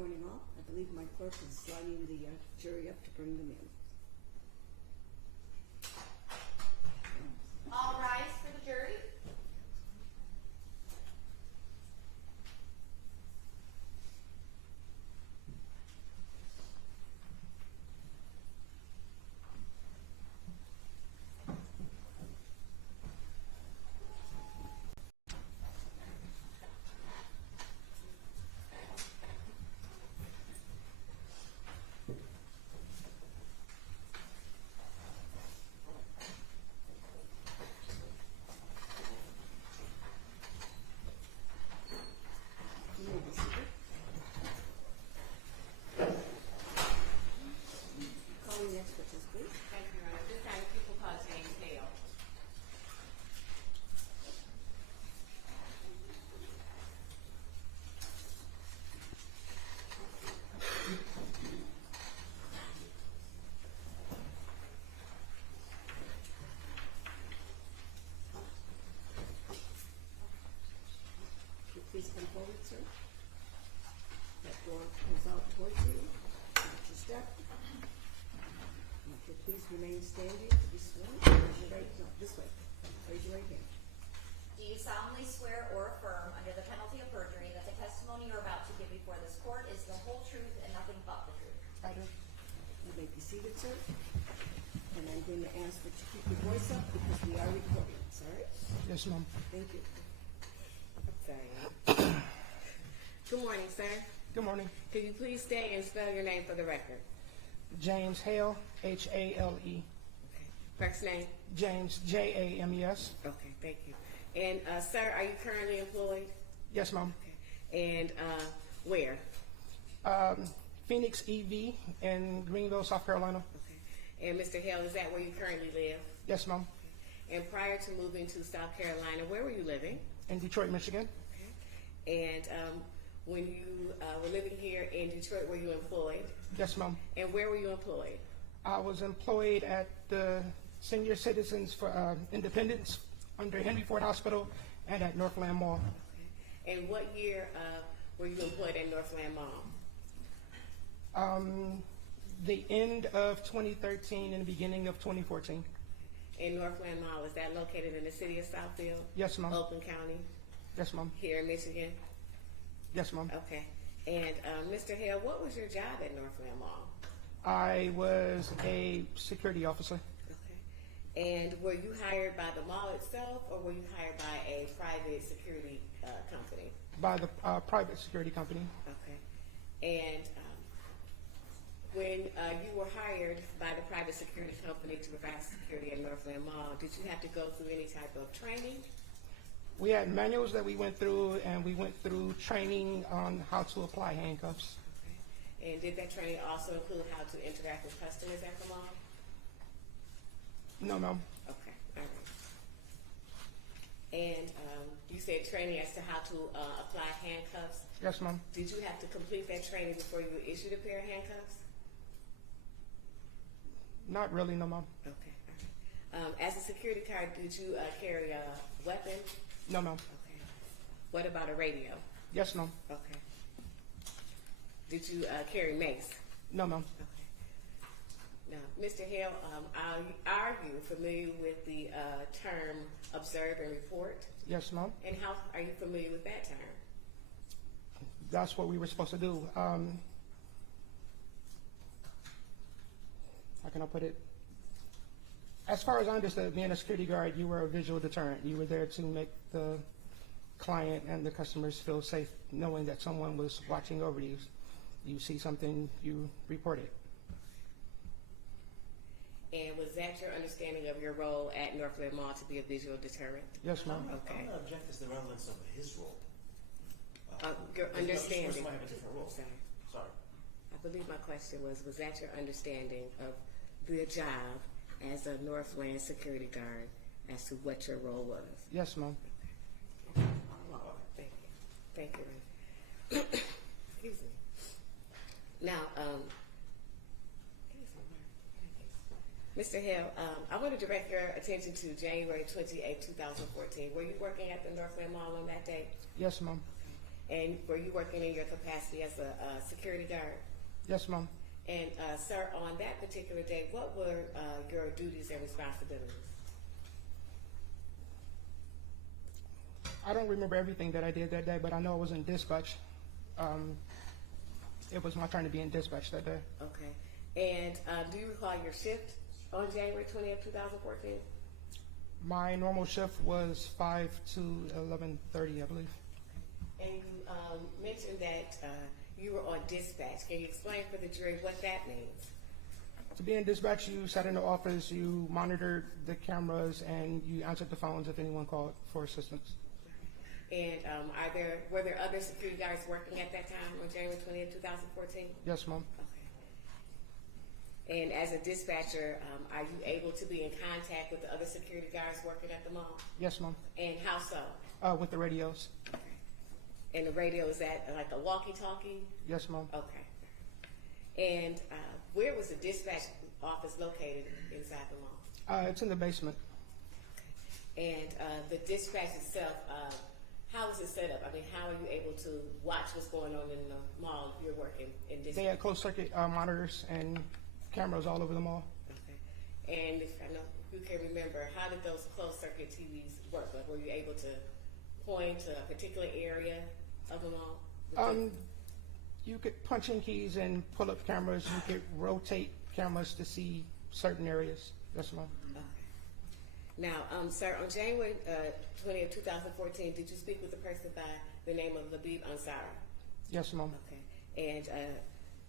morning, all. I believe my clerk is lining the jury up to bring them in. All rise for the jury. Please come forward, sir. That door comes out towards you. Watch your step. If you'll please remain standing to be sworn. Raise your right, no, this way. Raise your right hand. Do you solemnly swear or affirm under the penalty of perjury that the testimony you're about to give before this court is the whole truth and nothing but the truth? I do. You may be seated, sir. And I'm going to ask that you keep your voice up because we are recording. Sorry? Yes, ma'am. Thank you. Good morning, sir. Good morning. Could you please stay and spell your name for the record? James Hale, Hale. Okay. First name? James, James. Okay, thank you. And, sir, are you currently employed? Yes, ma'am. Okay. And where? Phoenix EV in Greenville, South Carolina. Okay. And Mr. Hale, is that where you currently live? Yes, ma'am. Okay. And prior to moving to South Carolina, where were you living? In Detroit, Michigan. Okay. And when you were living here in Detroit, were you employed? Yes, ma'am. And where were you employed? I was employed at the Senior Citizens for Independence under Henry Ford Hospital and at Northland Mall. Okay. And what year were you employed at Northland Mall? The end of 2013 and the beginning of 2014. And Northland Mall, is that located in the city of Southfield? Yes, ma'am. Oakland County? Yes, ma'am. Here in Michigan? Yes, ma'am. Okay. And Mr. Hale, what was your job at Northland Mall? I was a security officer. Okay. And were you hired by the mall itself, or were you hired by a private security company? By the private security company. Okay. And when you were hired by the private security company to provide security at Northland Mall, did you have to go through any type of training? We had manuals that we went through, and we went through training on how to apply handcuffs. Okay. And did that training also include how to interact with customers at the mall? No, ma'am. Okay, all right. And you said training as to how to apply handcuffs. Yes, ma'am. Did you have to complete that training before you were issued a pair of handcuffs? Not really, no, ma'am. Okay, all right. As a security guard, did you carry a weapon? No, ma'am. Okay. What about a radio? Yes, ma'am. Okay. Did you carry mace? No, ma'am. Okay. Now, Mr. Hale, are you familiar with the term observe and report? Yes, ma'am. And how are you familiar with that term? That's what we were supposed to do. How can I put it? As far as I understood, being a security guard, you were a visual deterrent. You were there to make the client and the customers feel safe, knowing that someone was watching over you. You see something, you report it. And was that your understanding of your role at Northland Mall, to be a visual deterrent? Yes, ma'am. Okay. I'm going to object as the relevance of his role. Your understanding. Each person might have a different role. Sorry. I believe my question was that your understanding of the job as a Northland security guard as to what your role was? Yes, ma'am. Well, thank you. Thank you. Excuse me. Now, Mr. Hale, I want to direct your attention to January 28, 2014. Were you working at the Northland Mall on that day? Yes, ma'am. And were you working in your capacity as a security guard? Yes, ma'am. And sir, on that particular day, what were your duties and responsibilities? I don't remember everything that I did that day, but I know I was in dispatch. It was my turn to be in dispatch that day. Okay. And do you recall your shift on January 20th, 2014? My normal shift was 5 to 11:30, I believe. And you mentioned that you were on dispatch. Can you explain for the jury what that means? To be in dispatch, you sat in the office, you monitored the cameras, and you answered the phones if anyone called for assistance. And were there other security guards working at that time on January 20th, 2014? Yes, ma'am. Okay. And as a dispatcher, are you able to be in contact with the other security guards working at the mall? Yes, ma'am. And how so? With the radios. Okay. And the radio, is that like a walkie-talkie? Yes, ma'am. Okay. And where was the dispatch office located inside the mall? It's in the basement. And the dispatch itself, how is it set up? I mean, how are you able to watch what's going on in the mall if you're working in dispatch? They had closed circuit monitors and cameras all over the mall. Okay. And if I know you can remember, how did those closed circuit TVs work? Like, were you able to point to a particular area of the mall? You could punch in keys and pull up cameras. You could rotate cameras to see certain areas. Yes, ma'am. Okay. Now, sir, on January 20th, 2014, did you speak with a person by the name of Labib Ansari? Yes, ma'am. Okay. And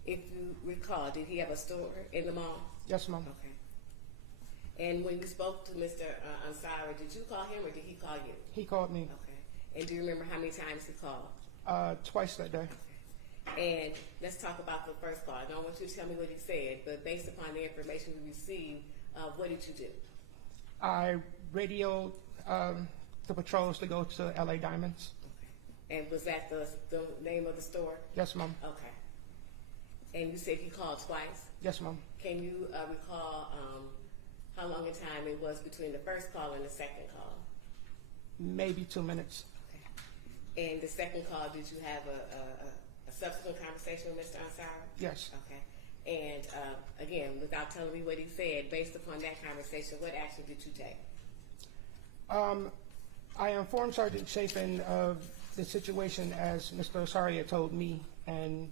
if you recall, did he have a store in the mall? Yes, ma'am. Okay. And when you spoke to Mr. Ansari, did you call him or did he call you? He called me Okay. And do you remember how many times he called? twice that day. And let's talk about the first call. I don't want you to tell me what he said, but based upon the information you received, what did you do? I radioed the patrols to go to LA Diamonds. Okay. And was that the name of the store? Yes, ma'am. Okay. And you said he called twice? Yes, ma'am. Can you recall how long a time it was between the first call and the second call? Maybe 2 minutes. Okay. And the second call, did you have a subsequent conversation with Mr. Ansari? Yes. Okay. And again, without telling me what he said, based upon that conversation, what action did you take? I informed Sergeant Chafin of the situation as Mr. Ansari had told me, and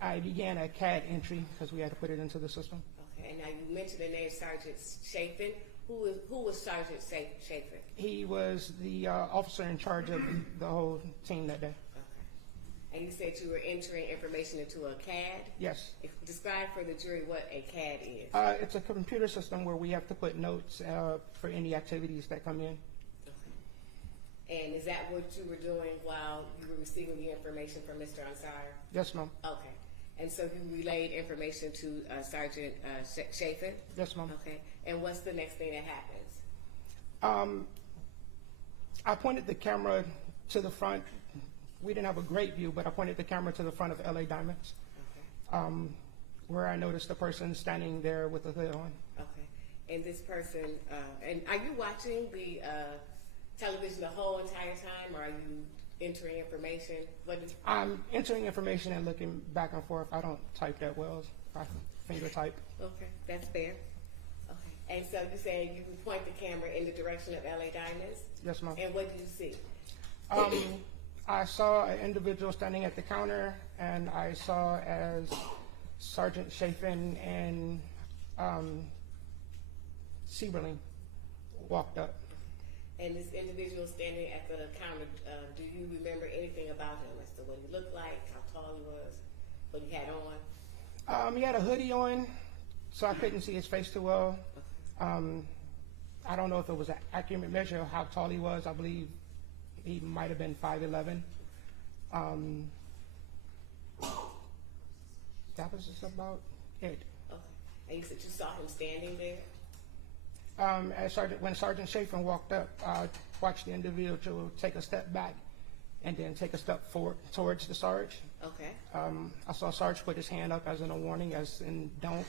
I began a CAD entry because we had to put it into the system. Okay. And now you mentioned the name Sergeant Chafin. Who was Sergeant Chafin? He was the officer in charge of the whole team that day. And you said you were entering information into a CAD? Yes. Describe for the jury what a CAD is. It's a computer system where we have to put notes for any activities that come in. Okay. And is that what you were doing while you were receiving the information from Mr. Ansari? Yes, ma'am. Okay. And so you relayed information to Sergeant Chafin? Yes, ma'am. Okay. And what's the next thing that happens? I pointed the camera to the front. We didn't have a great view, but I pointed the camera to the front of LA Diamonds, Okay. where I noticed the person standing there with a hood on. Okay. And this person, and are you watching the television the whole entire time, or are you entering information? I'm entering information and looking back and forth. I don't type that well. I finger type. Okay, that's fair. Okay. And so you say you point the camera in the direction of LA Diamonds? Yes, ma'am. And what do you see? I saw an individual standing at the counter, and I saw as Sergeant Chafin and Seiberling walked up. And this individual standing at the counter, do you remember anything about him as to what he looked like, how tall he was, what he had on? He had a hoodie on, so I couldn't see his face too well. I don't know if it was an accurate measure of how tall he was. I believe he might have been 5'11". That was just about it. Okay. And you said you saw him standing there? When Sergeant Chafin walked up, I watched the individual take a step back and then take a step forward towards the Sarge. Okay. I saw Sarge put his hand up as in a warning, as in don't,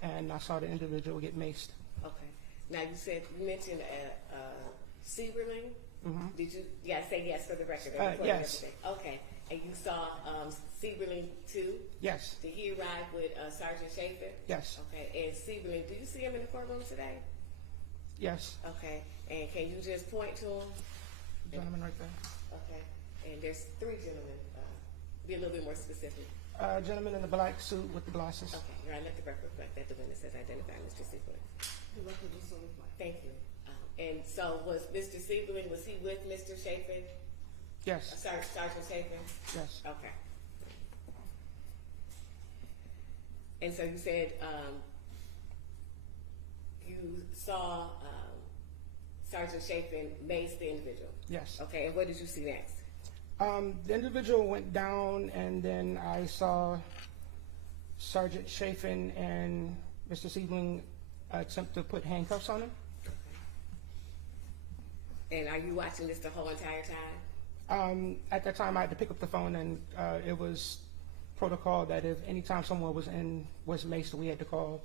and I saw the individual get maced. Okay. Now you mentioned Seiberling? Did you, say yes for the record. Yes. Okay, and you saw Seiberling too? Yes. Did he arrive with Sergeant Schaefer? Yes. Okay, and Seiberling, do you see him in the courtroom today? Yes. Okay, and can you just point to him? Gentleman right there. Okay, and there's three gentlemen. Be a little bit more specific. Gentleman in the black suit with the glasses. Okay, you're right. Let the record reflect that the witness has identified Mr. Seiberling. The record will so reflect. Thank you. And so was Mr. Seiberling, was he with Mr. Schaefer? Yes. Sergeant Schaefer? Yes. Okay. And so you said you saw Sergeant Schaefer mace the individual? Yes. Okay, and what did you see next? The individual went down, and then I saw Sergeant Chafin and Mr. Seiberling attempt to put handcuffs on him. And are you watching this the whole entire time? At that time, I had to pick up the phone, and it was protocol that if anytime someone was maced, we had to call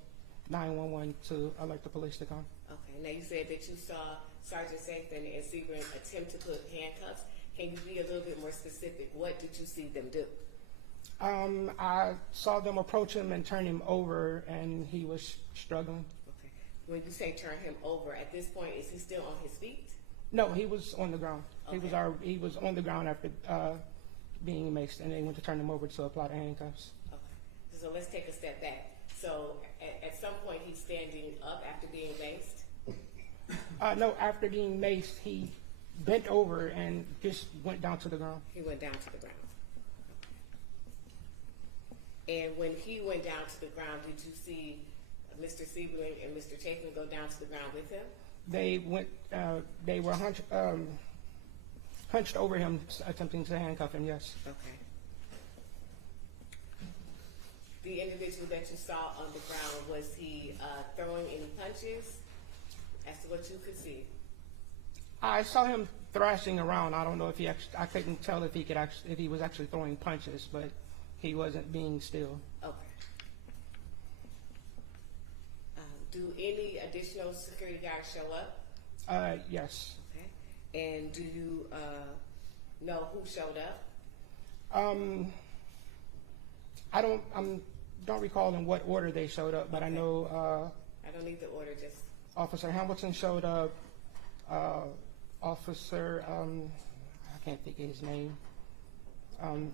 911 to alert the police to come. Okay, now you said that you saw Sergeant Chafin and Seiberling attempt to put handcuffs. Can you be a little bit more specific? What did you see them do? I saw them approach him and turn him over, and he was struggling. Okay. When you say turn him over, at this point, is he still on his feet? No, he was on the ground. Okay. He was on the ground after being maced, and they went to turn him over to apply the handcuffs. Okay. So let's take a step back. So at some point, he's standing up after being maced? No, after being maced, he bent over and just went down to the ground. He went down to the ground. And when he went down to the ground, did you see Mr. Seiberling and Mr. Chafin go down to the ground with him? They went. They were hunched over him, attempting to handcuff him. Yes. Okay. The individual that you saw on the ground, was he throwing any punches? As to what you could see. I saw him thrashing around. I don't know if he actually. I couldn't tell if he was actually throwing punches, but he wasn't being still. Okay. Do any additional security guards show up? Yes. Okay. And do you know who showed up? I don't recall in what order they showed up, but Okay. I know I don't need the order, just Officer Hamilton showed up. Officer, I can't think of his name.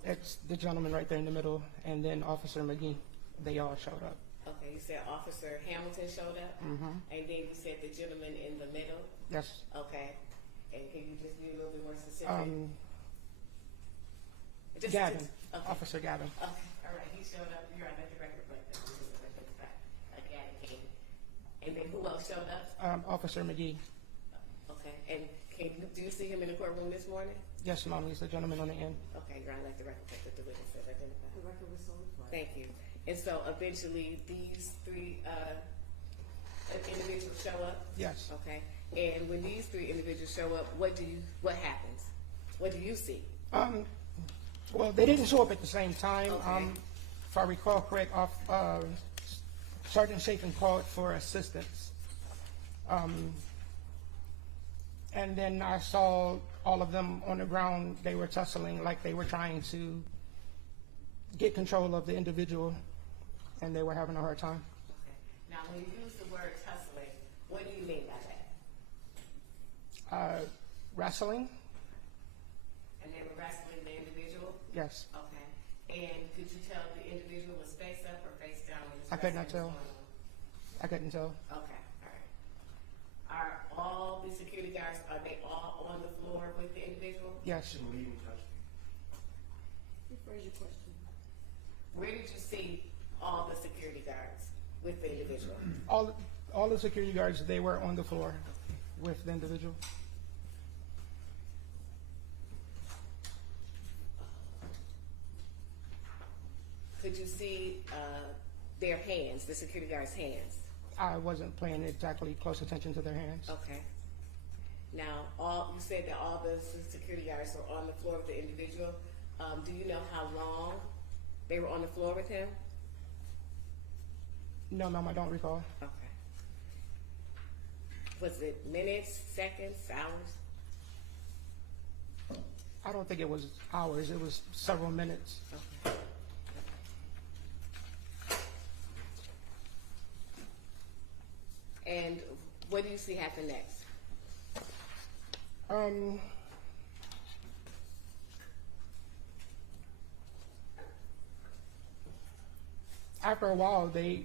It's the gentleman right there in the middle, and then Officer McGee. They all showed up. okay. You said Officer Hamilton showed up, and then you said the gentleman in the middle. Yes. Okay. And can you just be a little bit more specific? Gaven. Okay. Officer Gaven. Okay. All right. He showed up. You're on the record, but Gaven King. And then who else showed up? Officer McGee. Okay. And do you see him in the courtroom this morning? Yes, Mom. He's the gentleman on the end. Okay. You're on the record that the witness has identified. The record will so reflect. Thank you. And so eventually these three individuals show up? Yes. Okay. And when these three individuals show up, what happens? What do you see? Well, they didn't show up at the same time. Okay. If I recall correct, Sergeant Chafin called for assistance. And then I saw all of them on the ground. They were tussling like they were trying to get control of the individual, and they were having a hard time. Okay. Now, when you use the word tussling, what do you mean by that? Wrestling? And they were wrestling the individual? Yes. Okay. And could you tell if the individual was face up or face down? When this I could not wrestling tell. was going on? I couldn't tell. Okay. All right. Are all the security guards, are they all on the floor with the individual? Yes. Rephrase your question. Where did you see all the security guards with the individual? All the security guards, they were on the floor with the individual. Could you see their hands, the security guards' hands? I wasn't paying exactly close attention to their hands. Okay. Now, you said that all the security guards were on the floor with the individual. Do you know how long they were on the floor with him? No, ma'am, I don't recall. Okay. Was it minutes, seconds, hours? I don't think it was hours. It was several minutes. Okay. And what do you see happen next? After a while, they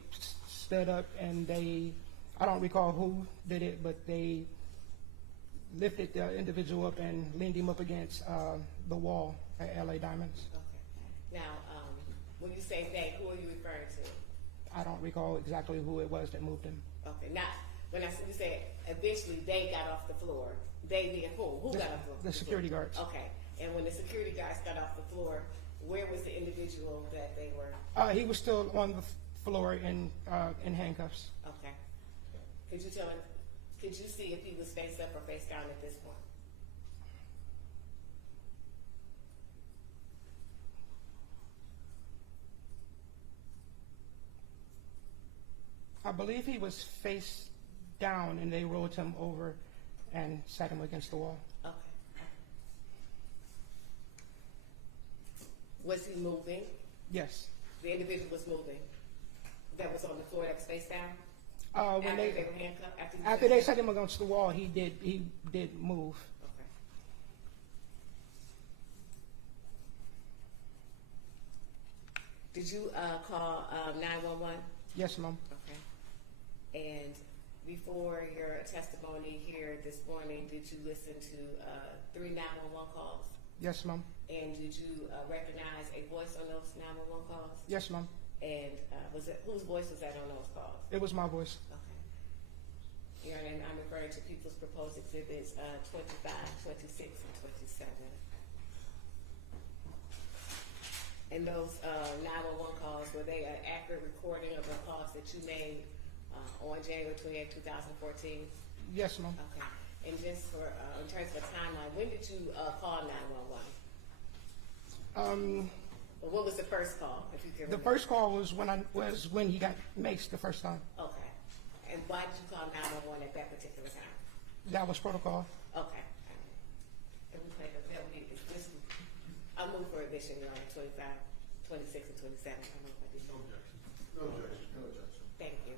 stood up and I don't recall who did it, but they lifted the individual up and leaned him up against the wall at LA Diamonds. Okay. Now, when you say they, who are you referring to? I don't recall exactly who it was that moved him. Okay. Now, when you say eventually they got off the floor, they being who? Who got off the floor? The security guards. Okay. And when the security guards got off the floor, where was the individual that they were? He was still on the floor in handcuffs. Okay. Could you see if he was face up or face down at this point? I believe he was face down and they rolled him over and sat him against the wall. Okay. Was he moving? Yes. The individual was moving. That was on the floor that was face down? When After they were handcuffed? after they set him against the wall, he did move. Okay. Did you call 911? Yes, ma'am. Okay. And before your testimony here this morning, did you listen to 3 911 calls? Yes, ma'am. And did you recognize a voice on those 911 calls? Yes, ma'am. And whose voice was that on those calls? It was my voice. Okay. Your Honor, and I'm referring to People's Proposed Exhibits 25, 26, and 27. And those 911 calls, were they an accurate recording of the calls that you made on January 28, 2014? Yes, ma'am. Okay. And just for, in terms of a timeline, when did you call 911? Or what was the first call, if you can The remember? first call was when he got maced the first time. Okay. And why did you call 911 at that particular time? That was protocol. Okay. And we play that will be this. I'll move for admission, Your Honor, 25, 26, and 27. I don't know if I did. No objection. No objection. No objection. Thank you.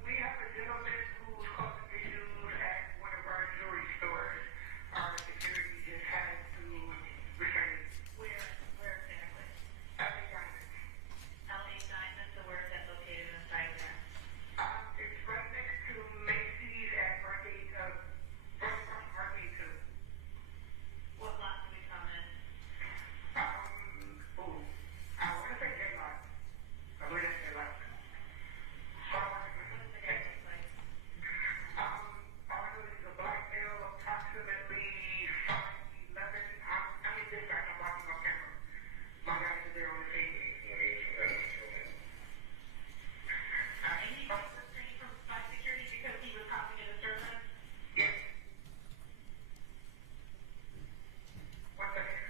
We have a gentleman who's causing issues at one of our jewelry stores. Our security just had to restrain him. Where exactly? LA Diamonds. LA Diamonds, so where is that located in the site there? It's right next to Macy's at Arcade, right across from Arcade 2. What lot do we come in? I want to say headlock. I believe that's headlock. What is the guy's place? All I know is a black male, approximately 5'11". I'm in this side, I'm watching on camera. My guy is there on the same And he was restrained by security because he was causing a disturbance? Yes. One second.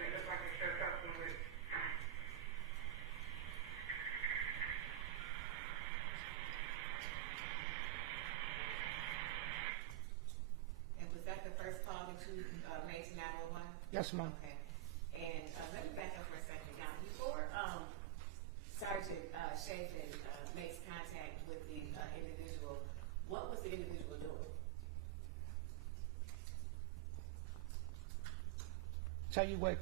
It looks like it's set up somewhere. And was that the first call that you made to 911? Yes, ma'am. Okay. And let me back up for a second. Now, before Sergeant Chafin makes contact with the individual, what was the individual doing? Tell you what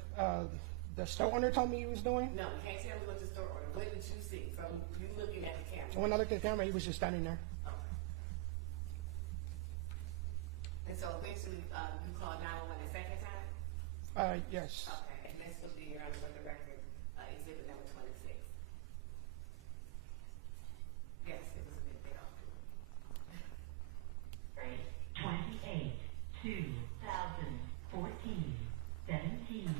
the store owner told me he was doing. No, you can't tell me what the store order. What did you see from you looking at the camera? When I looked at the camera, he was just standing there. Okay. And so eventually you called 911 a second time? Yes. Okay, and this will be your under the record, exhibit number 26. Yes, it was a bit big off. 28, 2014, 17,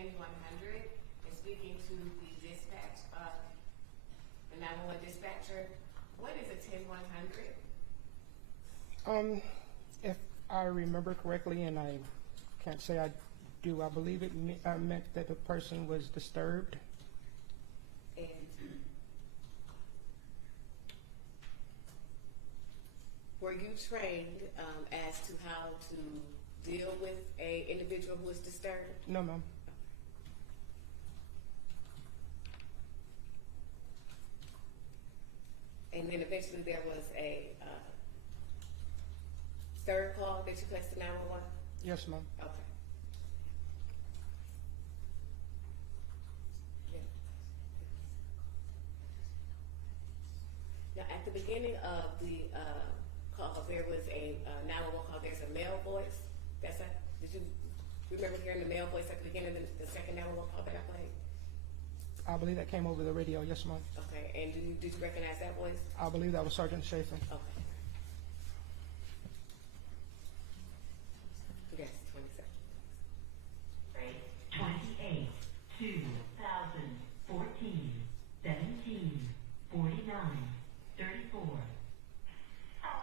10-100 and speaking to the dispatch, the 911 dispatcher. What is a 10-100? If I remember correctly, and I can't say I do, I believe it meant that the person was disturbed. And were you trained as to how to deal with a individual who is disturbed? No, ma'am. And then eventually there was a third call that you placed to 911? Yes, ma'am. Okay. Yeah. Now, at the beginning of the call, there was a 911 call. There's a male voice. Did you remember hearing the male voice at the beginning of the second 911 call that I played? I believe that came over the radio. Yes, ma'am. Okay. And did you recognize that voice? I believe that was Sergeant Schaefer. Okay. Yes, 20 seconds. 28, 2014, 17, 49, 34. Hi,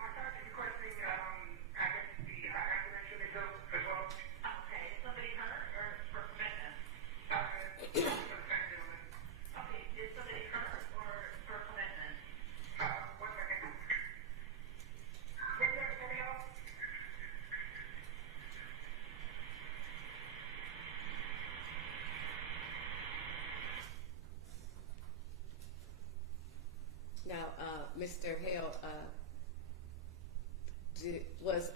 my son is requesting, I guess, the ambulance should be built as well. Okay, is somebody hurt or for commitment? For the second gentleman. Okay, is somebody hurt or for commitment? 1 second. What's that, somebody else? Now, Mr. Hale, was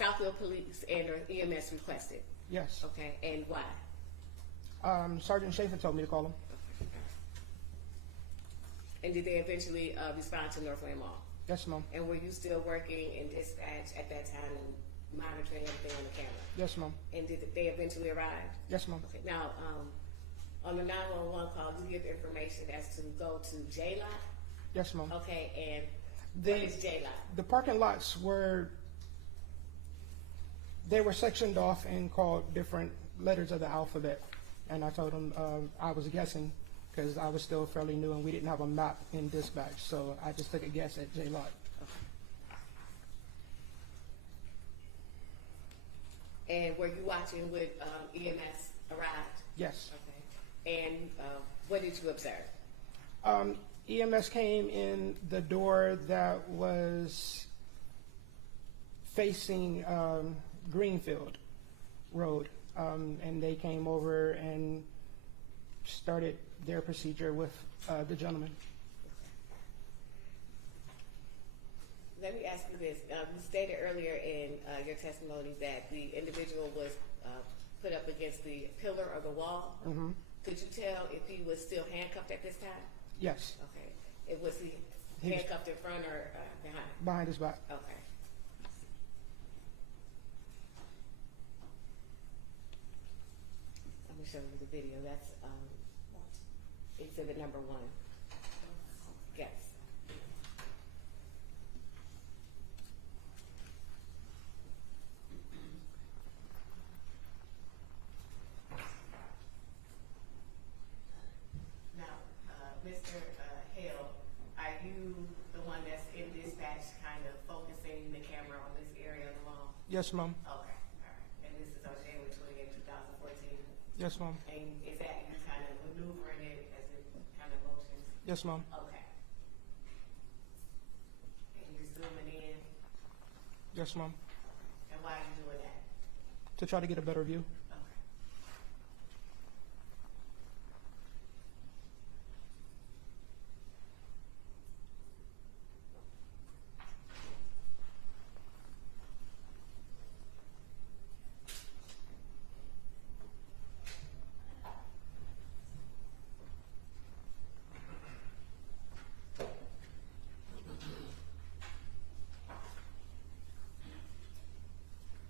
Southfield Police and or EMS requested? Yes. Okay, and why? Sergeant Schaefer told me to call him. And did they eventually respond to Northland Mall? Yes, ma'am. And were you still working in dispatch at that time and monitoring everything on the camera? Yes, ma'am. And did they eventually arrive? Yes, ma'am. Okay, now, on the 911 call, you give information as to go to J-Lot? Yes, ma'am. Okay, and The- what is J-Lot? The parking lots were sectioned off and called different letters of the alphabet. And I told them I was guessing because I was still fairly new and we didn't have a map in dispatch. So I just took a guess at J-Lot. And were you watching when EMS arrived? Yes. Okay. And what did you observe? EMS came in the door that was facing Greenfield Road, and they came over and started their procedure with the gentleman. Let me ask you this. You stated earlier in your testimony that the individual was put up against the pillar or the wall. Mm-hmm. Could you tell if he was still handcuffed at this time? Yes, Okay. Was he He was- handcuffed in front or behind? behind his back. Okay. I'm going to show you the video. That's exhibit number 1. Yes. Now, Mr. Hale, are you the one that's in dispatch kind of focusing the camera on this area of the mall? Yes, ma'am. Okay, all right. And this is on January 28, 2014. Yes, ma'am. And is that you kind of maneuvering it as it kind of motions? Yes, ma'am. Okay. And you're zooming in, Yes, ma'am. and why are you doing that? To try to get a better view. Okay.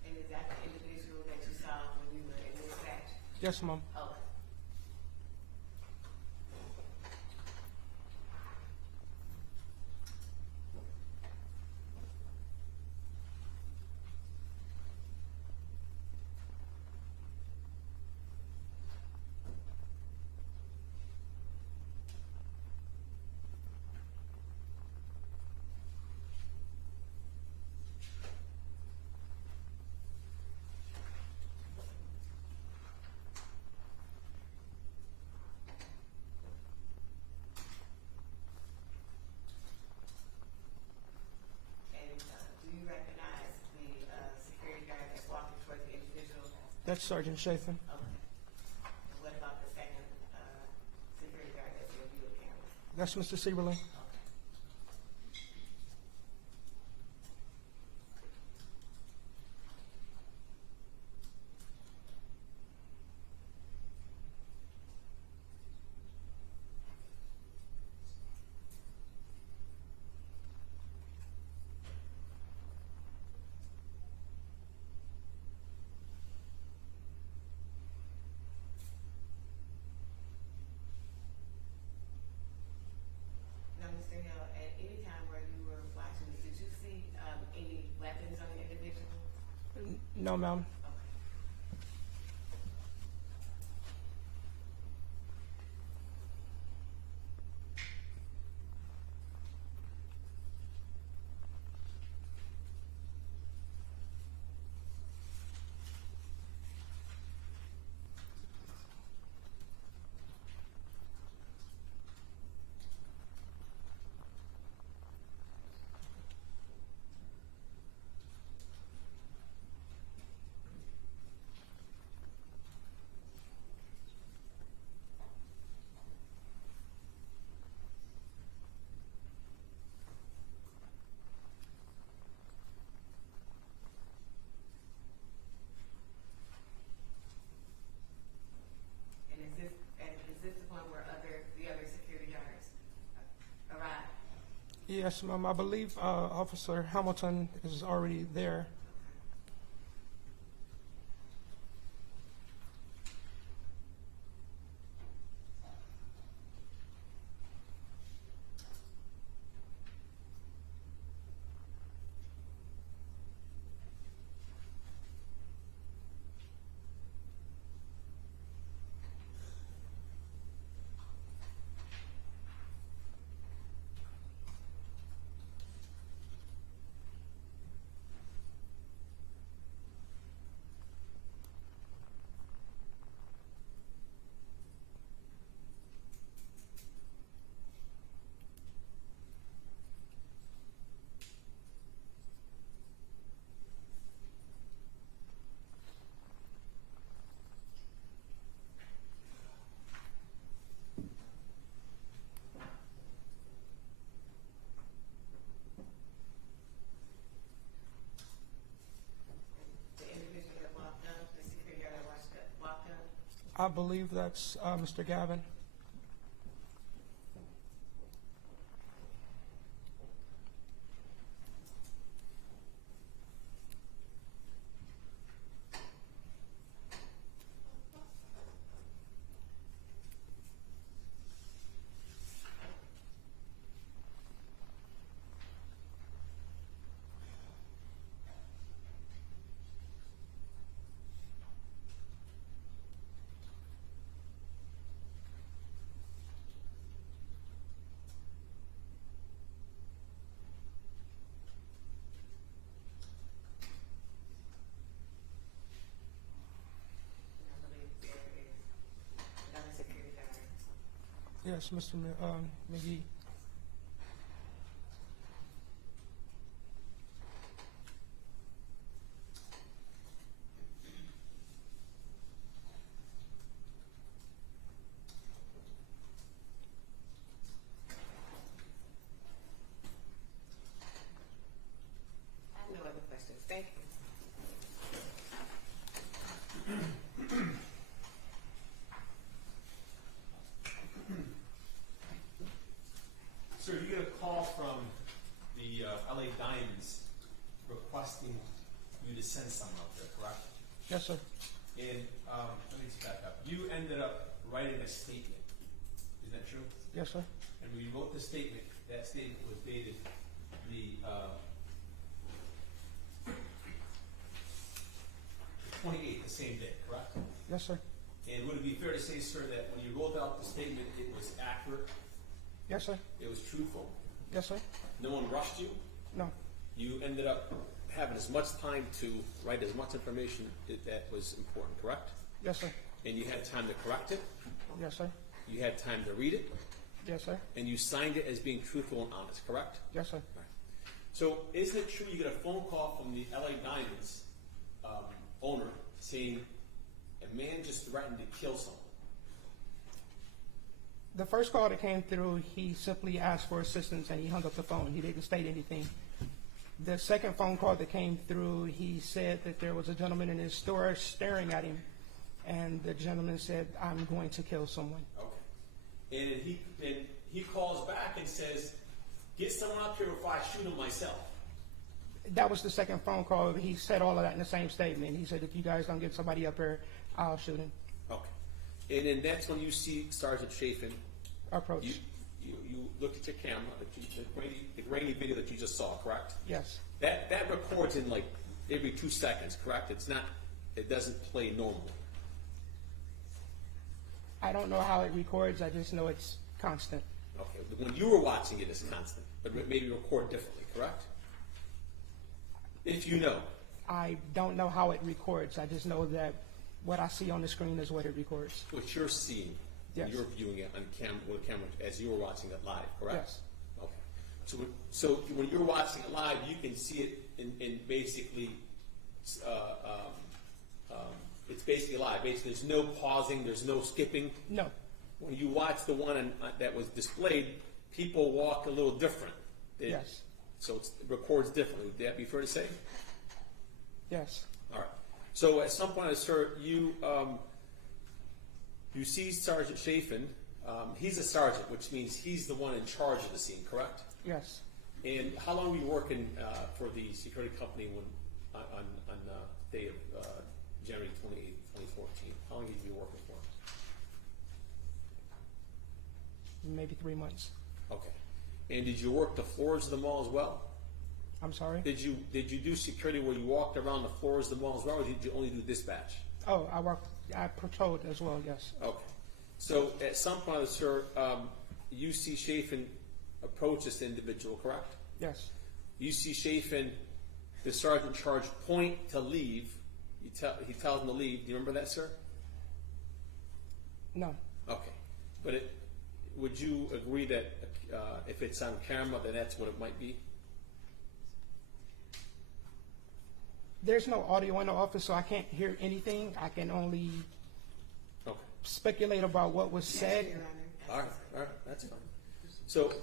And is that the individual that you saw when you were in dispatch? Yes, ma'am. Okay. That's Sergeant Chafin. Okay. What about the second security guard that's in view of cameras? That's Mr. Seiberling. Okay. Now, Mr. Hill, at any time where you were watching this, did you see any weapons on the individual? No, ma'am. Okay. And is this the point where the other security guards arrived? Yes, ma'am. I believe Officer Hamilton is already there. The individual that walked up, the security guard that walked up? I believe that's Mr. Gaven. And I believe there is another security guard. Yes, Mr. McGee. I have no other questions. Thank you. Sir, you get a call from the LA Diamonds requesting you to send someone up there, correct? Yes, sir. And let me just back up. You ended up writing a statement. Is that true? Yes, sir. And when you wrote the statement, that statement was dated the 28th, the same day, correct? Yes, sir. And would it be fair to say, sir, that when you wrote out the statement, it was accurate, Yes, sir. it was truthful? Yes, sir. No one rushed you? No. You ended up having as much time to write as much information that was important, correct? Yes, sir. And you had time to correct it, Yes, sir. you had time to read it, Yes, sir. and you signed it as being truthful and honest, correct? Yes, sir. Right. So isn't it true you get a phone call from the LA Diamonds owner saying a man just threatened to kill someone. The first call that came through, he simply asked for assistance and he hung up the phone. He didn't state anything. The second phone call that came through, he said that there was a gentleman in his store staring at him, and the gentleman said, "I'm going to kill someone." Okay. And he calls back and says, "Get someone up here before I shoot him myself." That was the second phone call. He said all of that in the same statement. He said, "If you guys don't get somebody up here, I'll shoot him." Okay. And then that's when you see Sergeant Chafin. Approach. You look at your camera, the grainy video that you just saw, correct? Yes. That records in like every 2 seconds, correct? It doesn't play normally. I don't know how it records. I just know it's constant. Okay. When you were watching it, it's constant, but maybe record differently, correct? If you know. I don't know how it records. I just know that what I see on the screen is what it records. What you're seeing, Yes. you're viewing it on with camera as you were watching it live, correct? Yes. Okay. So when you're watching it live, you can see it in basically, it's basically live. Basically, there's no pausing, there's no skipping. No. When you watch the one that was displayed, people walk a little different. Yes. So it records differently. Would that be fair to say? Yes. All right. So at some point, sir, you see Sergeant Chafin. He's a sergeant, which means he's the one in charge of the scene, correct? Yes. And how long were you working for the security company on day of January 28, 2014? How long have you been working for? Maybe 3 months. Okay. And did you work the floors of the mall as well? I'm sorry? Did you do security where you walked around the floors of the mall as well, or did you only do dispatch? Oh, I patrolled as well, yes. Okay. So at some point, sir, you see Chafin approach this individual, correct? Yes. You see Chafin, the sergeant in charge, point to leave. He tells him to leave. Do you remember that, sir? No. Okay. But would you agree that if it's on camera, then that's what it might be? There's no audio in the office, so I can't hear anything. I can only speculate about what was said. All right, that's fine. So,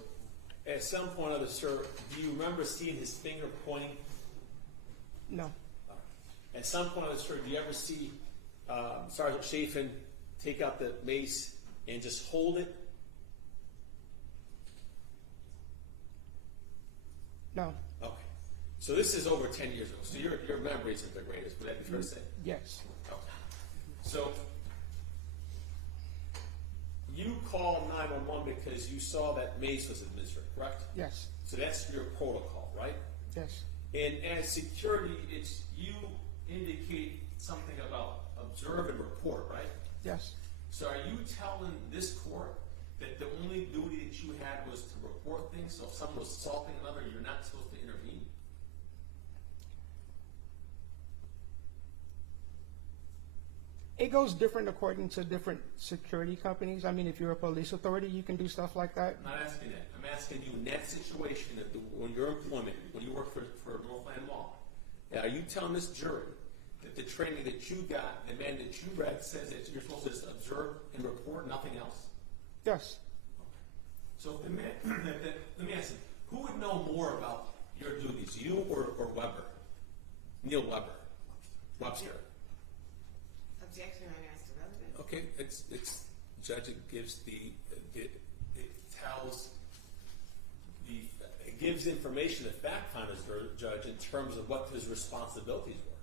at some point or other, sir, do you remember seeing his finger pointing? No. All right. At some point or other, sir, do you ever see Sergeant Chafin take out the mace and just hold it? No. Okay. So this is over 10 years ago. So your memory isn't the greatest. Would that be fair to say? Yes. Okay. So you called 911 because you saw that mace was administered, correct? Yes. So that's your protocol, right? Yes. And as security, you indicate something about observe and report, right? Yes. So are you telling this court that the only duty that you had was to report things? So if someone was assaulting another, you're not supposed to intervene? It goes different according to different security companies. I mean, if you're a police authority, you can do stuff like that. I'm not asking that. I'm asking you in that situation, that when your employment, when you work for Northland Mall, are you telling this jury that the training that you got, the man that you read, says that you're supposed to just observe and report, nothing else? Yes. So if the man, let me ask you, who would know more about your duties, you or Weber? Neil Weber? Webster? Objection, I asked the relevant. Okay, it's judge. It gives it gives information to fact finders, judge, in terms of what his responsibilities were.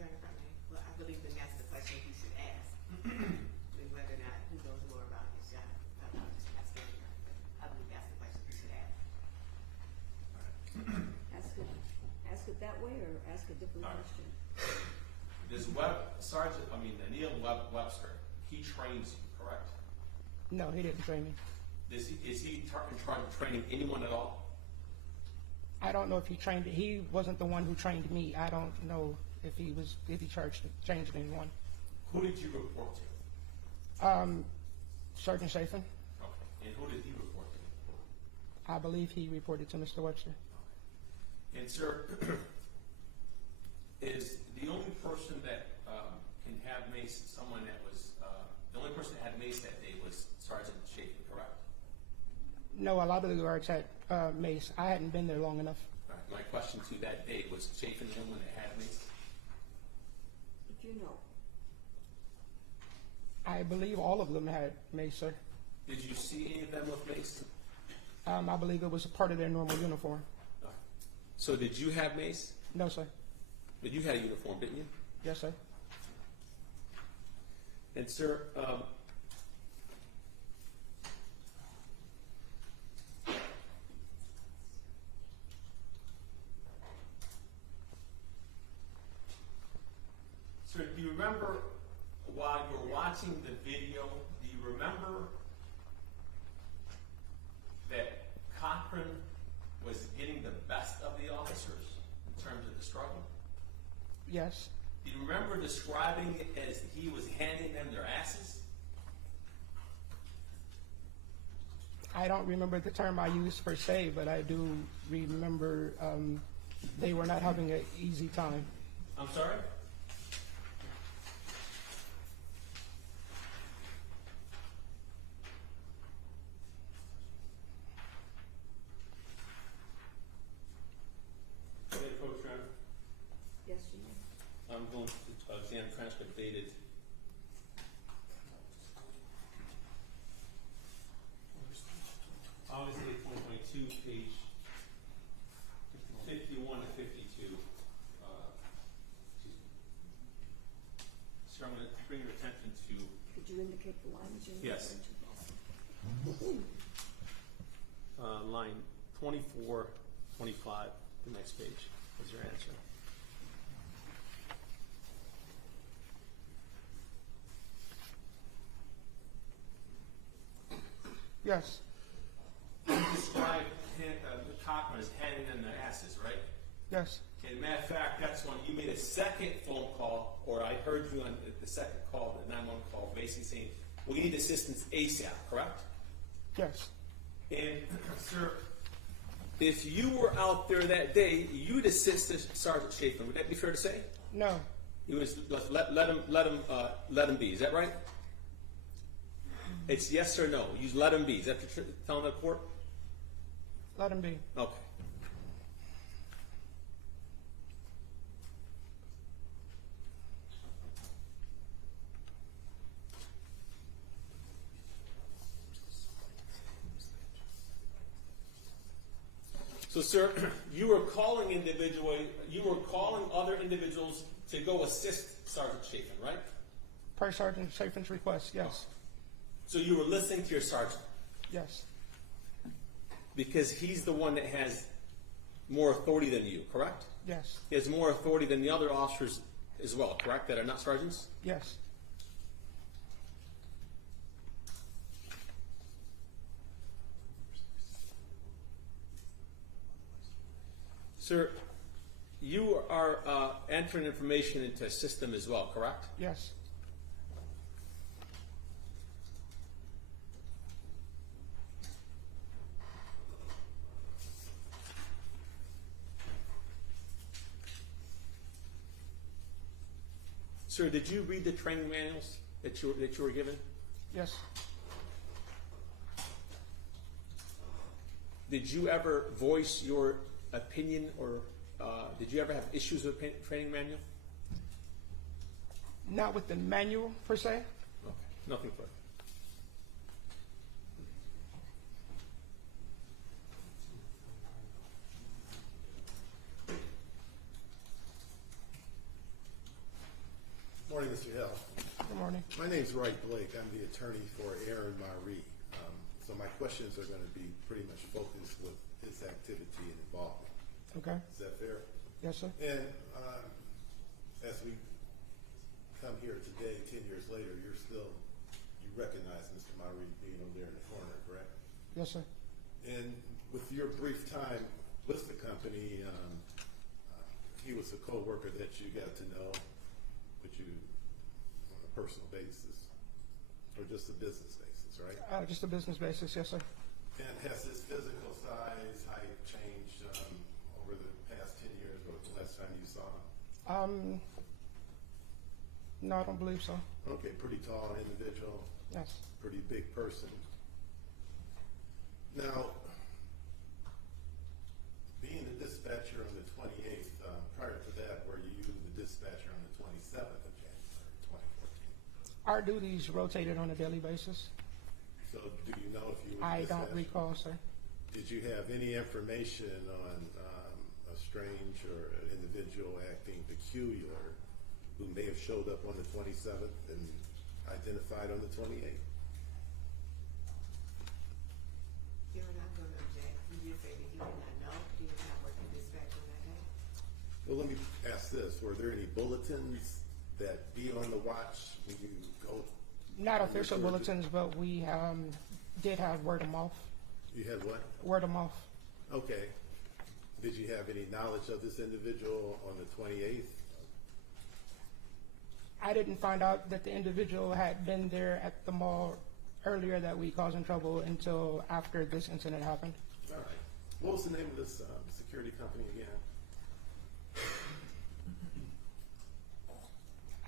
Well, I believe that that's the question he should ask. Whether or not he knows more about his job. I'm just asking him. I believe that's the question he should ask. Ask it that way or ask a different All right. question? Does Neil Webster, he trains you, correct? No, he didn't train me. Is he in charge of training anyone at all? I don't know if he trained. He wasn't the one who trained me. I don't know if he changed anyone. Who did you report to? Sergeant Chafin. Okay. And who did he report to? I believe he reported to Mr. Webster. And sir, is the only person mace someone that was, the only person that had mace that day was Sergeant Chafin, correct? No, a lot of the guards had mace. I hadn't been there long enough. All right. My question to you that day, was Chafin the only one that had mace? If you know. I believe all of them had mace, sir. Did you see any of them with mace? I believe it was a part of their normal uniform. All right. So did you have mace? No, sir. But you had a uniform, didn't you? Yes, sir. And sir, sir, do you remember while you were watching the video, do you remember that Cochran was getting the best of the officers in terms of the struggle? Yes. Do you remember describing it as he was handing them their asses? I don't remember the term I used per se, but I do remember they were not having an easy time. I'm sorry? Okay, Coach Ryan. Yes, you know. I'm going to examine transcript dated August 8, 2022, page 51 to 52. Sir, I'm going to bring your attention to Could you indicate the lines you're Yes. referring to? line 24, 25, the next page is your answer. Yes. You described Cochran as handing them their asses, right? Yes. And matter of fact, that's when you made a second phone call, or I heard you on the second call, the 911 call, basically saying, we need assistance ASAP, correct? Yes. And, sir, if you were out there that day, you'd assist Sergeant Chafin. Would that be fair to say? No. You was let him be. Is that right? It's yes or no. You let him be. Is that what you're telling the court? Let him be. Okay. So, sir, you were calling other individuals to go assist Sergeant Chafin, right? Per Sergeant Chafin's request, yes. So you were listening to your sergeant Yes. because he's the one that has more authority than you, correct? Yes. He has more authority than the other officers as well, correct? That are not sergeants? Yes. Sir, you are entering information into a system as well, correct? Yes. Sir, did you read the training manuals that you were given? Yes. Did you ever voice your opinion, or did you ever have issues with the training manual? Not with the manual per se. Okay, nothing further. Morning, Mr. Hill. Good morning. My name's Wright Blake. I'm the attorney for Aaron Maree. So my questions are going to be pretty much focused with his activity and involvement. Okay. Is that fair? Yes, sir. And as we come here today, 10 years later, you recognize Mr. Maree being over there in the corner, correct? Yes, sir. And with your brief time with the company, he was a co-worker that you got to know, but you on a personal basis, or just a business basis, right? Just a business basis, yes, sir. And has his physical size, height changed over the past 10 years, or the last time you saw him? No, I don't believe so. Okay, pretty tall individual, Yes. pretty big person. Now, being the dispatcher on the 28th, prior to that, were you the dispatcher on the 27th of January, 2014? Our duties rotated on a daily basis. So do you know if you were the I dispatcher? don't recall, sir. Did you have any information on a strange or an individual acting peculiar who may have showed up on the 27th and identified on the 28th? You're not going to object. You just say that you did not know. You did not work in dispatch on that day. Well, let me ask this. Were there any bulletins that be on the watch when you go? Not official bulletins, but we did have word of mouth. You had what? Word of mouth. Okay. Did you have any knowledge of this individual on the 28th? I didn't find out that the individual had been there at the mall earlier that week causing trouble until after this incident happened. All right. What was the name of this security company again?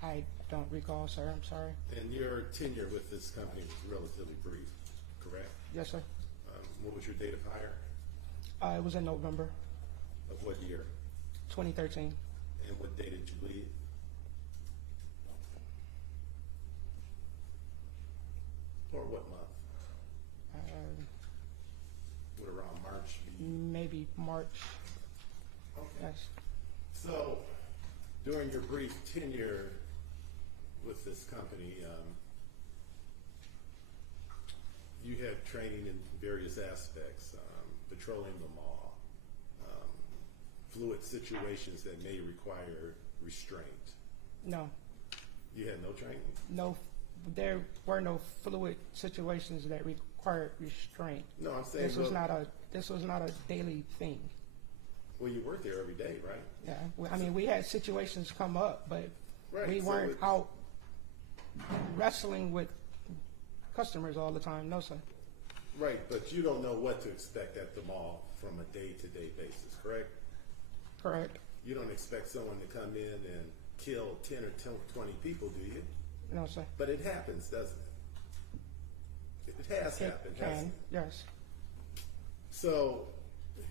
I don't recall, sir. I'm sorry. And your tenure with this company was relatively brief, correct? Yes, sir. What was your date of hire? It was in November Of what year? 2013. And what day did you leave? Or what month? Would around March be? Maybe March. Okay. Yes. So, during your brief tenure with this company, you had training in various aspects, patrolling the mall, fluid situations that may require restraint. No. You had no training? No. There were no fluid situations that required restraint. No, I'm saying This was not a daily thing. Well, you worked there every day, right? Yeah. I mean, we had situations come up, but Right, we so weren't it's- out wrestling with customers all the time. No, sir. Right, but you don't know what to expect at the mall from a day-to-day basis, correct? Correct. You don't expect someone to come in and kill 10 or 20 people, do you? No, sir. But it happens, doesn't it? It has happened, It hasn't can. it? Yes. So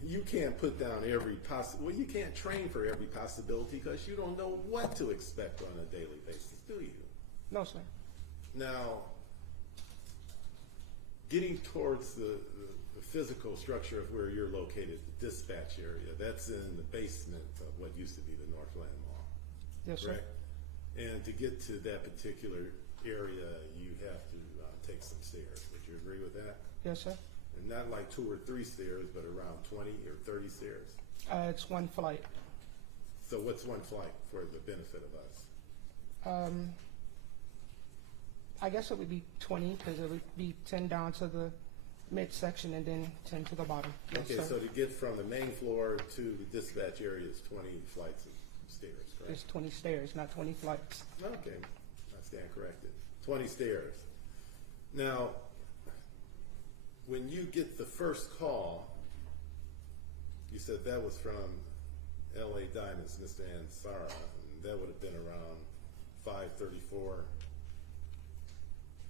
you can't put down every well, you can't train for every possibility because you don't know what to expect on a daily basis, do you? No, sir. Now, getting towards the physical structure of where you're located, the dispatch area, that's in the basement of what used to be the Northland Mall, Yes, sir. correct? And to get to that particular area, you have to take some stairs. Would you agree with that? Yes, sir. And not like 2 or 3 stairs, but around 20 or 30 stairs. It's one flight. So what's one flight for the benefit of us? I guess it would be 20 because it would be 10 down to the midsection and then 10 to the bottom. Yes, Okay, sir. so to get from the main floor to the dispatch area is 20 flights of stairs, correct? It's 20 stairs, not 20 flights. Okay, I stand corrected. 20 stairs. Now, when you get the first call, you said that was from LA Diamonds, Mr. Ansara, and that would have been around 5:34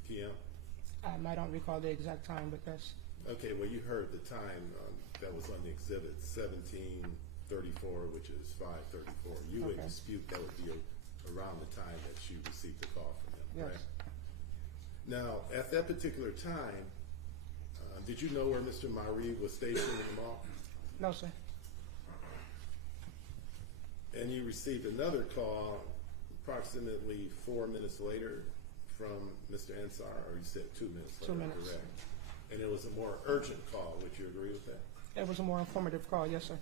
p.m.? I don't recall the exact time, but that's Okay, well, you heard the time that was on the exhibit, 17:34, which is 5:34. You would Okay. dispute that would be around the time that you received the call from him, yes. right? Now, at that particular time, did you know where Mr. Maree was stationed in the mall? No, sir. And you received another call approximately 4 minutes later from Mr. Ansar, or you said 2 minutes later, 2 minutes. correct? And it was a more urgent call. Would you agree with that? It was a more informative call. Yes, sir.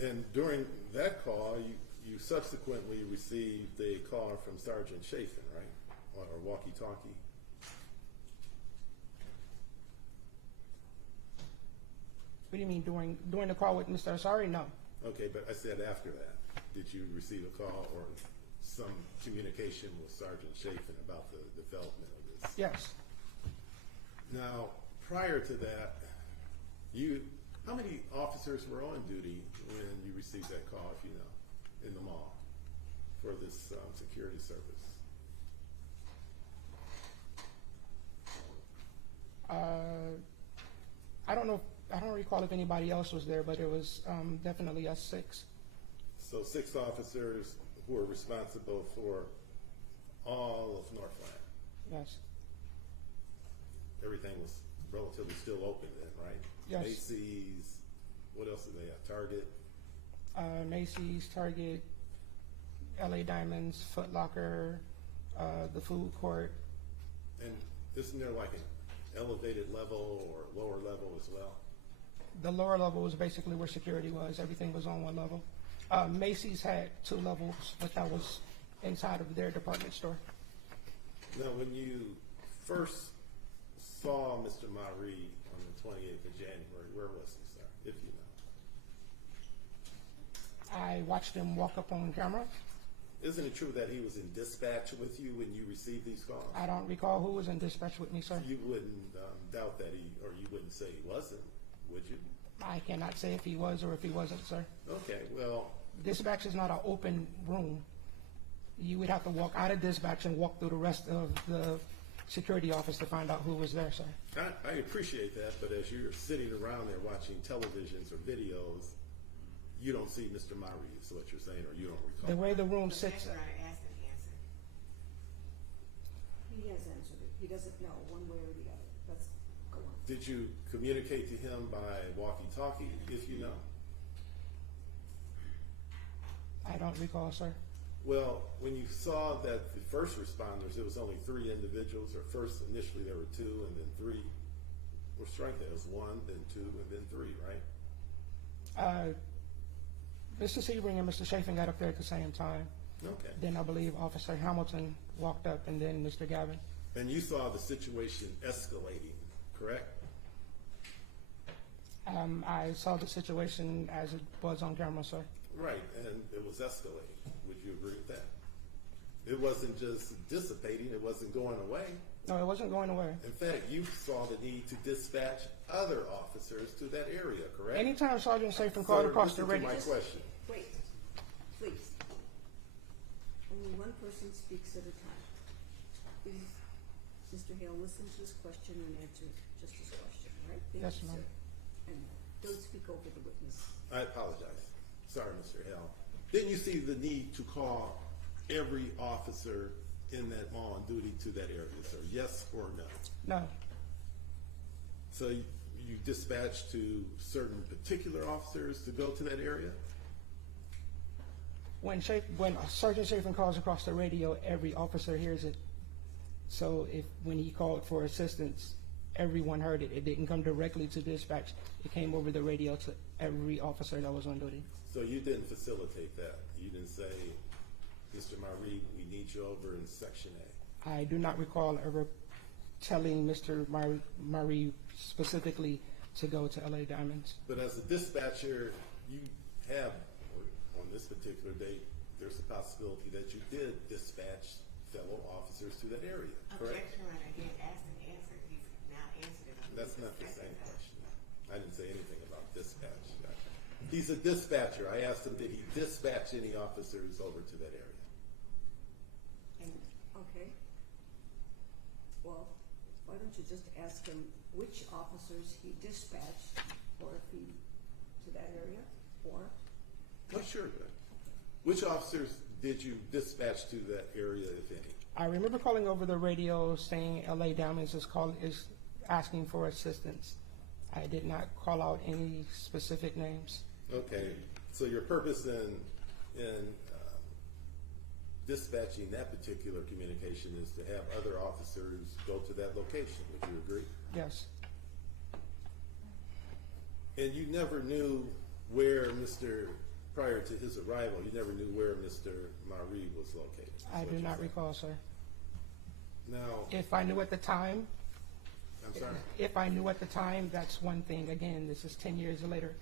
And during that call, you subsequently received a call from Sergeant Chafin, right? On a walkie-talkie. What do you mean during the call with Mr. Asari? No. Okay, but I said after that. Did you receive a call or some communication with Sergeant Chafin about the development of this? Yes. Now, prior to that, how many officers were on duty when you received that call, if you know, in the mall? for this security service? I don't know. I don't recall if anybody else was there, but it was definitely us 6. So 6 officers who are responsible for all of Northland. Yes. Everything was relatively still open then, right? Yes. Macy's, what else do they have? Target? Macy's, Target, LA Diamonds, Foot Locker, the food court. And isn't there like an elevated level or lower level as well? The lower level was basically where security was. Everything was on one level. Macy's had 2 levels, but that was inside of their department store. Now, when you first saw Mr. Maree on the 28th of January, where was he, sir, if you know? I watched him walk up on camera. Isn't it true that he was in dispatch with you when you received these calls? I don't recall who was in dispatch with me, sir. You wouldn't doubt that or you wouldn't say he wasn't, would you? I cannot say if he was or if he wasn't, sir. Okay, well, Dispatch is not an open room. You would have to walk out of dispatch and walk through the rest of the security office to find out who was there, sir. I appreciate that, but as you're sitting around there watching televisions or videos, you don't see Mr. Maree, is what you're saying, or you don't recall. The way the room sits, Background asked and answered. He has answered it. He doesn't know one way or the other. Let's go on. Did you communicate to him by walkie-talkie, if you know? I don't recall, sir. Well, when you saw that the first responders, it was only 3 individuals, or first initially there were 2 and then 3 were strengthened. It was 1, then 2, and then 3, right? Mr. Seiberling and Mr. Chafin got up there at the same time. Okay. Then I believe Officer Hamilton walked up, and then Mr. Gaven. And you saw the situation escalating, correct? I saw the situation as it was on camera, sir. Right, and it was escalating. Would you agree with that? It wasn't just dissipating, it wasn't going away. No, it wasn't going away. In fact, you saw the need to dispatch other officers to that area, correct? Anytime Sergeant Chafin called Sir, across the listen to radio. my question. Wait, please. Only one person speaks at a time. Please, Mr. Hale, listen to his question and answer just his question, all right? Thank Yes, you, ma'am. sir. And don't speak over the witness. I apologize. Sorry, Mr. Hale. Didn't you see the need to call every officer in that mall on duty to that area, sir? Yes or no? No, So you dispatched to certain particular officers to go to that area? when Sergeant Chafin calls across the radio, every officer hears it. So when he called for assistance, everyone heard it. It didn't come directly to dispatch. It came over the radio to every officer that was on duty. So you didn't facilitate that? You didn't say, Mr. Maree, we need you over in Section A? I do not recall ever telling Mr. Maree specifically to go to LA Diamonds. But as a dispatcher, you have, on this particular date, there's a possibility that you did dispatch fellow officers to that area, correct? Objection, right, again, asked and answered. He's now answered it. That's not the same question. I didn't say anything about dispatch. He's a dispatcher. I asked him, did he dispatch any officers over to that area? Okay. Well, why don't you just ask him which officers he dispatched, or if he, to that area, or? Oh, sure. Good. Which officers did you dispatch to that area, if any? I remember calling over the radio saying LA Diamonds is asking for assistance. I did not call out any specific names. Okay. So your purpose in dispatching that particular communication is to have other officers go to that location. Would you agree? Yes. And you never knew where prior to his arrival, you never knew where Mr. Maree was located. I do not recall, sir. Now, If I knew at the time, I'm sorry. if I knew at the time, that's one thing. Again, this is 10 years later.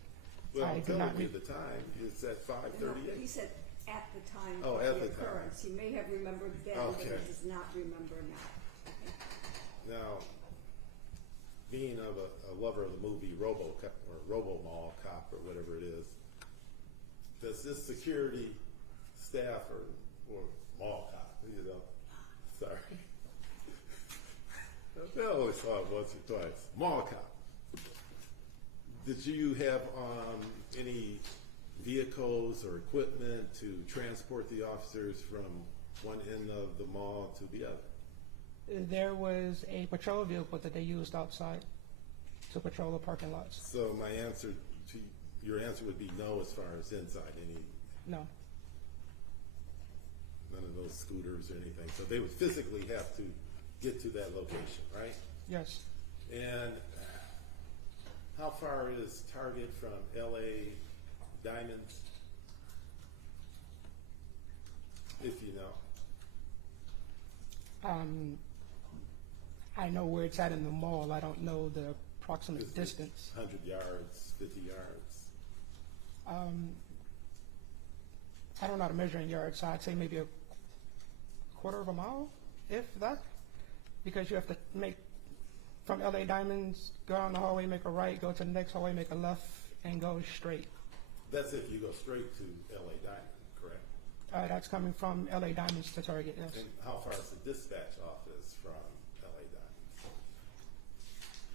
Well, I I'm do not telling you the time. It's at No, 5:38. he said at the time Oh, of at the the time. occurrence. He may have remembered then, but he Okay. does not remember now. Now, being a lover of the movie Robo Mall Cop or whatever it is, does this security staff or or mall cop, you know, sorry. I only saw it once or twice. Mall cop. Did you have any vehicles or equipment to transport the officers from one end of the mall to the other? There was a patrol vehicle that they used outside to patrol the parking lots. So your answer would be no as far as inside, No. none of those scooters or anything. So they would physically have to get to that location, right? Yes. And how far is Target from LA Diamonds? If you know. I know where it's at in the mall. I don't know the approximate Is it distance. 100 yards, 50 yards? I don't know how to measure in yards, so I'd say maybe a quarter of a mile, if that. Because you have to make, from LA Diamonds, go down the hallway, make a right, go to the next hallway, make a left, and go straight. That's if you go straight to LA Diamond, correct? That's coming from LA Diamonds to Target, yes. And how far is the dispatch office from LA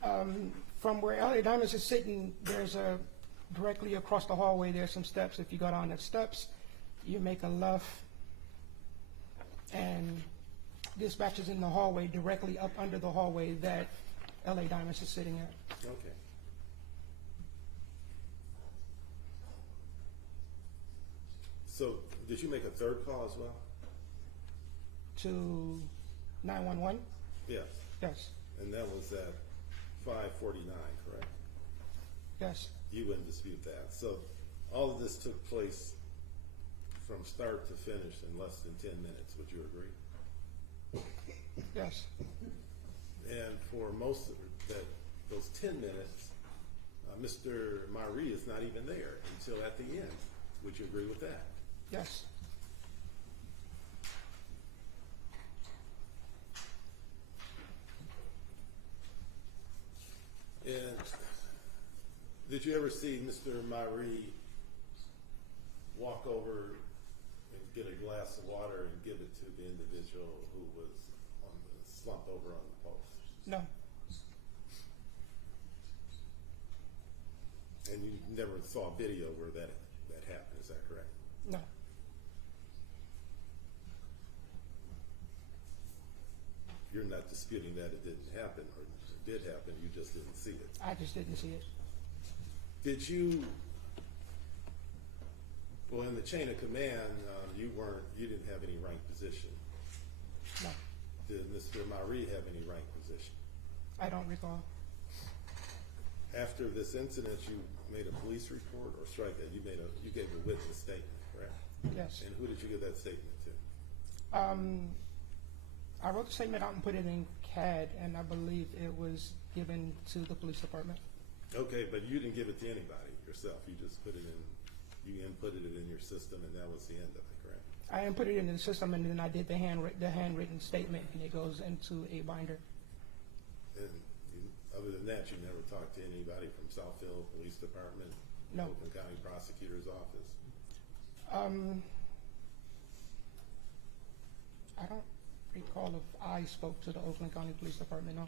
Diamonds? From where LA Diamonds is sitting, there's directly across the hallway, there's some steps. If you go down the steps, you make a left, and dispatch is in the hallway, directly up under the hallway that LA Diamonds is sitting at. Okay. So did you make a third call as well? To 911? Yes. Yes. And that was at 5:49, correct? Yes. You wouldn't dispute that. So all of this took place from start to finish in less than 10 minutes. Would you agree? Yes. And for most of those 10 minutes, Mr. Maree is not even there until at the end. Would you agree with that? Yes. And did you ever see Mr. Maree walk over and get a glass of water and give it to the individual who was slumped over on the post? No. And you never saw a video where that happened, is that correct? No. You're not disputing that it didn't happen, or it did happen, you just didn't see it. I just didn't see it. Did you, well, in the chain of command, you didn't have any rank position. No. Did Mr. Maree have any rank position? I don't recall. After this incident, you made a police report, or strike that, you gave a witness statement, correct? Yes. And who did you give that statement to? I wrote the statement out and put it in CAD, and I believe it was given to the police department. Okay, but you didn't give it to anybody yourself. You just put it in, you inputted it in your system, and that was the end of it, correct? I input it into the system, and then I did the handwritten statement, and it goes into a binder. And other than that, you never talked to anybody from Southfield Police Department? No. Oakland County Prosecutor's Office? I don't recall if I spoke to the Oakland County Police Department, no.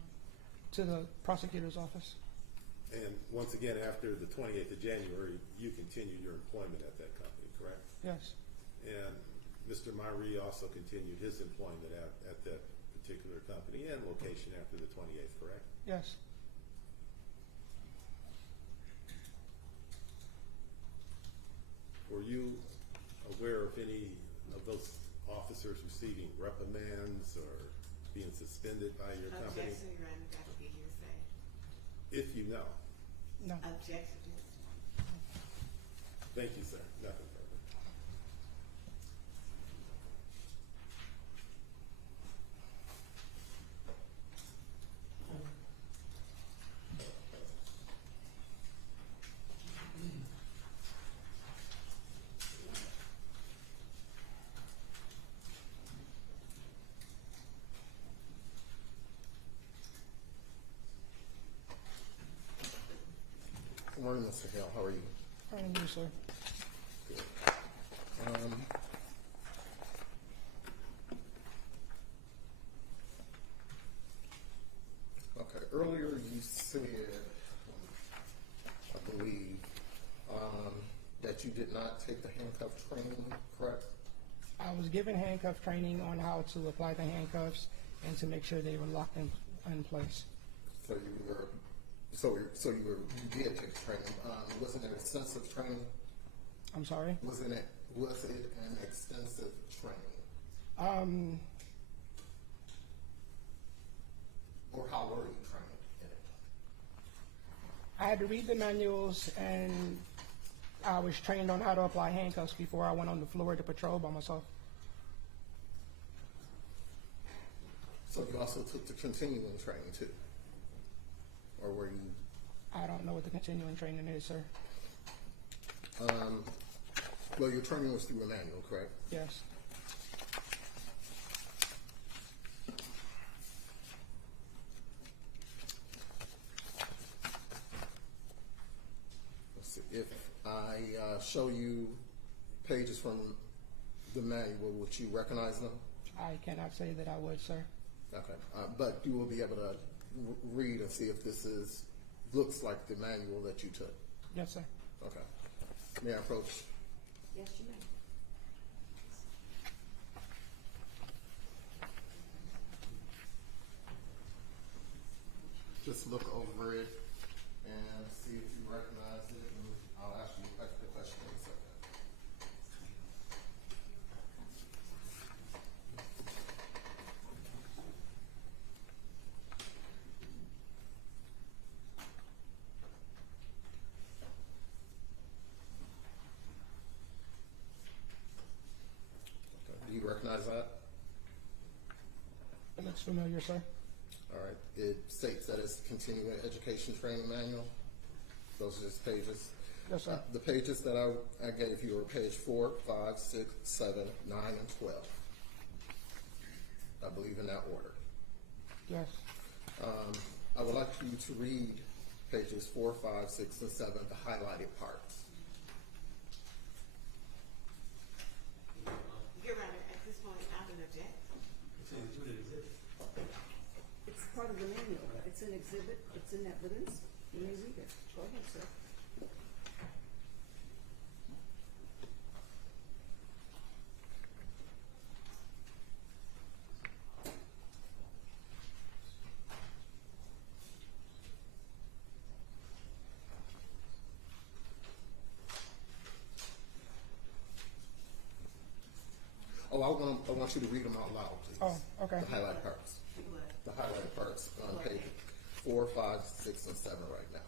To the prosecutor's office. And once again, after the 28th of January, you continued your employment at that company, correct? Yes. And Mr. Maree also continued his employment at that particular company and location after the 28th, correct? Yes. Were you aware of any of those officers receiving reprimands or being suspended by your company? Objection, Your Honor, that would be hearsay. If you know. No. Objection. Thank you, sir. Nothing further. Good morning, Mr. Hale. How are you? How are you, sir? earlier you said, I believe, that you did not take the handcuff training, correct? I was given handcuff training on how to apply the handcuffs and to make sure they were locked in place. So you did take training. Wasn't it extensive training? I'm sorry? Was it an extensive training? Or how were you trained in it? I had to read the manuals, and I was trained on how to apply handcuffs before I went on the floor to patrol by myself. So you also took the continuing training too? Or were you? I don't know what the continuing training is, sir. Well, your training was through a manual, correct? Yes. Let's see. If I show you pages from the manual, would you recognize them? I cannot say that I would, sir. Okay, but you will be able to read and see if this looks like the manual that you took. Yes, sir. Okay. May I approach? Yes, you may. Just look over it and see if you recognize it, and I'll ask you the question in a second. Do you recognize that? It looks familiar, sir. All right. It states that it's continuing education training manual. Those are just pages. Yes, sir. The pages that I gave you are page 4, 5, 6, 7, 9, and 12. I believe in that order. Yes. I would like you to read pages 4, 5, 6, and 7, the highlighted parts. Your Honor, at this point, I will object. It's part of the manual. It's an exhibit. It's in evidence. You may read it. Go ahead, sir. Oh, I want you to read them out loud, please. Oh, okay. The highlighted parts. You would. The highlighted parts on page 4, 5, 6, and 7 right now.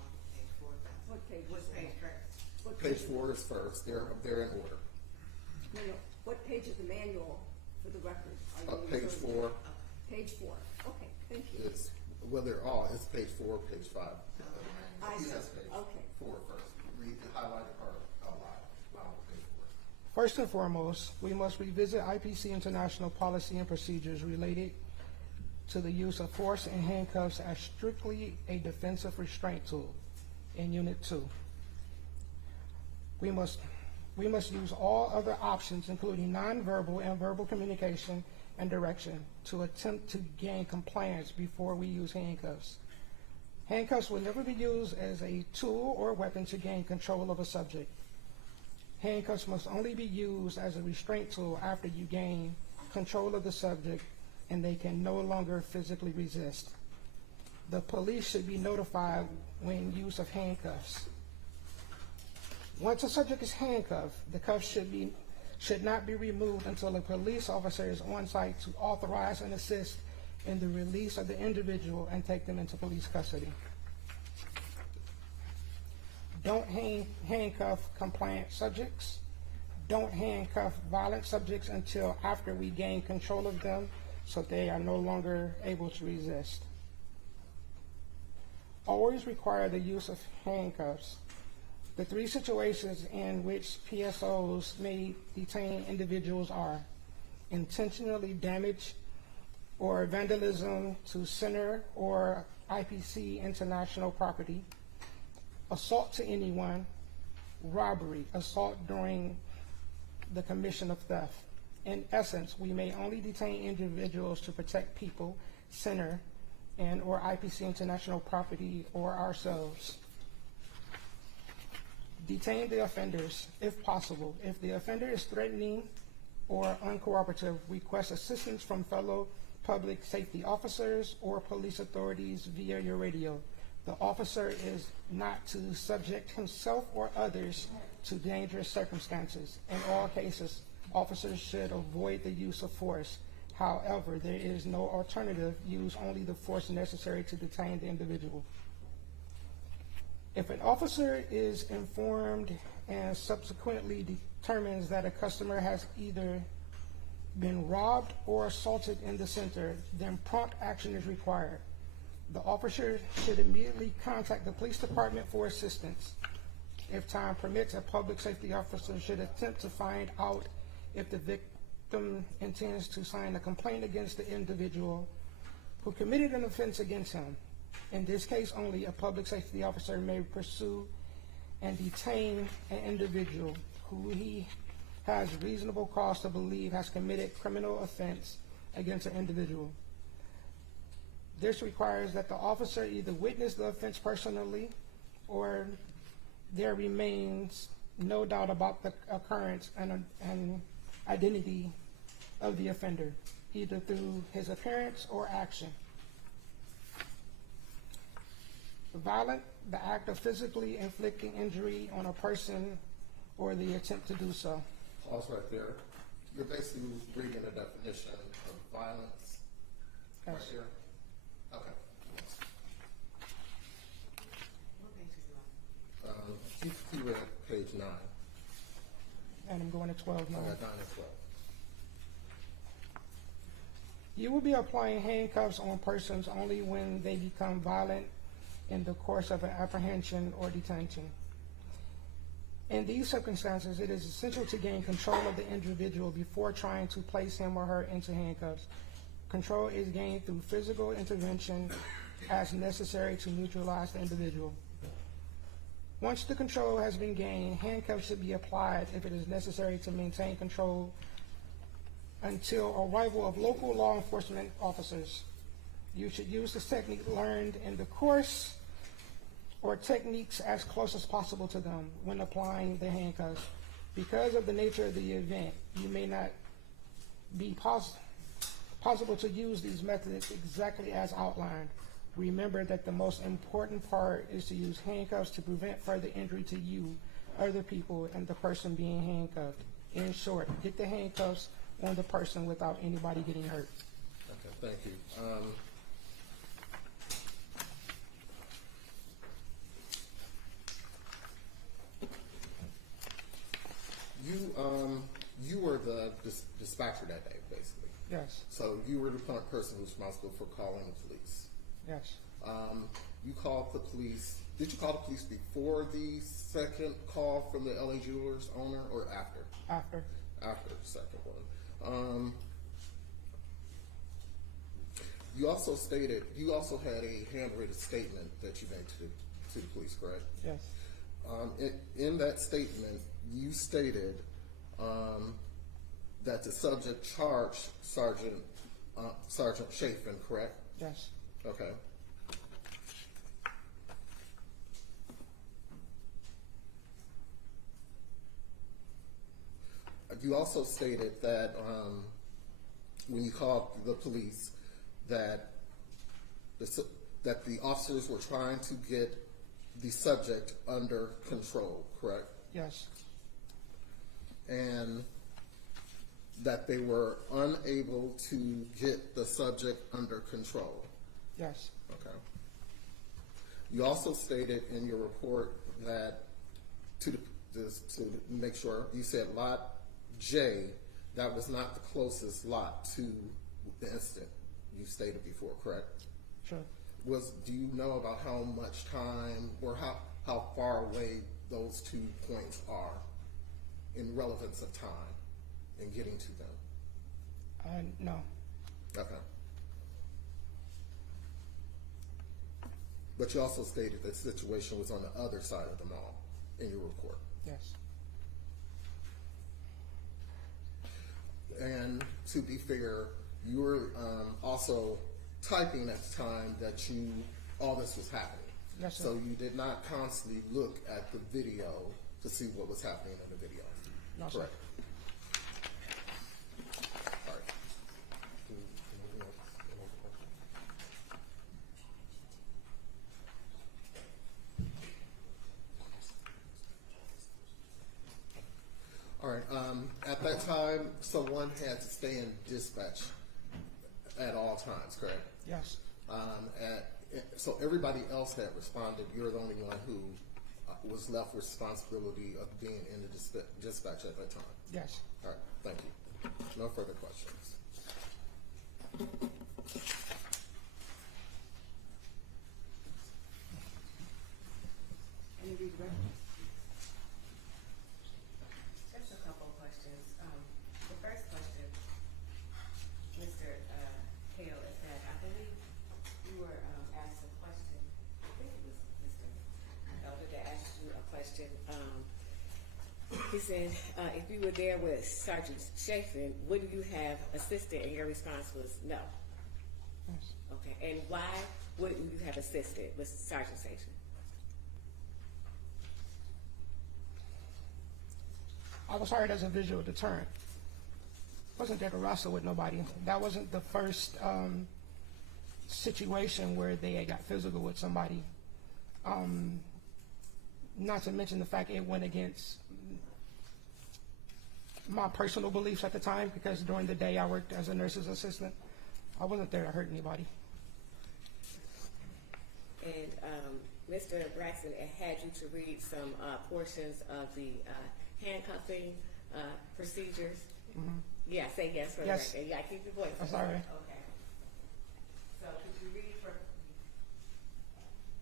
On page 4, What page What is it? page first? What Page 4 is first. They're in order. No, no. What page of the manual for the record? Are you Page referring to? 4 Page 4. Okay, thank you. is, well, they're all, it's page 4, page 5. I see. Yes, page Okay. 4 first. Read the highlighted part out loud on page 4. First and foremost, we must revisit IPC international policy and procedures related to the use of force and handcuffs as strictly a defensive restraint tool in Unit 2. We must use all other options, including nonverbal and verbal communication and direction, to attempt to gain compliance before we use handcuffs. Handcuffs will never be used as a tool or weapon to gain control of a subject. Handcuffs must only be used as a restraint tool after you gain control of the subject and they can no longer physically resist. The police should be notified when use of handcuffs. Once a subject is handcuffed, the cuffs should not be removed until a police officer is on site to authorize and assist in the release of the individual and take them into police custody. Don't handcuff compliant subjects. Don't handcuff violent subjects until after we gain control of them so they are no longer able to resist. Always require the use of handcuffs. The 3 situations in which PSOs may detain individuals are intentionally damage or vandalism to center or IPC international property, assault to anyone, robbery, assault during the commission of theft. In essence, we may only detain individuals to protect people, center, and or IPC International Property or ourselves. Detain the offenders if possible. If the offender is threatening or uncooperative, request assistance from fellow public safety officers or police authorities via your radio. The officer is not to subject himself or others to dangerous circumstances. In all cases, officers should avoid the use of force. However, there is no alternative. Use only the force necessary to detain the individual. If an officer is informed and subsequently determines that a customer has either been robbed or assaulted in the center, then prompt action is required. The officer should immediately contact the police department for assistance. If time permits, a public safety officer should attempt to find out if the victim intends to sign a complaint against the individual who committed an offense against him. In this case only, a public safety officer may pursue and detain an individual who he has reasonable cause to believe has committed criminal offense against an individual. This requires that the officer either witness the offense personally or there remains no doubt about the occurrence and identity of the offender, either through his appearance or action. The act of physically inflicting injury on a person or the attempt to do so. Pause right there. You're basically reading a definition of violence right Yes. here. Okay. What page is it on? You read page 9. And I'm going to 12 now. I got 9 and 12. You will be applying handcuffs on persons only when they become violent in the course of an apprehension or detention. In these circumstances, it is essential to gain control of the individual before trying to place him or her into handcuffs. Control is gained through physical intervention as necessary to neutralize the individual. Once the control has been gained, handcuffs should be applied if it is necessary to maintain control until arrival of local law enforcement officers. You should use this technique learned in the course or techniques as close as possible to them when applying the handcuffs. Because of the nature of the event, you may not be possible to use these methods exactly as outlined. Remember that the most important part is to use handcuffs to prevent further injury to you, other people, and the person being handcuffed. In short, get the handcuffs on the person without anybody getting hurt. Okay, thank you. You were the dispatcher that day, basically. Yes, So you were the person who's responsible for calling the police. yes. You called the police. Did you call the police before the second call from the LA Jewelers owner or after? After. After the second one. You also had a handwritten statement that you made to the police, correct? Yes. In that statement, you stated that the subject charged Sergeant Chafin, correct? Yes. Okay. You also stated that when you called the police, that the officers were trying to get the subject under control, correct? Yes. And that they were unable to get the subject under control. Yes. Okay. You also stated in your report that to make sure, you said lot J, that was not the closest lot to the incident you stated before, correct? Sure. Do you know about how much time or how far away those 2 points are in relevance of time in getting to them? No. Okay. But you also stated that the situation was on the other side of the mall in your report. Yes. And to be fair, you were also typing at the time that all this was happening. Yes, sir. So you did not constantly look at the video to see what was happening in the video. No, sir. Correct. All right. Anything else? Any other questions? All right. At that time, someone had to stay in dispatch at all times, correct? Yes. So everybody else had responded. You're the only one who was left with responsibility of being in the dispatch at that time. Yes. All right. Thank you. No further questions. Any redirections? Just a couple of questions. The first question, Mr. Hale, is that I believe you were asked a question. I think it was Mr. Elder that asked you a question. He said, if you were there with Sergeant Chafin, wouldn't you have assisted? And your response was no. Yes. Okay. And why wouldn't you have assisted with Sergeant Chafin? I was hired as a visual deterrent. Wasn't there to wrestle with nobody. That wasn't the first situation where they had got physical with somebody. Not to mention the fact it went against my personal beliefs at the time, because during the day I worked as a nurse's assistant. I wasn't there to hurt anybody. And Mr. Braxton had you to read some portions of the handcuffing procedures. Mm-hmm. Yeah, say yes for Yes. the record. Yeah, keep your voice. I'm sorry. Okay. So could you read from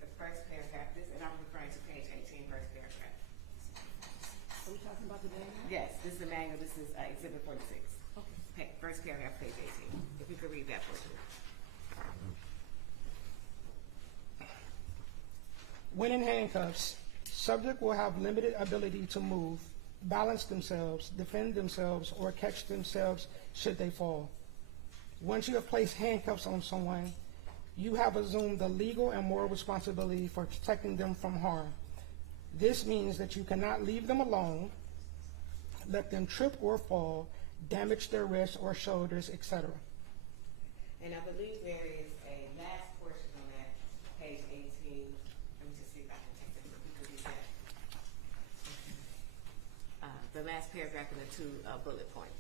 the first paragraph? This, and I'm referring to page 18, first paragraph. Are we talking about the manual? Yes, this is the manual. This is Exhibit 46. Okay. First paragraph, page 18. If you could read that portion. When in handcuffs, subject will have limited ability to move, balance themselves, defend themselves, or catch themselves should they fall. Once you have placed handcuffs on someone, you have assumed the legal and moral responsibility for protecting them from harm. This means that you cannot leave them alone, let them trip or fall, damage their wrists or shoulders, etc. And I believe there is a last portion on that, page 18. Let me just see if I can take it. You could read that. The last paragraph in the two bullet points.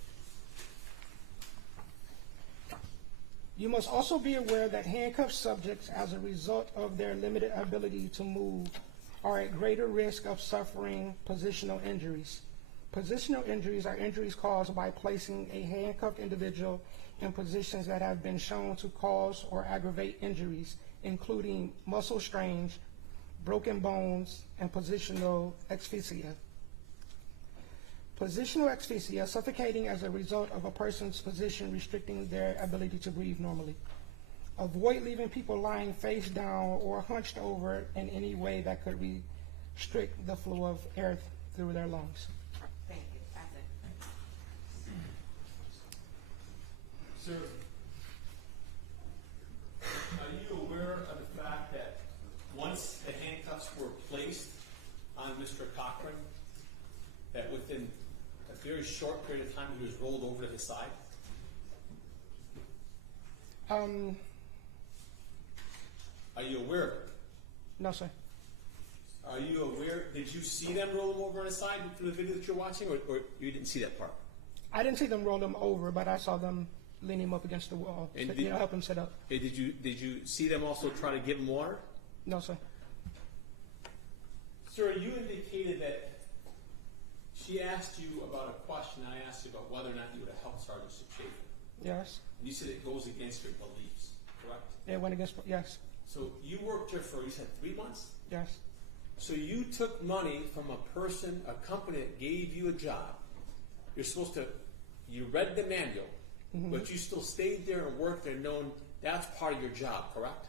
You must also be aware that handcuffed subjects, as a result of their limited ability to move, are at greater risk of suffering positional injuries. Positional injuries are injuries caused by placing a handcuffed individual in positions that have been shown to cause or aggravate injuries, including muscle strains, broken bones, and positional asphyxia. Positional asphyxia, suffocating as a result of a person's position restricting their ability to breathe normally. Avoid leaving people lying face down or hunched over in any way that could restrict the flow of air through their lungs. Thank you. That's it. Sir, are you aware of the fact that once the handcuffs were placed on Mr. Cochran, that within a very short period of time he was rolled over to his side? Are you aware of it? No, sir. Are you aware, did you see them roll him over on his side through the video that you're watching, or you didn't see that part? I didn't see them roll him over, but I saw them lean him up against the wall, And help him sit up. Did you see them also try to give him water? No, sir. Sir, you indicated that she asked you about a question I asked you about whether or not you would have helped Sergeant Chafin. Yes. And you said it goes against your beliefs, correct? It went against, yes, So you worked there for, you said 3 months? yes, So you took money from a person, a company that gave you a job. You're supposed to, you read the manual, but you still stayed there and worked there knowing that's part of your job, correct?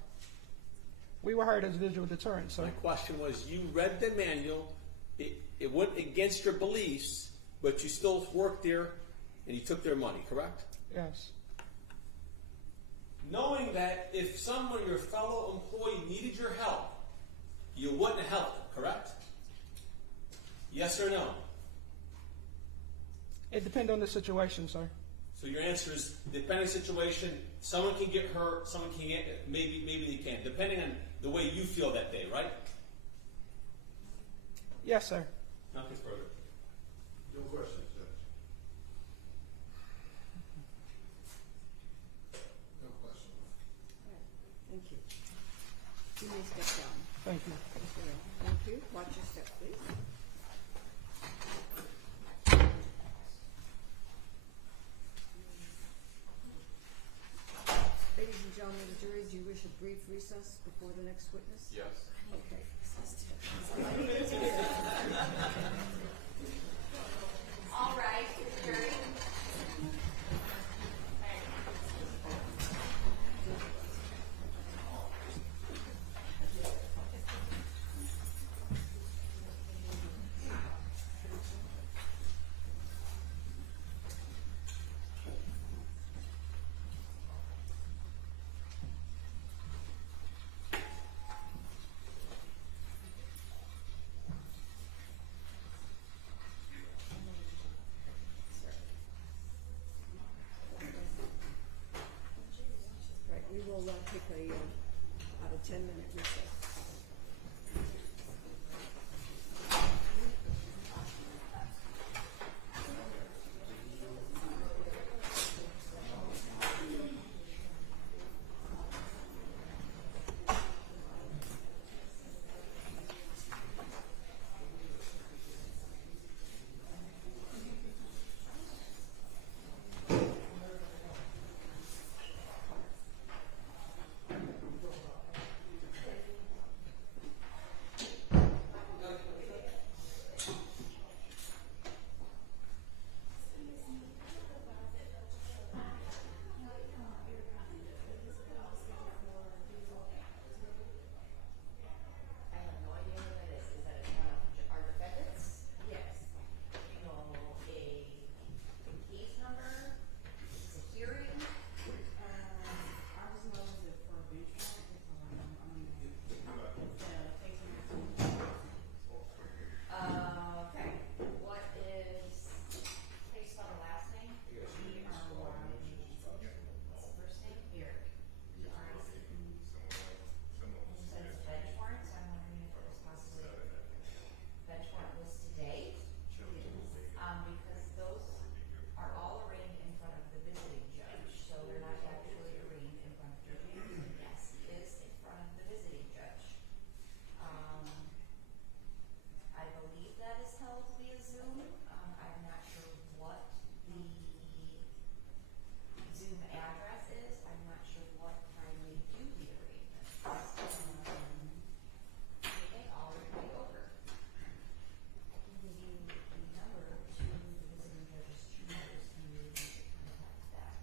we were hired as visual deterrents, so My question was, you read the manual, it went against your beliefs, but you still worked there and you took their money, correct? yes, knowing that if someone, your fellow employee, needed your help, you wouldn't have helped them, correct? Yes or no? It depends on the situation, sir. So your answer is, depending on the situation, someone can get hurt, someone can get, maybe they can't, depending on the way you feel that day, right? Yes, sir. Nothing further. No questions, Judge. No question. All right, thank you. You may step down. Thank you. Mr. Aaron. Thank you. Watch your step, please. Ladies and gentlemen of the jury, do you wish a brief recess before the next witness? Yes. Okay. All right, jury. Right, we will take about a 10-minute recess. I have no idea what that is. Is that one of our defendants? Yes. Do you know a case number? Is it hearing? I was known as for a bench trial. Okay. What is, how you spell the last name? E-R-Y. What's the first name? Eric. E-R-I-C. You said it's a bench warrant, so I'm wondering if it was possibly bench warrant was today? Because those are all arraigned in front of the visiting judge, so they're not actually arraigned in front of Judge Anderson. Yes, he is in front of the visiting judge. I believe that is held via Zoom. I'm not sure what the Zoom address is. I'm not sure what time they do the arraignment. They may already be over. I can give you the number to the visiting judge's chambers and you can contact that.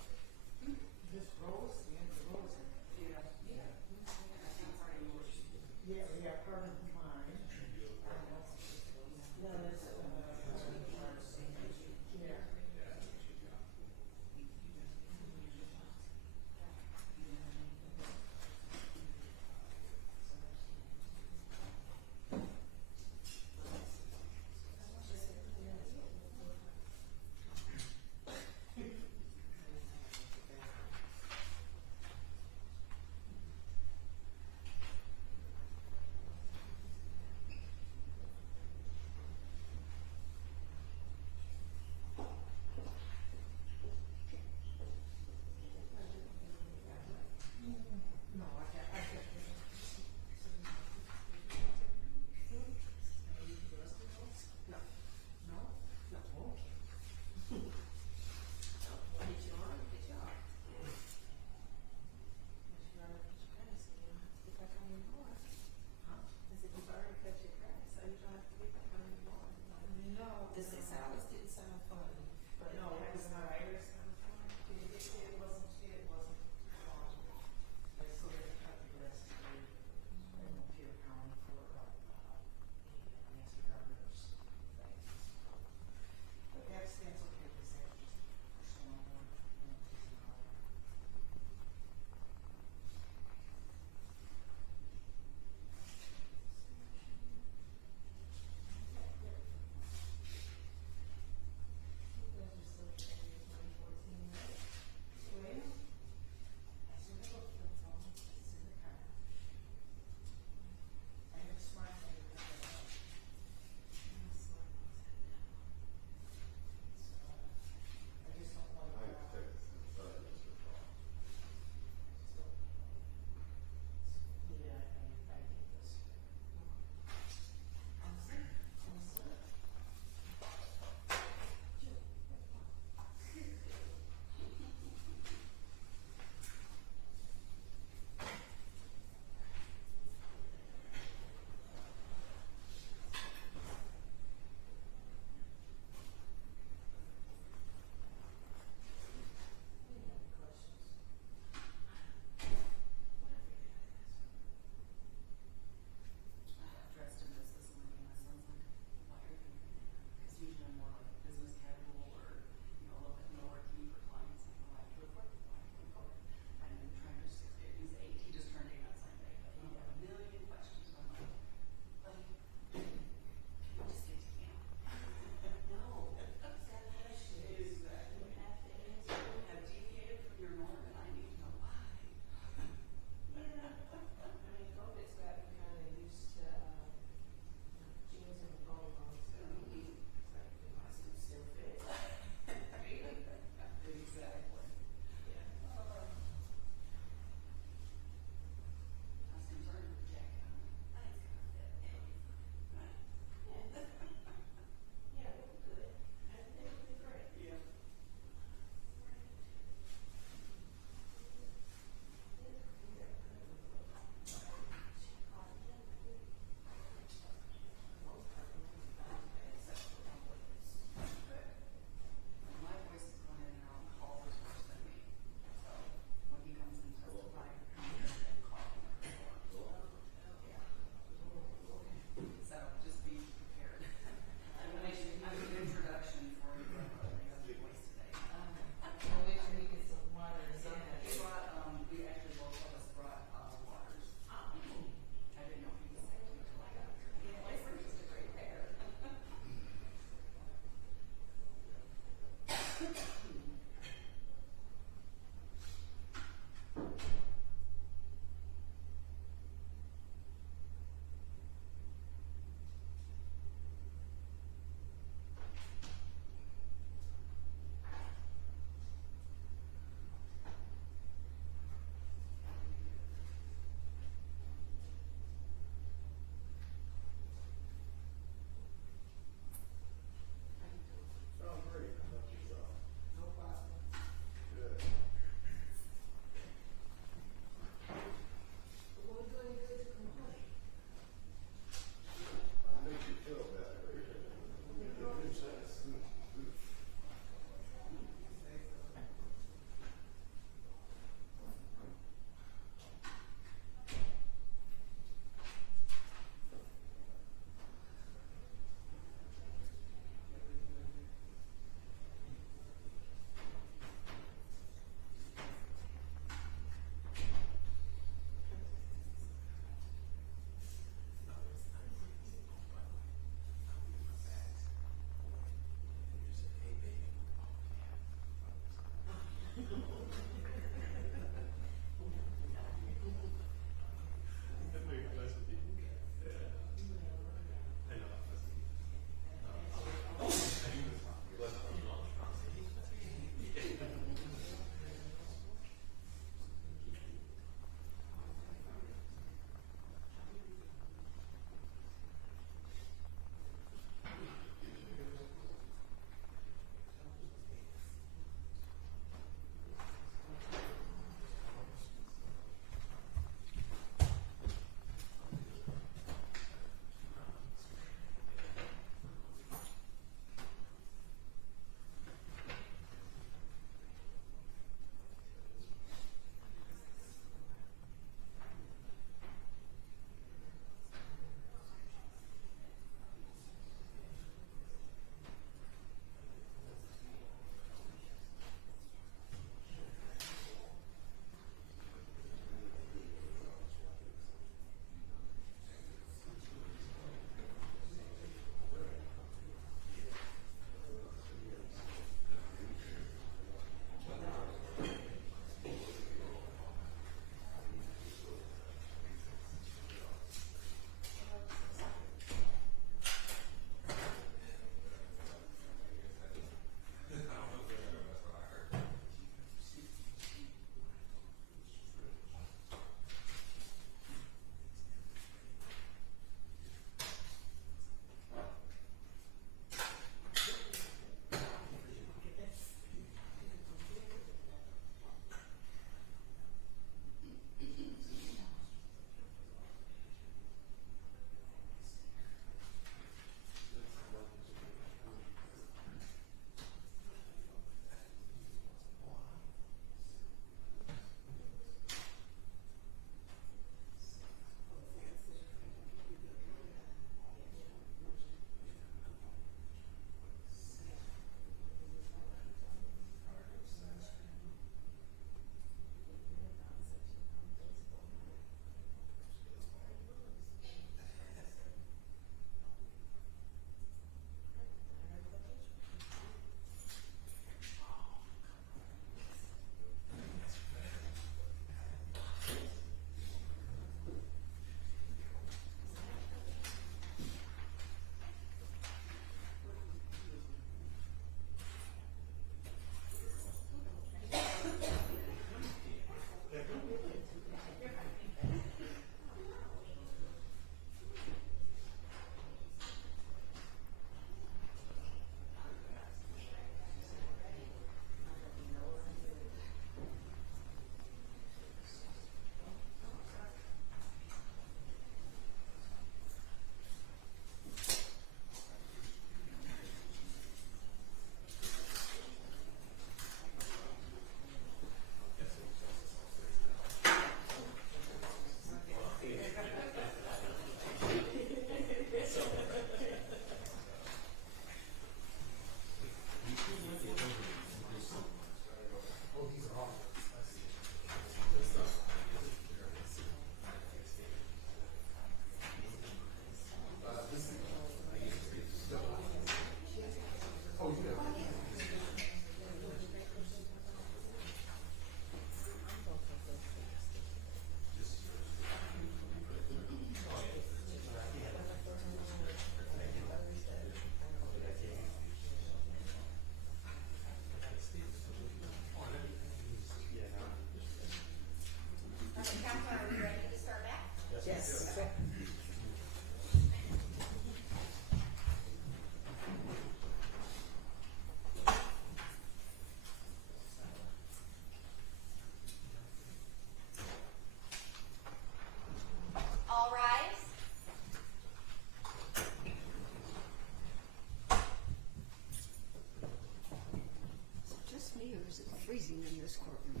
amazing in this courtroom.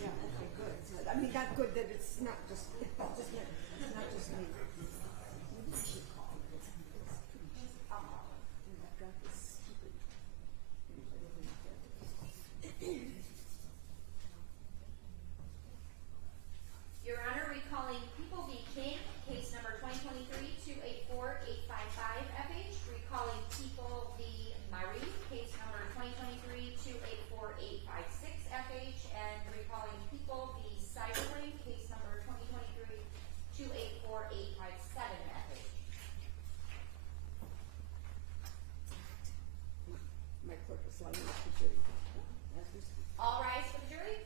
Yeah, okay, good. I mean, not good that it's not just me. I've got this stupid. Your Honor, recalling People v. King, case number 2023-284-855 FH. Recalling People v. Maree, case number 2023-284-856 FH. And recalling People v. Seiberling, case number 2023-284-857 FH. My clerk is lining up the jury. As we speak. All rise for the jury.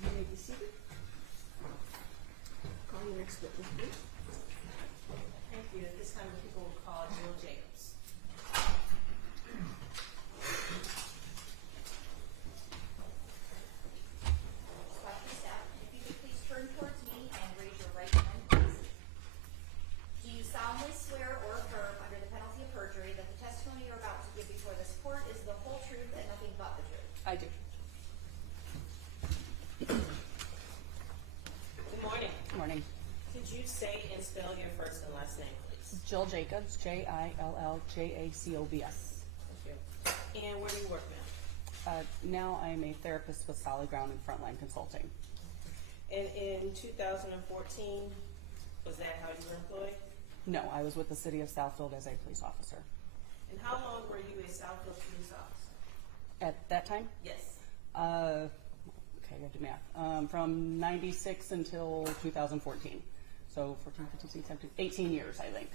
You may be seated. Call your next witness, please. Thank you. At this time, the people will call Jill Jacobs. Stop the step. If you could please turn towards me and raise your right hand, please. Do you solemnly swear or affirm under the penalty of perjury that the testimony you're about to give before this court is the whole truth and nothing but the truth? I do. Good morning. Good morning. Could you say and spell your first and last name, please? Jill Jacobs, Jillljacobs. Thank you. And where do you work now? Now I'm a therapist with Solid Ground and Frontline Consulting. And in 2014, was that how you were employed? No, I was with the City of Southfield as a police officer. And how long were you a Southfield police officer? At that time? Yes. Okay, I got to do math. From 96 until 2014. So 14, 15, 16, 17, 18 years, I think.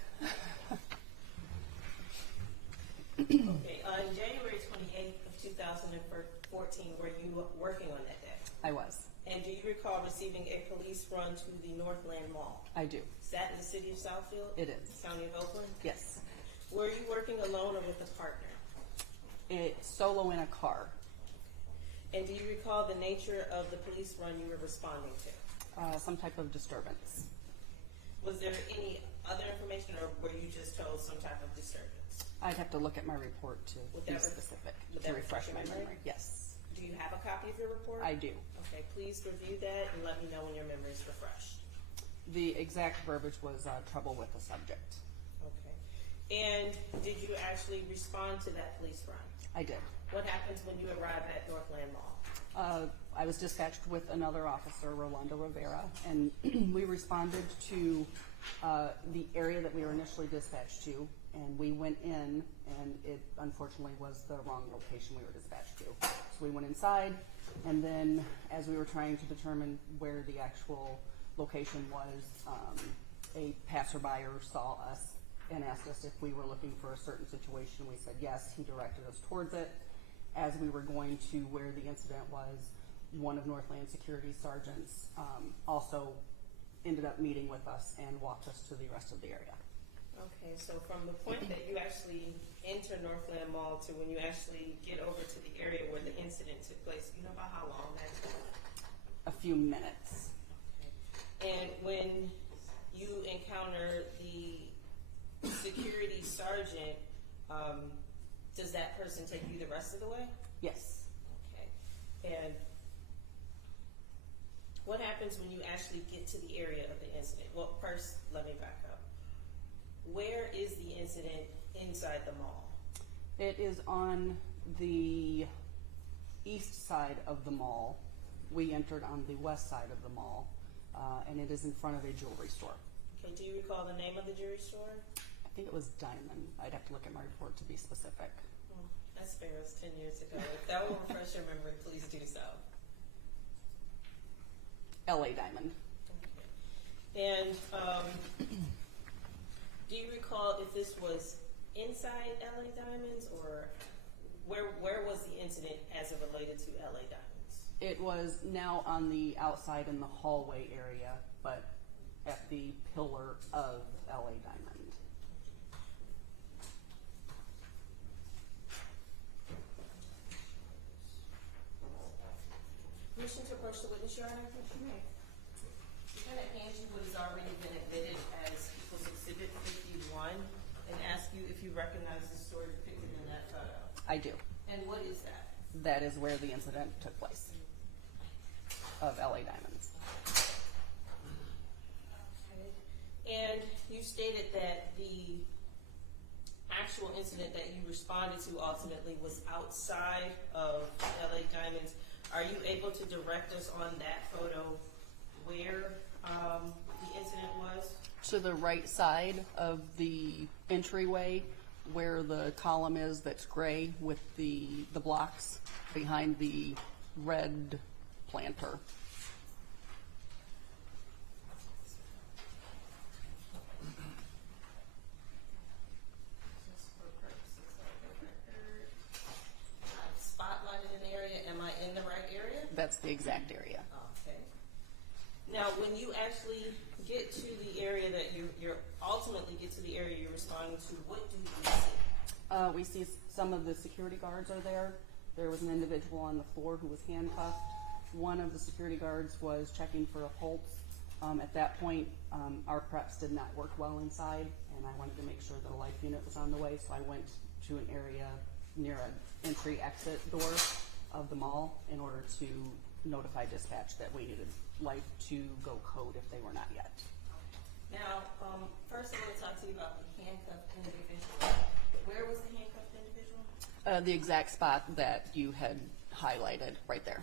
Okay. On January 28th of 2014, were you working on that day? I was. And do you recall receiving a police run to the Northland Mall? I do. Is that in the city of Southfield? It is. County of Oakland? Yes. Were you working alone or with a partner? It's solo in a car. And do you recall the nature of the police run you were responding to? Some type of disturbance. Was there any other information, or were you just told some type of disturbance? I'd have to look at my report to Would be that specific, would to that refresh my refresh your memory. memory? Yes, Do you have a copy of your report? I do. Okay, please review that and let me know when your memory is refreshed. The exact verbiage was trouble with the subject. Okay. And did you actually respond to that police run? I did. What happens when you arrive at Northland Mall? I was dispatched with another officer, Rolando Rivera, and we responded to the area that we were initially dispatched to, and we went in, and it unfortunately was the wrong location we were dispatched to. So we went inside, and then as we were trying to determine where the actual location was, a passerby saw us and asked us if we were looking for a certain situation. We said yes. He directed us towards it. As we were going to where the incident was, one of Northland Security sergeants also ended up meeting with us and walked us to the rest of the area. Okay, so from the point that you actually enter Northland Mall to when you actually get over to the area where the incident took place, you know about how long that took? A few minutes. Okay. And when you encounter the security sergeant, does that person take you the rest of the way? Yes. Okay. And what happens when you actually get to the area of the incident? Well, first, let me back up. Where is the incident inside the mall? It is on the east side of the mall. We entered on the west side of the mall, and it is in front of a jewelry store. Okay, do you recall the name of the jewelry store? I think it was Diamond. I'd have to look at my report to be specific. That's fair, it was 10 years ago. If that will refresh your memory, please do so. LA Diamond. Okay. And do you recall if this was inside LA Diamonds or where was the incident as it related to LA Diamonds? It was now on the outside in the hallway area, but at the pillar of LA Diamond. Permission to approach the witness, Your Honor? Yes, you may. I'm going to hand you what has already been admitted as People's Exhibit 51 and ask you if you recognize the story depicted in that photo. I do. And what is that? That is where the incident took place of LA Diamonds. Okay. And you stated that the actual incident that you responded to ultimately was outside of LA Diamonds. Are you able to direct us on that photo where the incident was? To the right side of the entryway, where the column is that's gray with the blocks behind the red planter. Just for purposes of the record, I've spotlighted an area. Am I in the right area? That's the exact area. Okay. Now, when you actually get to the area that you're ultimately get to the area you're responding to, what do you see? We see some of the security guards are there. There was an individual on the floor who was handcuffed. One of the security guards was checking for a pulse. At that point, our preps did not work well inside, and I wanted to make sure that a life unit was on the way, so I went to an area near an entry-exit door of the mall in order to notify dispatch that we needed life to go code if they were not yet. Now, first I want to talk to you about the handcuffed individual. Where was the handcuffed individual? The exact spot that you had highlighted right there.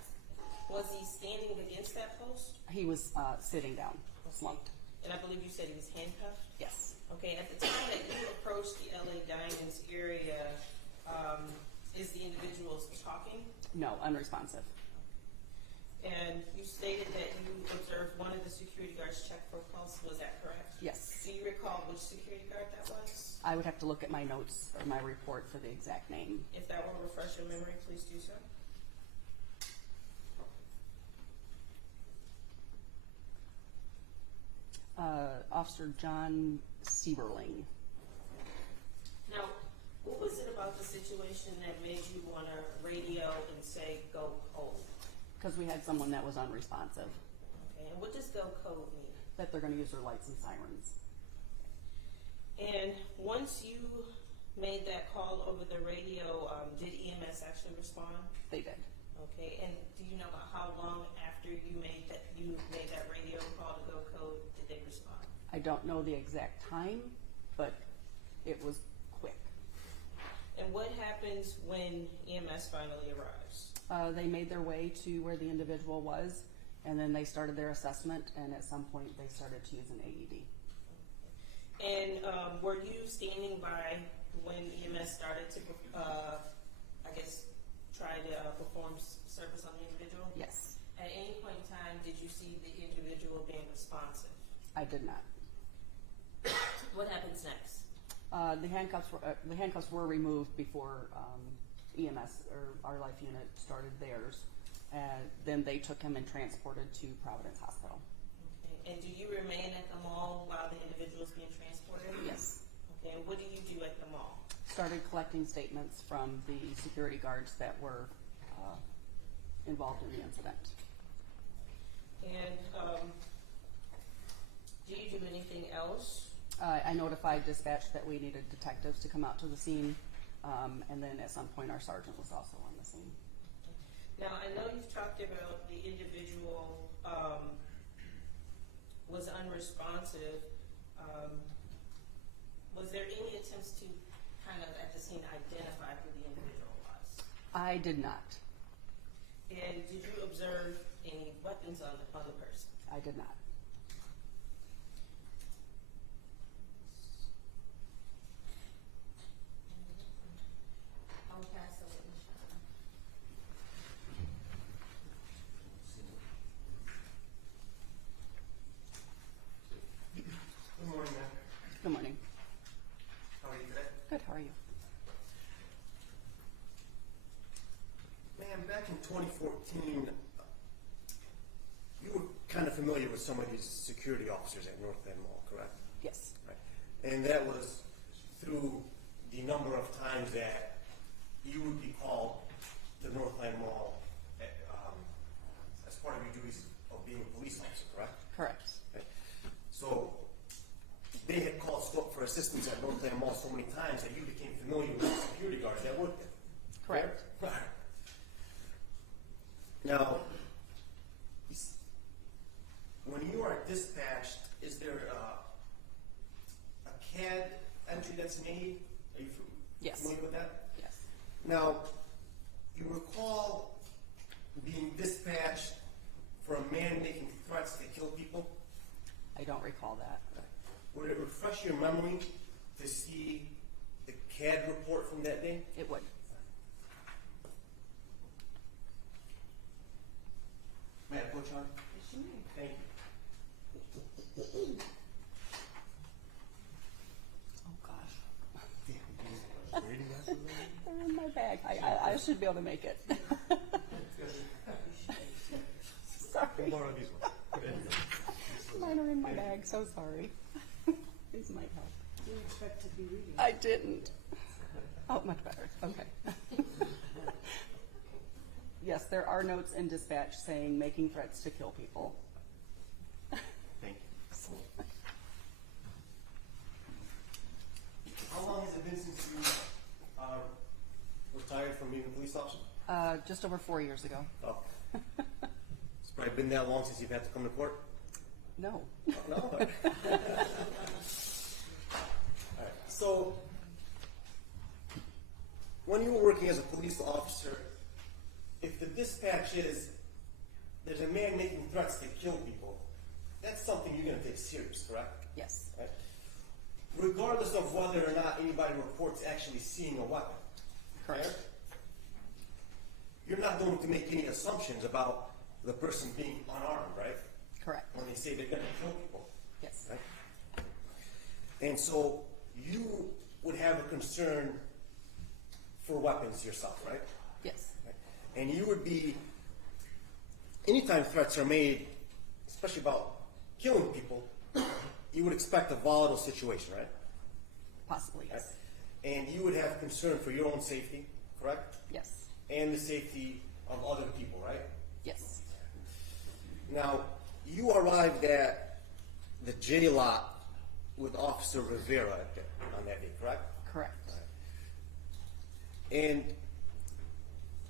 Was he standing against that post? He was sitting down, slumped. And I believe you said he was handcuffed? Yes. Okay, at the time that you approached the LA Diamonds area, is the individual talking? No, unresponsive. And you stated that you observed one of the security guards check for pulse. Was that correct? Yes. Do you recall which security guard that was? I would have to look at my notes or my report for the exact name. If that will refresh your memory, please do so. Officer John Seiberling. Now, what was it about the situation that made you want to radio and say go cold? Because we had someone that was unresponsive. Okay, and what does go code mean? That they're going to use their lights and sirens. And once you made that call over the radio, did EMS actually respond? They did. Okay, and do you know how long after you made that radio call to go code did they respond? I don't know the exact time, but it was quick. And what happens when EMS finally arrives? They made their way to where the individual was, and then they started their assessment, and at some point they started to use an AED. And were you standing by when EMS started to, I guess, try to perform service on the individual? Yes. At any point in time, did you see the individual being responsive? I did not. What happens next? The handcuffs were removed before EMS or our life unit started theirs. Then they took him and transported to Providence Hospital. Okay. And do you remain at the mall while the individual is being transported? Yes. Okay. And what do you do at the mall? Started collecting statements from the security guards that were involved in the incident. And do you do anything else? I notified dispatch that we needed detectives to come out to the scene, and then at some point our sergeant was also on the scene. Now, I know you've talked about the individual was unresponsive. Was there any attempts to kind of at the scene identify who the individual was? I did not. And did you observe any weapons on the person? I did not. I'll pass the witness. Good morning, ma'am. Good morning. How are you today? Good, how are you? back in 2014, you were kind of familiar with some of these security officers at Northland Mall, correct? Yes. Right. And that was through the number of times that you would be called to Northland Mall as part of your duties of being a police officer, correct? Correct. Right. So they had called scope for assistance at Northland Mall so many times that you became familiar with the security guards that worked there. Correct. Right. Now, when you are dispatched, is there a CAD entry that's made? Are you Yes. familiar with that? Yes. Now, you recall being dispatched for a man making threats to kill people? I don't recall that. Would it refresh your memory to see the CAD report from that day? It would. May I approach on? Yes, you may. Thank you. Oh, gosh. They're in my bag. I should be able to make it. Sorry. Mine are in my bag, so sorry. These might help. You expect to be reading. I didn't. Oh, much better. Okay. Yes, there are notes in dispatch saying making threats to kill people. Thank you. How long has it been since you retired from being a police officer? Just over 4 years ago. Oh. It's probably been that long since you've had to come to court? No. No? All right. So, when you were working as a police officer, if the dispatch is there's a man making threats to kill people, that's something you're going to take serious, correct? Yes. Right? Regardless of whether or not anybody reports actually seeing a weapon. Correct. You're not going to make any assumptions about the person being unarmed, right? Correct. When they say they're going to kill people. Yes. Right? And so you would have a concern for weapons yourself, right? Yes. And you would be, anytime threats are made, especially about killing people, you would expect a volatile situation, right? Possibly, yes. Right? And you would have concern for your own safety, correct? Yes. And the safety of other people, right? Yes. Now, you arrived at the J lot with Officer Rivera on that day, correct? Correct. And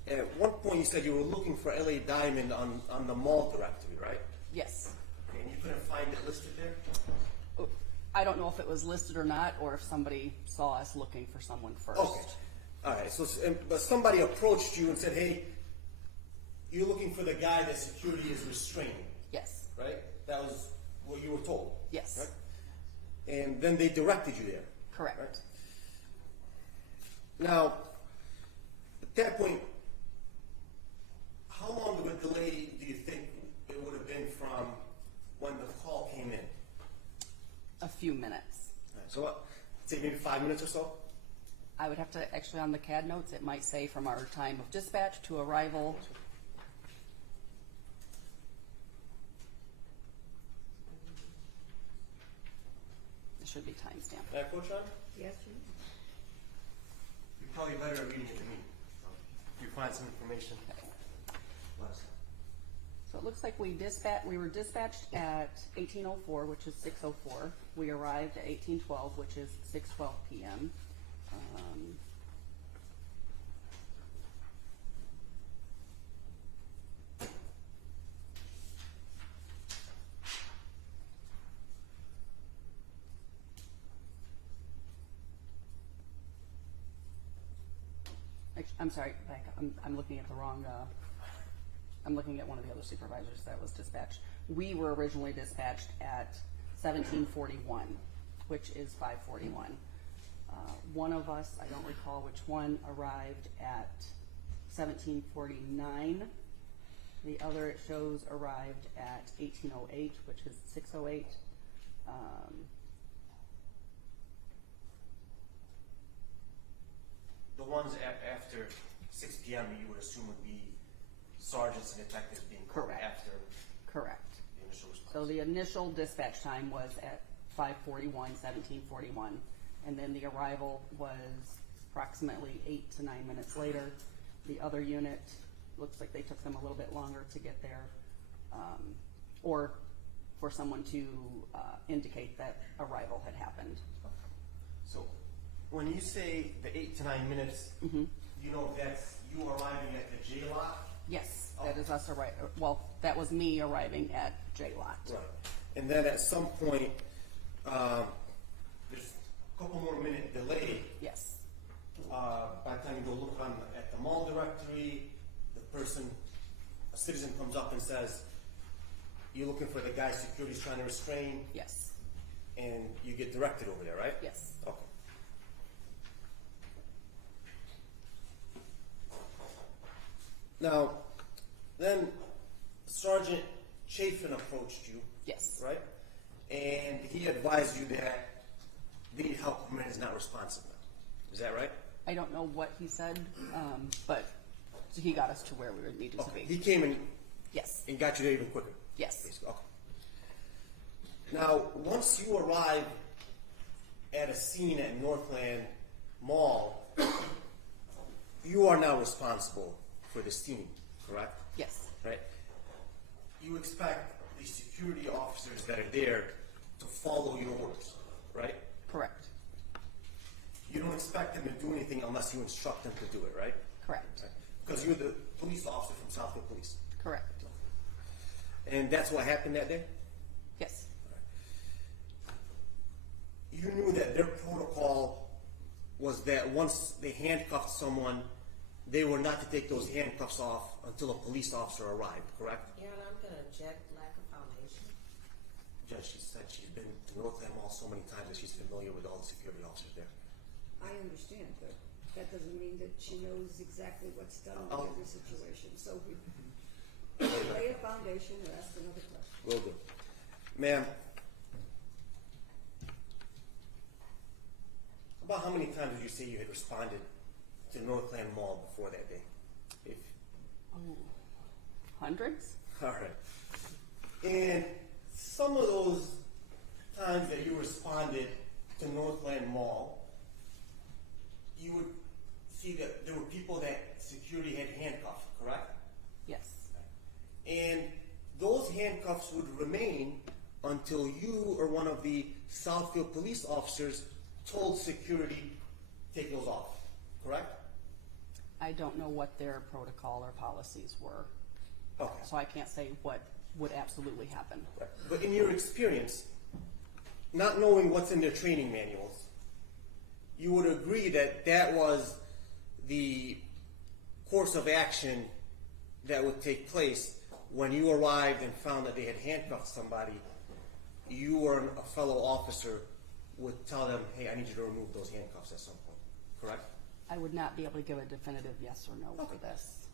at one point you said you were looking for LA Diamond on the mall directory, right? Yes. And you couldn't find it listed there? Oh, I don't know if it was listed or not, or if somebody saw us looking for someone first. Okay. All right. So, but somebody approached you and said, "Hey, you're looking for the guy that security is restraining." Yes. Right? That was what you were told. Yes. Right? And then they directed you there. Correct. Right? Now, at that point, how long of a delay do you think it would have been from when the call came in? A few minutes. All right, so what, say maybe 5 minutes or so? I would have to, actually on the CAD notes, it might say from our time of dispatch to arrival. It should be timestamped. Can I quote Sean? Yes, you You're probably better at reading it than me. If you find some information, let us know. So it looks like we were dispatched at 18:04, which is 6:04. We arrived at 18:12, which is 6:12 p.m. I'm sorry, back up. I'm looking at the wrong. I'm looking at one of the other supervisors that was dispatched. We were originally dispatched at 17:41, which is 5:41. One of us, I don't recall which one, arrived at 17:49. The other, it shows, arrived at 18:08, which is 6:08. The ones after 6 p.m. you would assume would be sergeants and detectives being called Correct. after Correct. the initial response. So the initial dispatch time was at 1741, and then the arrival was approximately 8 to 9 minutes later. The other unit, looks like they took them a little bit longer to get there, or for someone to indicate that arrival had happened. So, when you say the 8 to 9 minutes, you know that's you arriving at the J lot? Yes, that is us arriving. Well, that was me arriving at J lot. Right. And then at some point, there's a couple more minute delay. Yes. By the time you go look at the mall directory, a citizen comes up and says, you're looking for the guy security's trying to restrain, Yes. and you get directed over there, right? Yes. Okay. Now, then Sergeant Chafin approached you, Yes. right? And he advised you that the help command is not responsive now. Is that right? I don't know what he said, but he got us to where we needed to Okay. be. He came and Yes. got you there even quicker. Yes. Basically. Okay. Now, once you arrive at a scene at Northland Mall, you are now responsible for the scene, correct? Yes. Right? You expect the security officers that are there to follow your orders, right? Correct. You don't expect them to do anything unless you instruct them to do it, right? Correct. Because you're the police officer from Southfield Police. Correct. And that's what happened that day? Yes. You knew that their protocol was that once they handcuffed someone, they were not to take those handcuffs off until a police officer arrived, correct? Aaron, I'm going to object, lack of foundation. Judge, she said she's been to Northland Mall so many times that she's familiar with all the security officers there. I understand, but that doesn't mean that she knows exactly what's done in Oh. every situation. So we lay a foundation or ask another question. Will do. Ma'am, about how many times did you say you had responded to Northland Mall before that day? If, Hundreds? all right. And some of those times that you responded to Northland Mall, you would see that there were people that security had handcuffed, correct? Yes. And those handcuffs would remain until you or one of the Southfield police officers told security, take those off, correct? I don't know what their protocol or policies were, Okay. so I can't say what would absolutely happen. Right. But in your experience, not knowing what's in their training manuals, you would agree that that was the course of action that would take place when you arrived and found that they had handcuffed somebody. You or a fellow officer would tell them, hey, I need you to remove those handcuffs at some point, correct? I would not be able to give a definitive yes or no for this.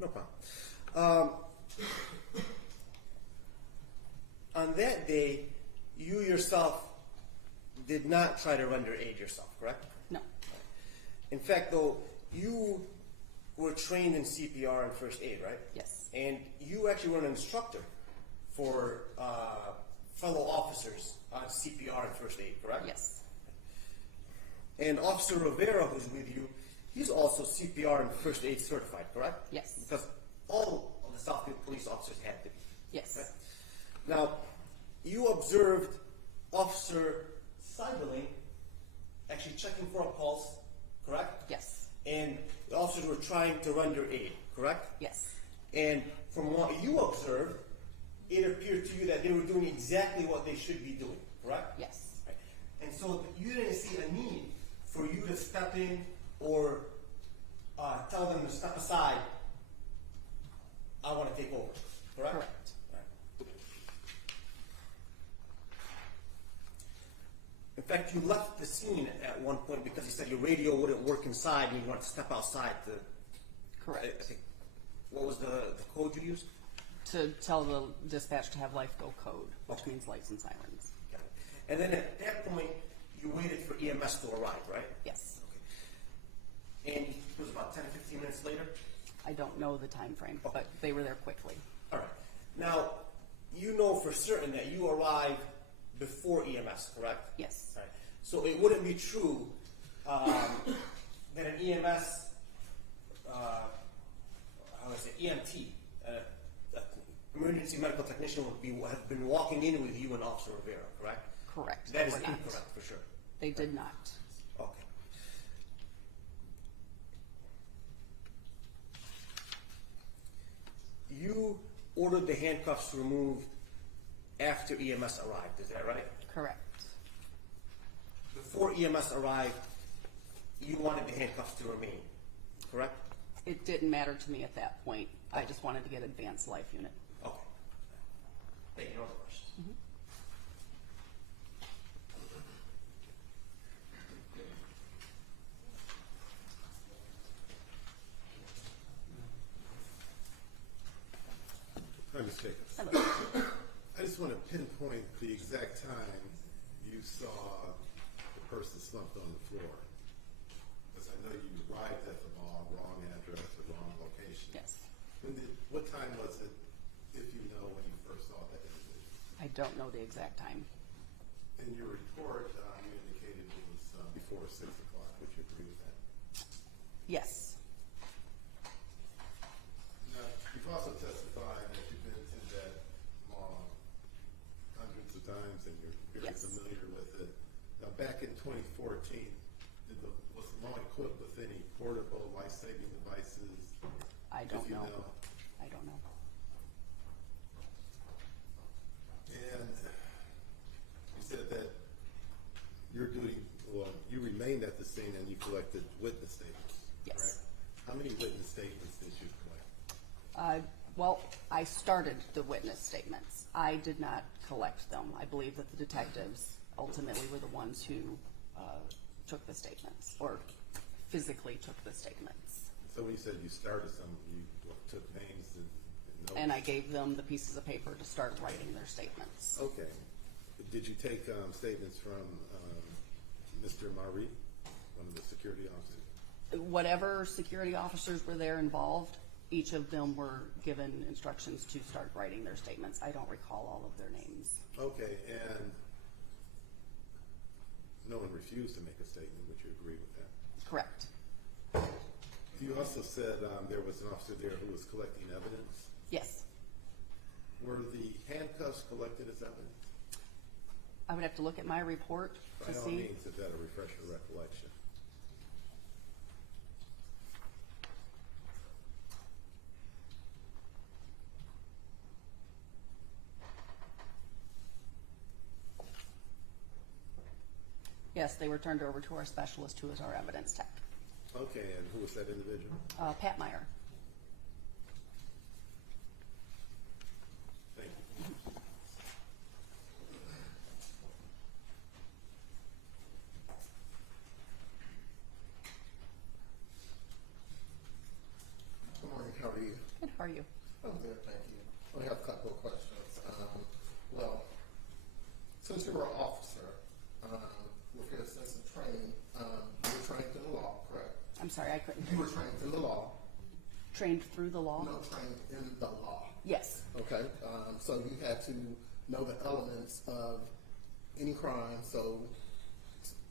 No problem. On that day, you yourself did not try to render aid yourself, correct? No. In fact, though, you were trained in CPR and first aid, right? Yes. And you actually were an instructor for fellow officers on CPR and first aid, correct? Yes. And Officer Rivera, who's with you, he's also CPR and first aid certified, correct? Yes. Because all of the Southfield police officers had to be. Yes. Right? Now, you observed Officer Seiberling actually checking for a pulse, correct? Yes. And the officers were trying to render aid, correct? Yes. And from what you observed, it appeared to you that they were doing exactly what they should be doing, correct? Yes. Right. And so you didn't see a need for you to step in or tell them to step aside. I want to take over, correct? Correct. Right. In fact, you left the scene at one point because you said your radio wouldn't work inside and you wanted to step outside to. Correct. I think, what was the code you used? To tell the dispatch to have life go code, which Okay. means lights and sirens. Got it. And then at that point, you waited for EMS to arrive, right? Yes. Okay. And it was about 10, 15 minutes later? I don't know the time frame, but they were there quickly. All right. Now, you know for certain that you arrived before EMS, correct? Yes. Right. So it wouldn't be true that an EMS, how do I say, EMT, emergency medical technician would have been walking in with you and Officer Rivera, correct? Correct. That is They were not. incorrect, for sure. They did not. Okay. You ordered the handcuffs removed after EMS arrived, is that right? Correct. Before EMS arrived, you wanted the handcuffs to remain, correct? It didn't matter to me at that point. I just wanted to get advanced life unit. Okay. Thank you. No other questions. Hi, Ms. Jacobs. Hello. I just want to pinpoint the exact time you saw the person slumped on the floor. Because I know you arrived at the mall, wrong address, or wrong location. Yes. What time was it, if you know, when you first saw that individual? I don't know the exact time. In your report, you indicated it was before 6 o'clock. Would you agree with that? Yes. Now, you've also testified that you've been to that mall hundreds of times and you're very Yes. familiar with it. Now, back in 2014, was the mall equipped with any portable life-saving devices? I don't If you know. I don't know. And you said that your duty, well, you remained at the scene and you collected witness statements. Yes. Correct? How many witness statements did you collect? Well, I started the witness statements. I did not collect them. I believe that the detectives ultimately were the ones who took the statements, or physically took the statements. So when you said you started some, you took names and notes? And I gave them the pieces of paper to start writing their statements. Okay. Did you take statements from Mr. Maree, one of the security officers? Whatever security officers were there involved, each of them were given instructions to start writing their statements. I don't recall all of their names. Okay, and no one refused to make a statement. Would you agree with that? Correct. You also said there was an officer there who was collecting evidence. Yes. Were the handcuffs collected as evidence? I would have to look at my report By to all see. means, is that a refresher recollection? Yes, they were turned over to our specialist, who is our evidence tech, Okay, and who was that individual? Pat Meyer. Thank you. Good morning, how are you? Good, how are you? I'm good, thank you. I have a couple of questions. Well, since you were an officer, with your extensive training, you were trained in the law, correct? I'm sorry, I couldn't. You were trained in the law. Trained through the law? No, trained in the law. Yes. Okay, so you had to know the elements of any crime, so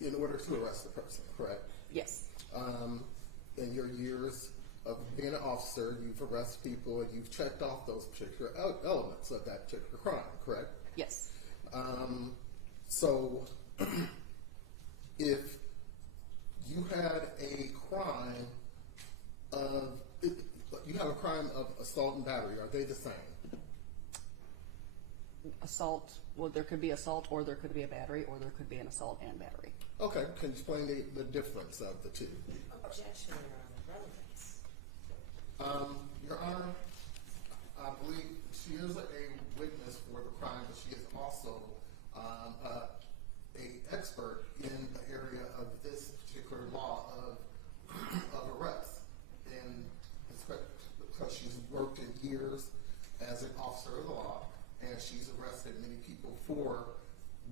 in order to arrest the person, correct? Yes. In your years of being an officer, you've arrested people and you've checked off those particular elements of that particular crime, correct? Yes. So if you had a crime of assault and battery, are they the same? Assault, well, there could be assault, or there could be a battery, or there could be an assault and battery. Okay, can you explain the difference of the two? Objection, Your Honor. Relevance. Your Honor, I believe she is a witness for the crime, but she is also a expert in the area of this particular law of arrest, and because she's worked in years as an officer of the law, and she's arrested many people for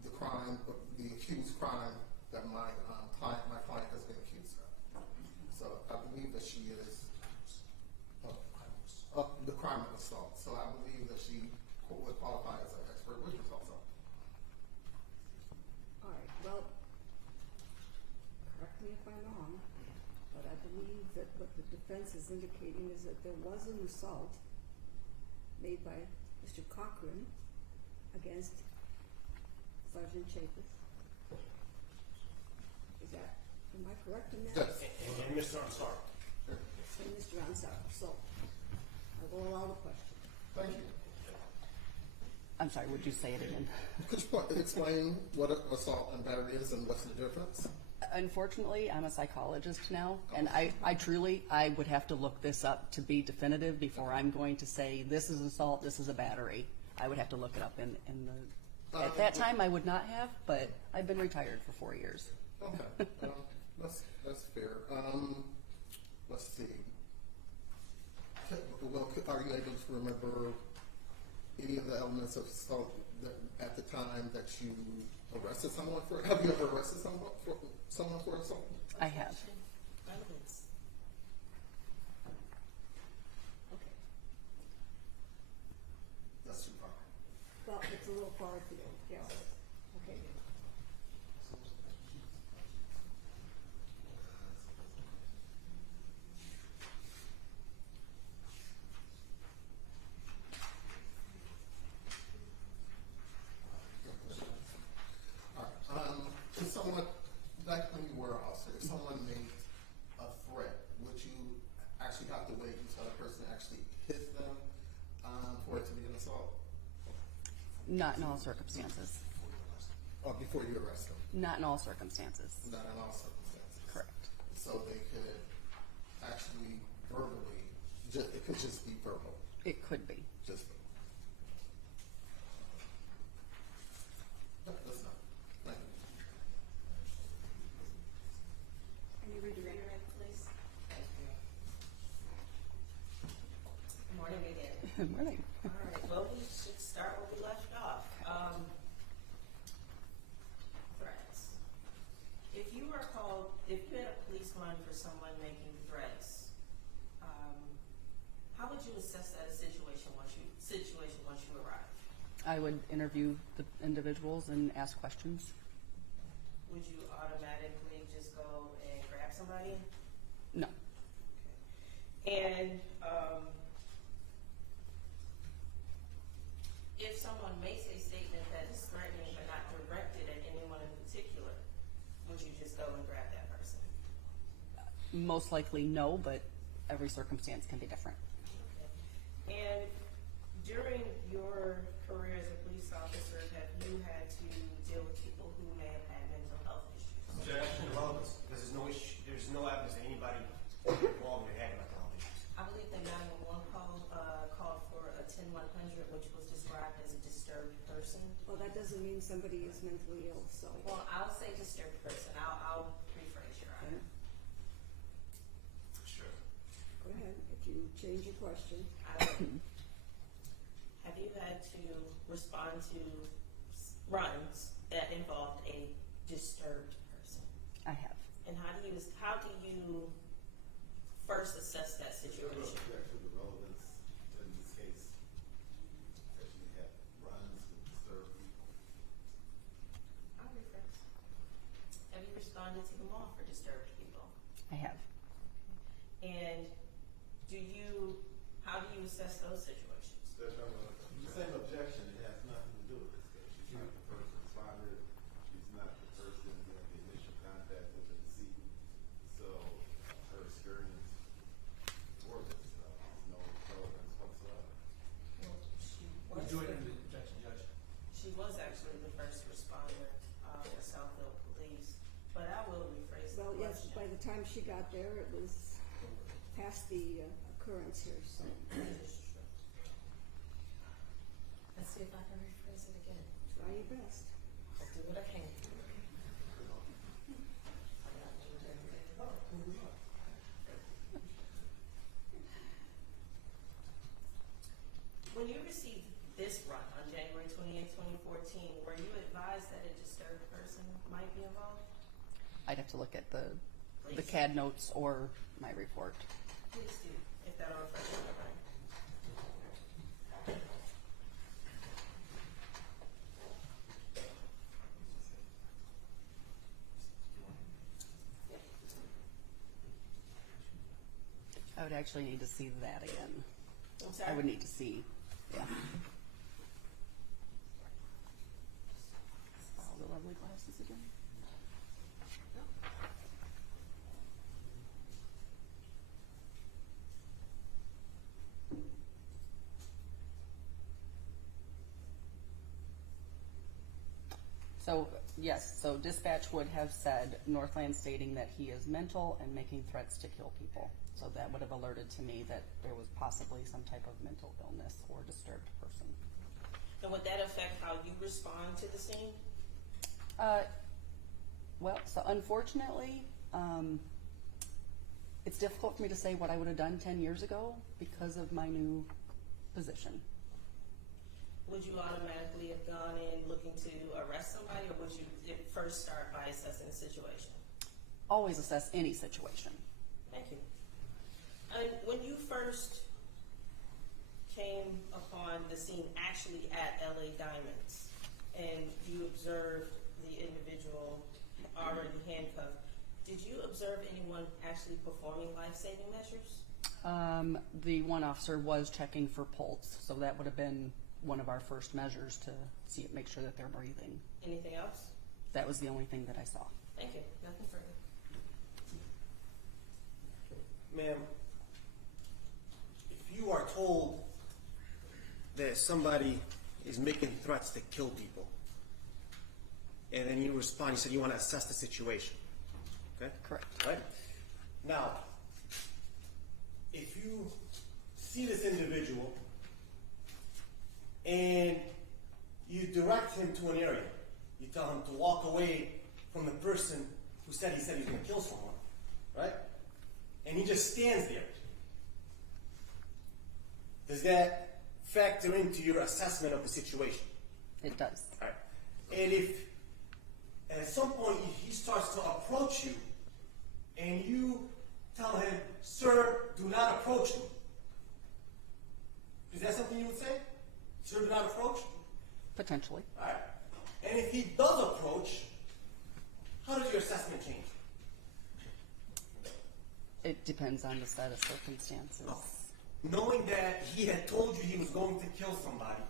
the crime, the accused crime that my client has been accused of. So I believe that she is believe that what the defense is indicating is that there was an assault made by Mr. Cochran against Sergeant Chapis. Is that, am I correct in that? Yes. And Mr. Ansar. And Mr. Ansar. So, I will allow the question. Thank you. I'm sorry, would you say it again? Could you explain what assault and battery is and what's the difference? Unfortunately, I'm a psychologist now, and I would have to look this up to be definitive before I'm going to say this is assault, this is a battery. I would have to look it up in the, at that time I would not have, but I've been retired for 4 years. Okay, that's fair. Let's see. Well, are you able to remember any of the elements of assault that, at the time that you arrested someone for? Have you ever arrested someone for assault? I have. Okay. That's too far. Well, it's a little far afield, yes. Okay. All right. If someone, back when you were an officer, if someone made a threat, would you actually have to wait until the person actually hit them for it to be an assault? Not in all circumstances. Or before you arrest them? Not in all circumstances. Not in all circumstances. Correct. So they could actually verbally, it could just be verbal. It could be. Just verbal. That's not. Thank you. Any redirect? Please. Thank you. Good morning again. Good morning. All right, well, we should start where we left off. Threats. If you were called, if you had a police run for someone making threats, how would you assess that situation once you arrived? I would interview the individuals and ask questions. Would you automatically just go and grab somebody? No. And if someone makes a statement that is threatening but not directed at anyone in particular, would you just go and grab that person? Most likely no, but every circumstance can be different. Okay. And during your career as a police officer, have you had to deal with people who may have had mental health issues? Objection, relevance, because there's no evidence that anybody involved in having mental health issues. I believe the 911 call called for a 10100, which was described as a disturbed person. Well, that doesn't mean somebody is mentally ill, so. Well, I'll say disturbed person. I'll rephrase your honor. Sure. Go ahead, if you change your question. Have you had to respond to runs that involved a disturbed person? I have. And how do you first assess that situation? Objection to relevance in this case, that you have runs with disturbed people. I'll rephrase. Have you responded to the mall for disturbed people? I have. And how do you assess those situations? There's no, the same objection, it has nothing to do with this case. She's not the first responder, she's not the person who had the initial contact with the decedent. So her experience for this stuff has no relevance whatsoever. Well, she was actually the first responder for Southfield Police, but I will rephrase the Well, yes, question. by the time she got there, it was past the occurrence here, so. Let's see if I can rephrase it again. Try your best. I'll do what I can. When you received this run on January 28, 2014, were you advised that a disturbed person might be involved? I'd have to look at the CAD notes or my report. Please do, if that'll refresh your memory. I would actually need to see that again. I'm sorry. I would need to see, yeah. All the lovely glasses again. So, yes, so dispatch would have said Northland stating that he is mental and making threats to kill people. So that would have alerted to me that there was possibly some type of mental illness or disturbed person. And would that affect how you respond to the scene? Well, so unfortunately, it's difficult for me to say what I would have done 10 years ago because of my new position. Would you automatically have gone in looking to arrest somebody, or would you first start by assessing the situation? Always assess any situation. Thank you. And when you first came upon the scene actually at LA Diamonds and you observed the individual already handcuffed, did you observe anyone actually performing life-saving measures? The one officer was checking for pulse, so that would have been one of our first measures to see, make sure that they're breathing. Anything else? That was the only thing that I saw. Thank you. Nothing further. Ma'am, if you are told that somebody is making threats to kill people, and then you respond, you said you want to assess the situation, okay? Correct. Right? Now, if you see this individual and you direct him to an area, you tell him to walk away from the person who said he was going to kill someone, right? And he just stands there. Does that factor into your assessment of the situation? It does. All right. And if at some point he starts to approach you and you tell him, sir, do not approach me. Is that something you would say? Sir, do not approach? Potentially. All right. And if he does approach, how does your assessment change? It depends on the set of circumstances. Oh. Knowing that he had told you he was going to kill somebody,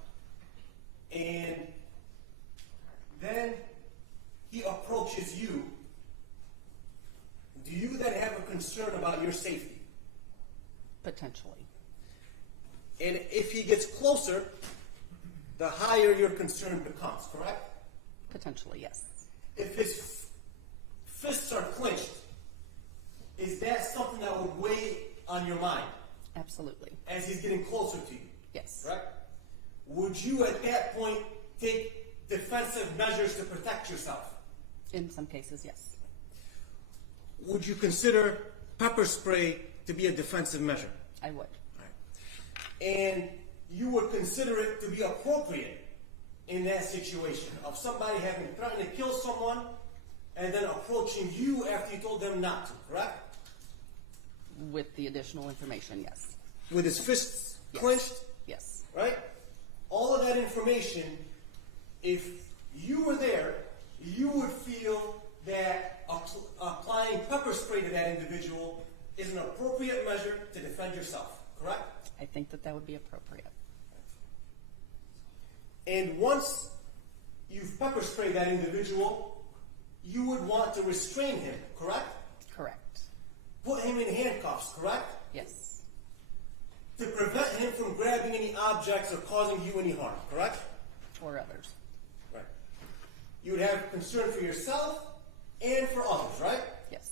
and then he approaches you, do you then have a concern about your safety? Potentially. And if he gets closer, the higher your concern becomes, correct? Potentially, yes. If his fists are clenched, is that something that would weigh on your mind? Absolutely. As he's getting closer to you? Yes. Right? Would you at that point take defensive measures to protect yourself? In some cases, yes. Would you consider pepper spray to be a defensive measure? I would. Right. And you would consider it to be appropriate in that situation of somebody having threatened to kill someone and then approaching you after you told them not to, correct? With the additional information, yes. With his fists Yes. clenched? Yes. Right? All of that information, if you were there, you would feel that applying pepper spray to that individual is an appropriate measure to defend yourself, correct? I think that that would be appropriate. And once you've pepper sprayed that individual, you would want to restrain him, correct? Correct. Put him in handcuffs, correct? Yes. To prevent him from grabbing any objects or causing you any harm, correct? Or others. Right. You would have concern for yourself and for others, right? Yes.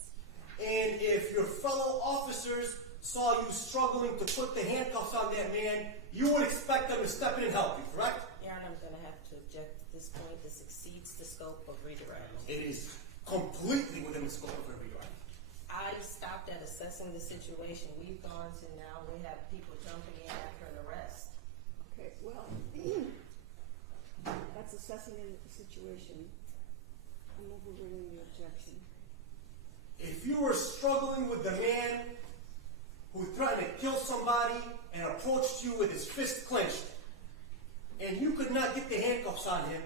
And if your fellow officers saw you struggling to put the handcuffs on that man, you would expect them to step in and help you, correct? Aaron, I'm going to have to object at this point. This exceeds the scope of redirect. It is completely within the scope of every right. I stopped at assessing the situation. We've gone to now we have people jumping in after an arrest. Okay, well, that's assessing the situation. I'm overruling the objection. If you were struggling with the man who threatened to kill somebody and approached you with his fist clenched, and you could not get the handcuffs on him,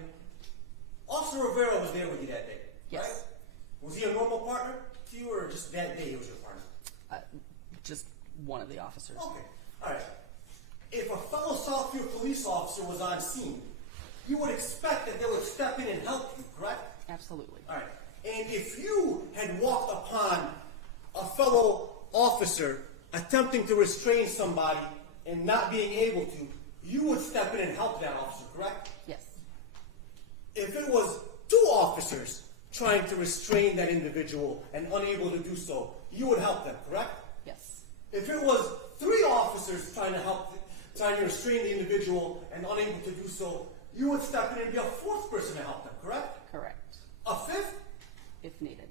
Officer Rivera was there with you that day, Yes. right? Was he a normal partner to you, or just that day he was your partner? Just one of the officers. Okay, all right. If a fellow Southfield police officer was on scene, you would expect that they would step in and help you, correct? Absolutely. All right. And if you had walked upon a fellow officer attempting to restrain somebody and not being able to, you would step in and help that officer, correct? Yes. If it was two officers trying to restrain that individual and unable to do so, you would help them, correct? Yes. If it was three officers trying to restrain the individual and unable to do so, you would step in and be a fourth person to help them, correct? Correct. A fifth? If needed.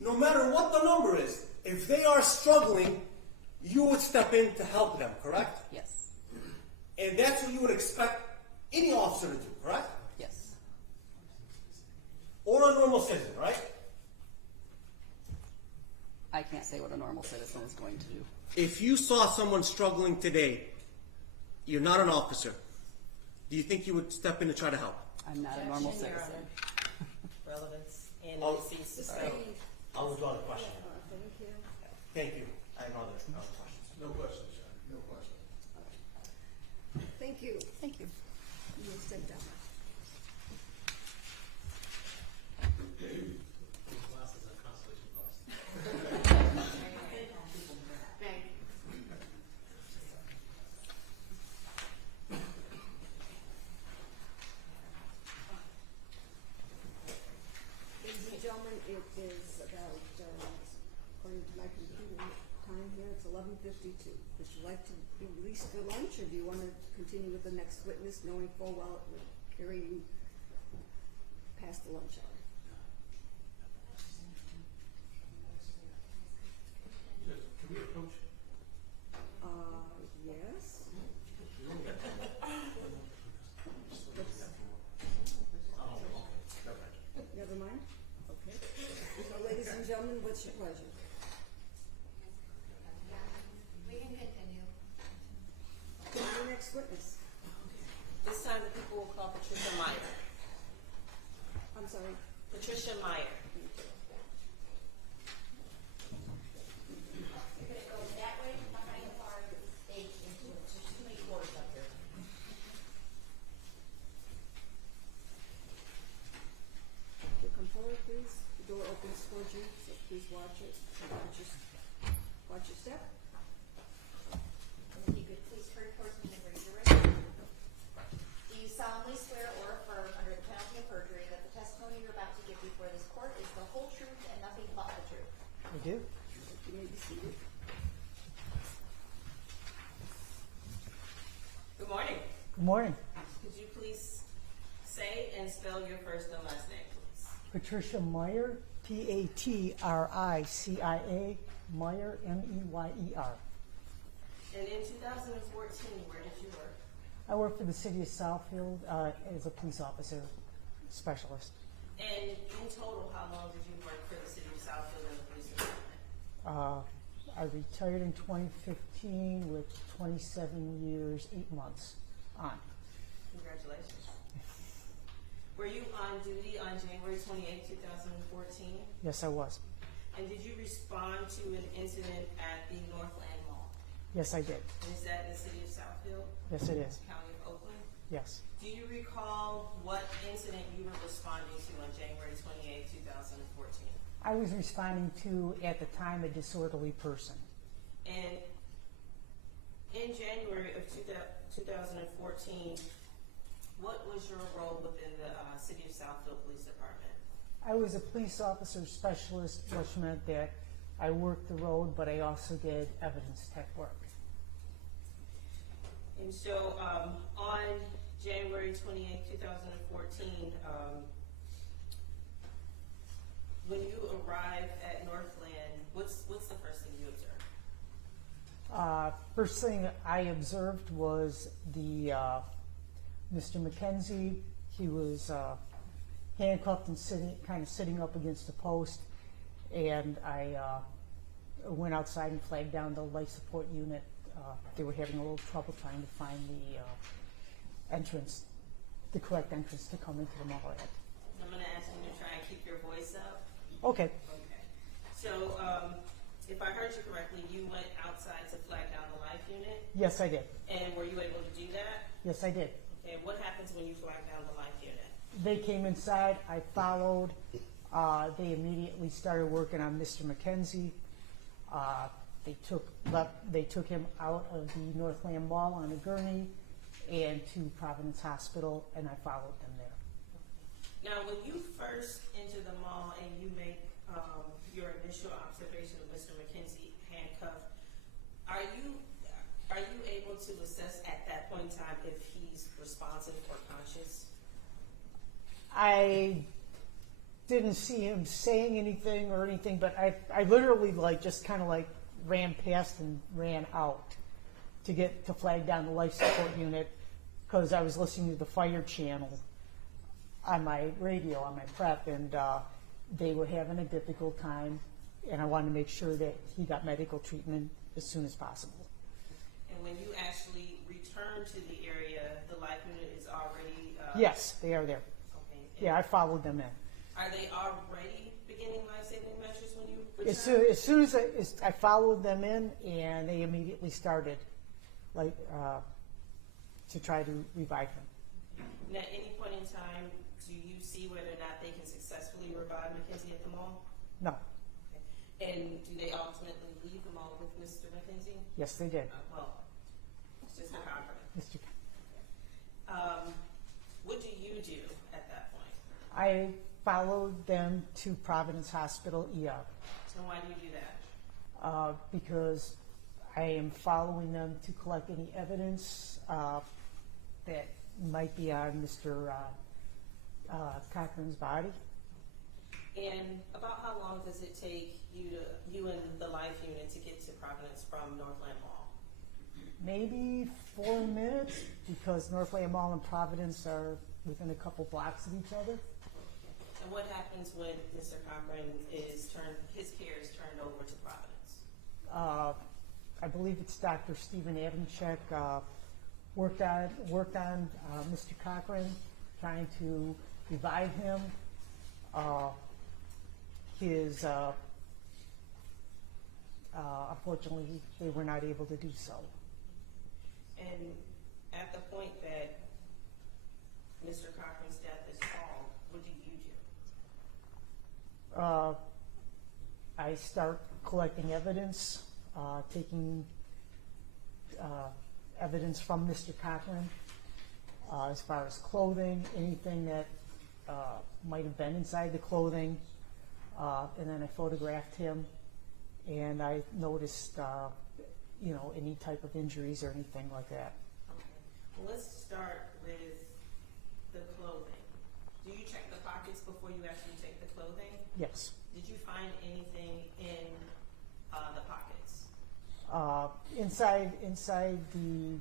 No matter what the number is, if they are struggling, you would step in to help them, correct? Yes. And that's what you would expect any officer to do, correct? Yes. Or a normal citizen, right? I can't say what a normal citizen is going to do. If you saw someone struggling today, you're not an officer, do you think you would step in to try to help? I'm not a normal Objection, Your citizen. Honor. Relevance and Oh. it ceases to spell. I'll withdraw the question. Thank you. Thank you. I have other questions. No questions, John, no questions. Thank you. Thank you. You may step down. Ladies and gentlemen, it is about, according to my computer time here, it's 11:52. Would you like to be released for lunch, or do you want to continue with the next witness, knowing full well it would carry you past the lunch hour? Can we approach? Yes. Never mind? Okay. So, ladies and gentlemen, what's your pleasure? We can continue. Who's your next witness? This time the people will call Patricia Meyer. I'm sorry. Patricia Meyer. You're gonna go that way, behind the bar, to the stage, into it. There's too many doors up there. You come forward, please. The door opens towards you, so please watch it. Watch your step. And if you could please turn towards me and raise your right hand. Do you solemnly swear or affirm under the penalty of perjury that the testimony you're about to give before this court is the whole truth and nothing but the truth? I do. You may be seated. Good morning. Good morning. Could you please say and spell your first and last name, please? Patricia Meyer, Patricia, Meyer, Meyer. And in 2014, where did you work? I work for the city of Southfield as a police officer specialist. And in total, how long did you work for the city of Southfield and the police department? I retired in 2015 with 27 years, 8 months on. Congratulations. Were you on duty on January 28, 2014? Yes, I was. And did you respond to an incident at the Northland Mall? Yes, I did. And is that in the city of Southfield? Yes, it is. County of Oakland? Yes. Do you recall what incident you were responding to on January 28, 2014? I was responding to, at the time, a disorderly person. And in January of 2014, what was your role within the City of Southfield Police Department? I was a police officer specialist, which meant that I worked the road, but I also did evidence tech work. And so on January 28, 2014, when you arrived at Northland, what's the first thing you observed? First thing I observed was the Mr. McKenzie. He was handcuffed and sitting up against a post, and I went outside and flagged down the life support unit. They were having a little trouble trying to find the entrance, the correct entrance to come into the mall at. I'm going to ask you to try and keep your voice up. Okay. Okay. So if I heard you correctly, you went outside to flag unit? Yes, I did. And were you able to do that? Yes, I did. Okay, what happens when you flag down the life unit? They came inside, I followed, they immediately started working on Mr. McKenzie. They took him out of the Northland Mall on a gurney and to Providence Hospital, and I followed them there. Now, when you first enter the mall and you make your initial observation of Mr. McKenzie handcuffed, are you able to assess at that point in time if he's responsive or conscious? I didn't see him saying anything or anything, but I literally just kind of ran past and ran out to flag down the life support unit because I was listening to the fire channel on my radio, on my prep, and they were having a difficult time, and I wanted to make sure that he got medical treatment as soon as possible. And when you actually return to the area, the life unit is already... Yes, they are there. Okay. Yeah, I followed them in. Are they already beginning life-saving measures when you return? As soon as I followed them in, and they immediately started to try to revive him. And at any point in time, do you see whether or not they can successfully revive McKenzie at the mall? No. Okay. And do they ultimately leave the mall with Mr. McKenzie? Yes, they did. Well, Mr. Cochran. Mr. What do you do at that point? I followed them to Providence Hospital ER. And why do you do that? Because I am following them to collect any evidence that might be on Mr. Cochran's body. And about how long does it take you and the life unit to get to Providence from Northland Mall? Maybe 4 minutes, because Northland Mall and Providence are within a couple blocks of each other. And what happens when Mr. Cochran his care is turned over to Providence? I believe it's Dr. Stephen Adamczyk worked on Mr. Cochran, trying to revive him. Unfortunately, they were not able to do so. And at the point that Mr. Cochran's death is solved, what do you do? I start collecting evidence, taking evidence from Mr. Cochran as far as clothing, anything that might have been inside the clothing, and then I photographed him, and I noticed any type of injuries or anything like that. Okay. Well, let's start with the clothing. Do you check the pockets before you actually take the clothing? Yes. Did you find anything in the pockets? Inside the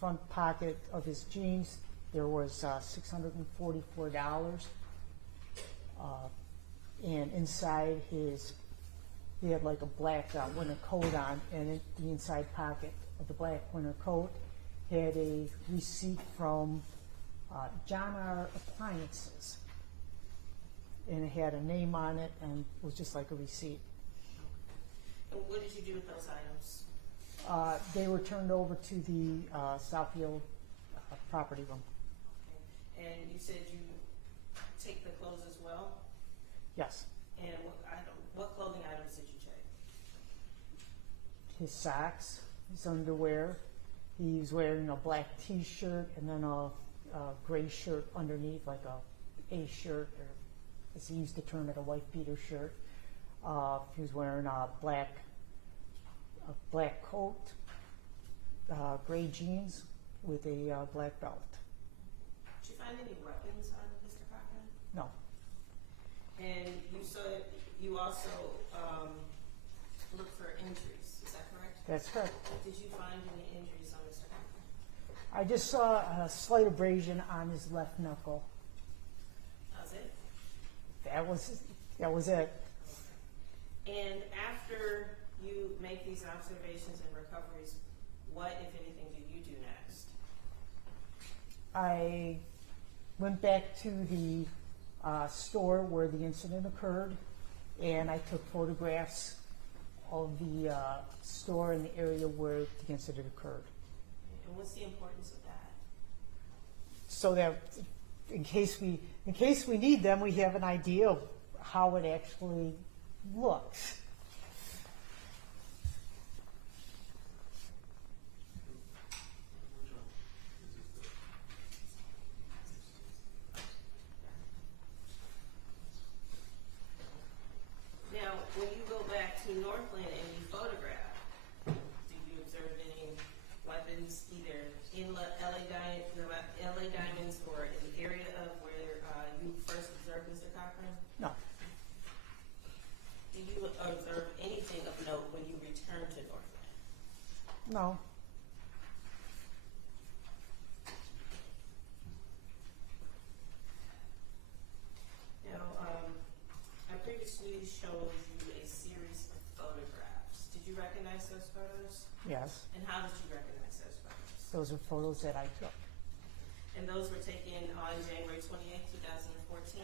front pocket of his jeans, there was $644. And inside he had like a black winter coat on, and in the inside pocket of the black winter coat had a receipt from John R. Appliances. And it had a name on it, and it was just like a receipt. And what did you do with those items? They were turned over to the Southfield property room. Okay. And you said you take the clothes as well? Yes. And what clothing items did you check? His socks, his underwear. He's wearing a black T-shirt and then a gray shirt underneath, like a shirt, or as he used to term it, a white beater shirt. He was wearing a black coat, gray jeans with a black belt. Did you find any weapons on Mr. Cochran? No. And you said you also looked for injuries. Is that correct? That's correct. Did you find any injuries on Mr. Cochran? I just saw a slight abrasion on his left knuckle. That was it? That was it. And after you make these observations and recoveries, what, if anything, do you do next? I went back to the store where the incident occurred, and I took photographs of the store in the area where the incident occurred. And what's the importance of that? So that in case we need them, we have an idea of how it actually looks. Now, when you go back to Northland and you photograph, did you observe any weapons either in LA Diamonds or in the area of where you first observed Mr. Cochran? No. Did you observe anything of note when you returned to Northland? No. Now, I previously showed you a series of photographs. Did you recognize those photos? Yes. And how did you recognize those photos? Those are photos that I took. And those were taken on January 28th, 2014?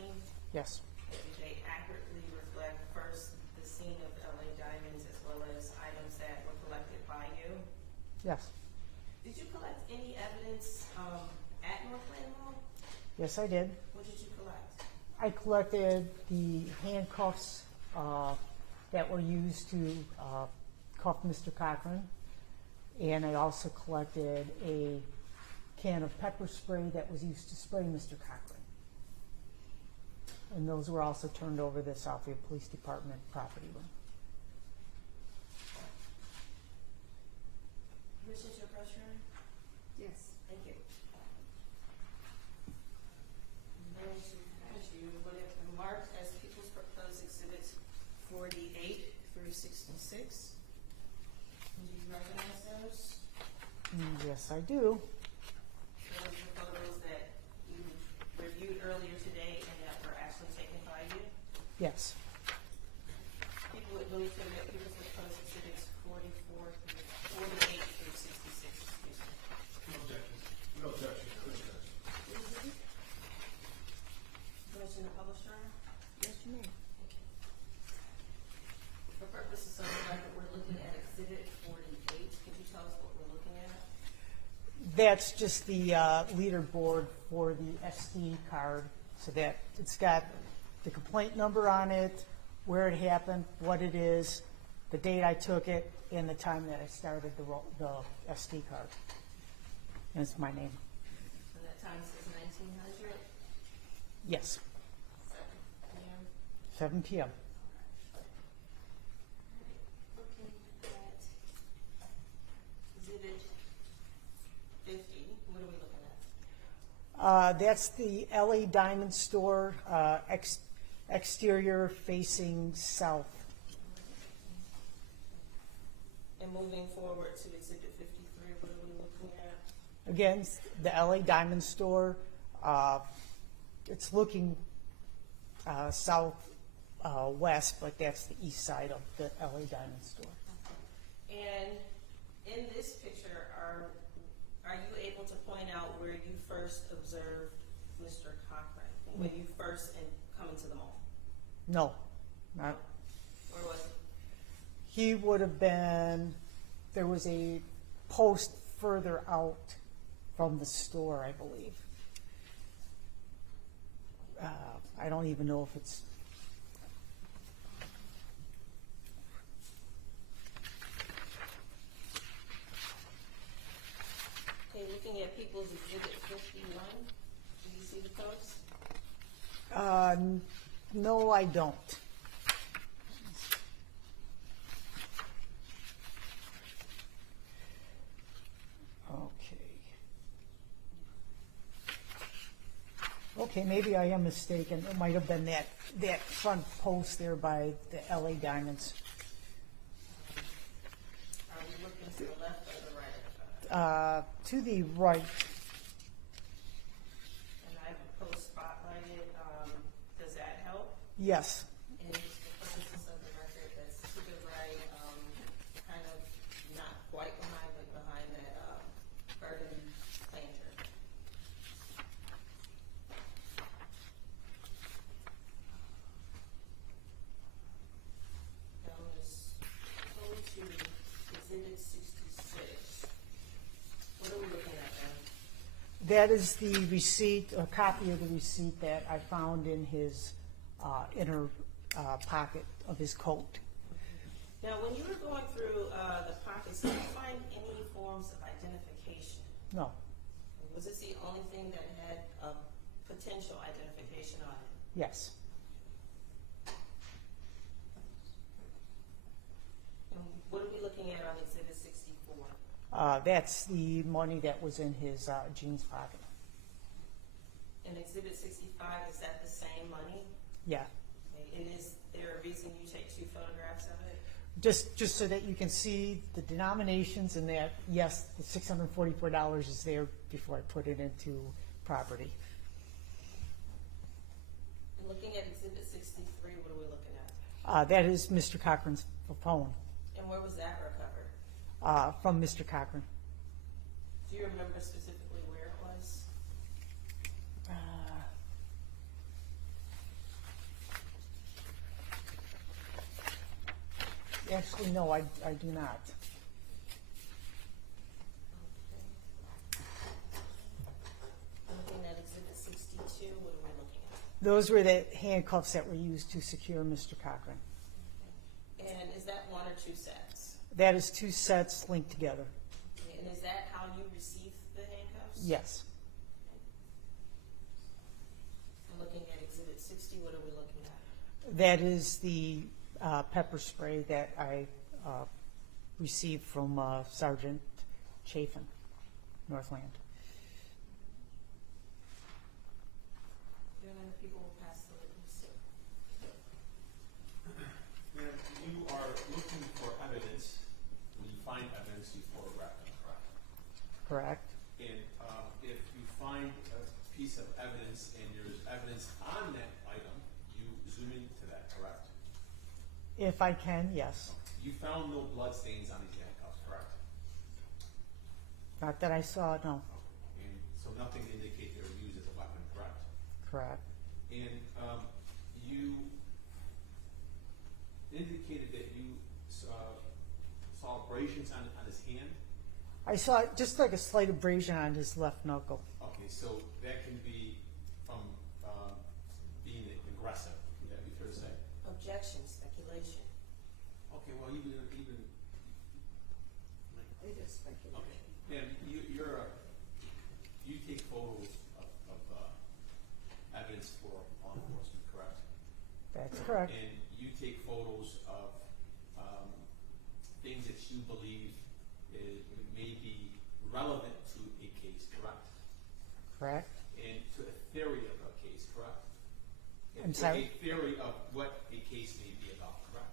Yes. Did they accurately reflect first the scene of LA Diamonds as well as items that were collected by you? Yes. Did you collect any evidence at Northland Mall? Yes, I did. What did you collect? I collected the handcuffs that were used to cuff Mr. Cochran, and I also collected a can of pepper spray that was used to spray Mr. Cochran. And those were also turned over to the Southfield Police Department property room. Permission to approach your? Yes. Thank you. I'm going to pass you what have been marked as People's Proposed Exhibits 48 through 66. Do you recognize those? Yes, I do. Those are photos that you reviewed earlier today and that were actually taken by you? Yes. People would move to admit People's Proposed Exhibits 44 through 48 through 66. Excuse me. No objection. No objection. Motion to publish, Your Honor? Yes, you may. For purposes of the record, we're looking at Exhibit 48. Could you tell us what we're looking at? That's just the leaderboard for the SD card, so that it's got the complaint number on it, where it happened, what it is, the date I took it, and the time that I started the SD card. And it's my name. And that time says 1900, Yes, 7 p.m. 7 p.m. Looking at Exhibit 50, what are we looking at? That's the LA Diamond store, exterior facing south. And moving forward to Exhibit 53, what are we looking at? Again, the LA Diamond store. It's looking south west, but that's the east side of the LA Diamond store. And in this picture, are you able to point out where you first observed Mr. Cochran, when you first come into the mall? No, not. Where was He would have been. There was a post further out from the store, I believe. I don't even know if it's. Okay, looking at People's Exhibit 51, do you see the codes? No, I don't. Okay, maybe I am mistaken. It might have been that front post there by the LA Diamonds. Are we looking to the left or the right? To the right. And I have a post spotlighted. Does that help? Yes. And just for purposes of the record, that's to the right, kind of not quite behind, but behind that garden planter. Down this What are we looking at then? That is the receipt, a copy of the receipt that I found in his inner pocket of his coat. Now, when you were going through the pockets, did you find any forms of identification? No, Was this the only thing that had a potential identification on it? yes. And what are we looking at on Exhibit 64? That's the money that was in his jeans pocket. And Exhibit 65, is that the same money? Yeah, Okay, and is there a reason you take 2 photographs of it? just so that you can see the denominations and that, yes, the $644 is there before I put it into property. And looking at Exhibit 63, what are we looking at? That is Mr. Cochran's phone, And where was that recovered? from Mr. Cochran. Do you remember specifically where it was? Actually, no, I do not. Looking at Exhibit 62, what are we looking at? Those were the handcuffs that were used to secure Mr. Cochran. And is that 1 or 2 sets? That is 2 sets linked together. And is that how you received the handcuffs? Yes. And looking at Exhibit 60, what are we looking at? That is the pepper spray that I received from Sergeant Chafin, Northland. Do you know if people will pass the witness? Ma'am, you are looking for evidence. When you find evidence, you photograph them, correct? Correct. And if you find a piece of evidence and there's evidence on that item, you zoom into that, correct? If I can, yes. You found no blood stains on these handcuffs, correct? Not that I saw, no. And so nothing to indicate they were used as a weapon, correct? Correct. And you indicated that you saw abrasions on his hand. I saw just like a slight abrasion on his left knuckle. Okay, so that can be from being aggressive. Would that be fair to say? Objection, speculation. Okay, well, even It is speculation. okay, and you take photos of evidence for law enforcement, correct? That's correct. And you take photos of things that you believe may be relevant to a case, correct? Correct. And to a theory of a case, correct? I'm To sorry? a theory of what a case may be about, correct?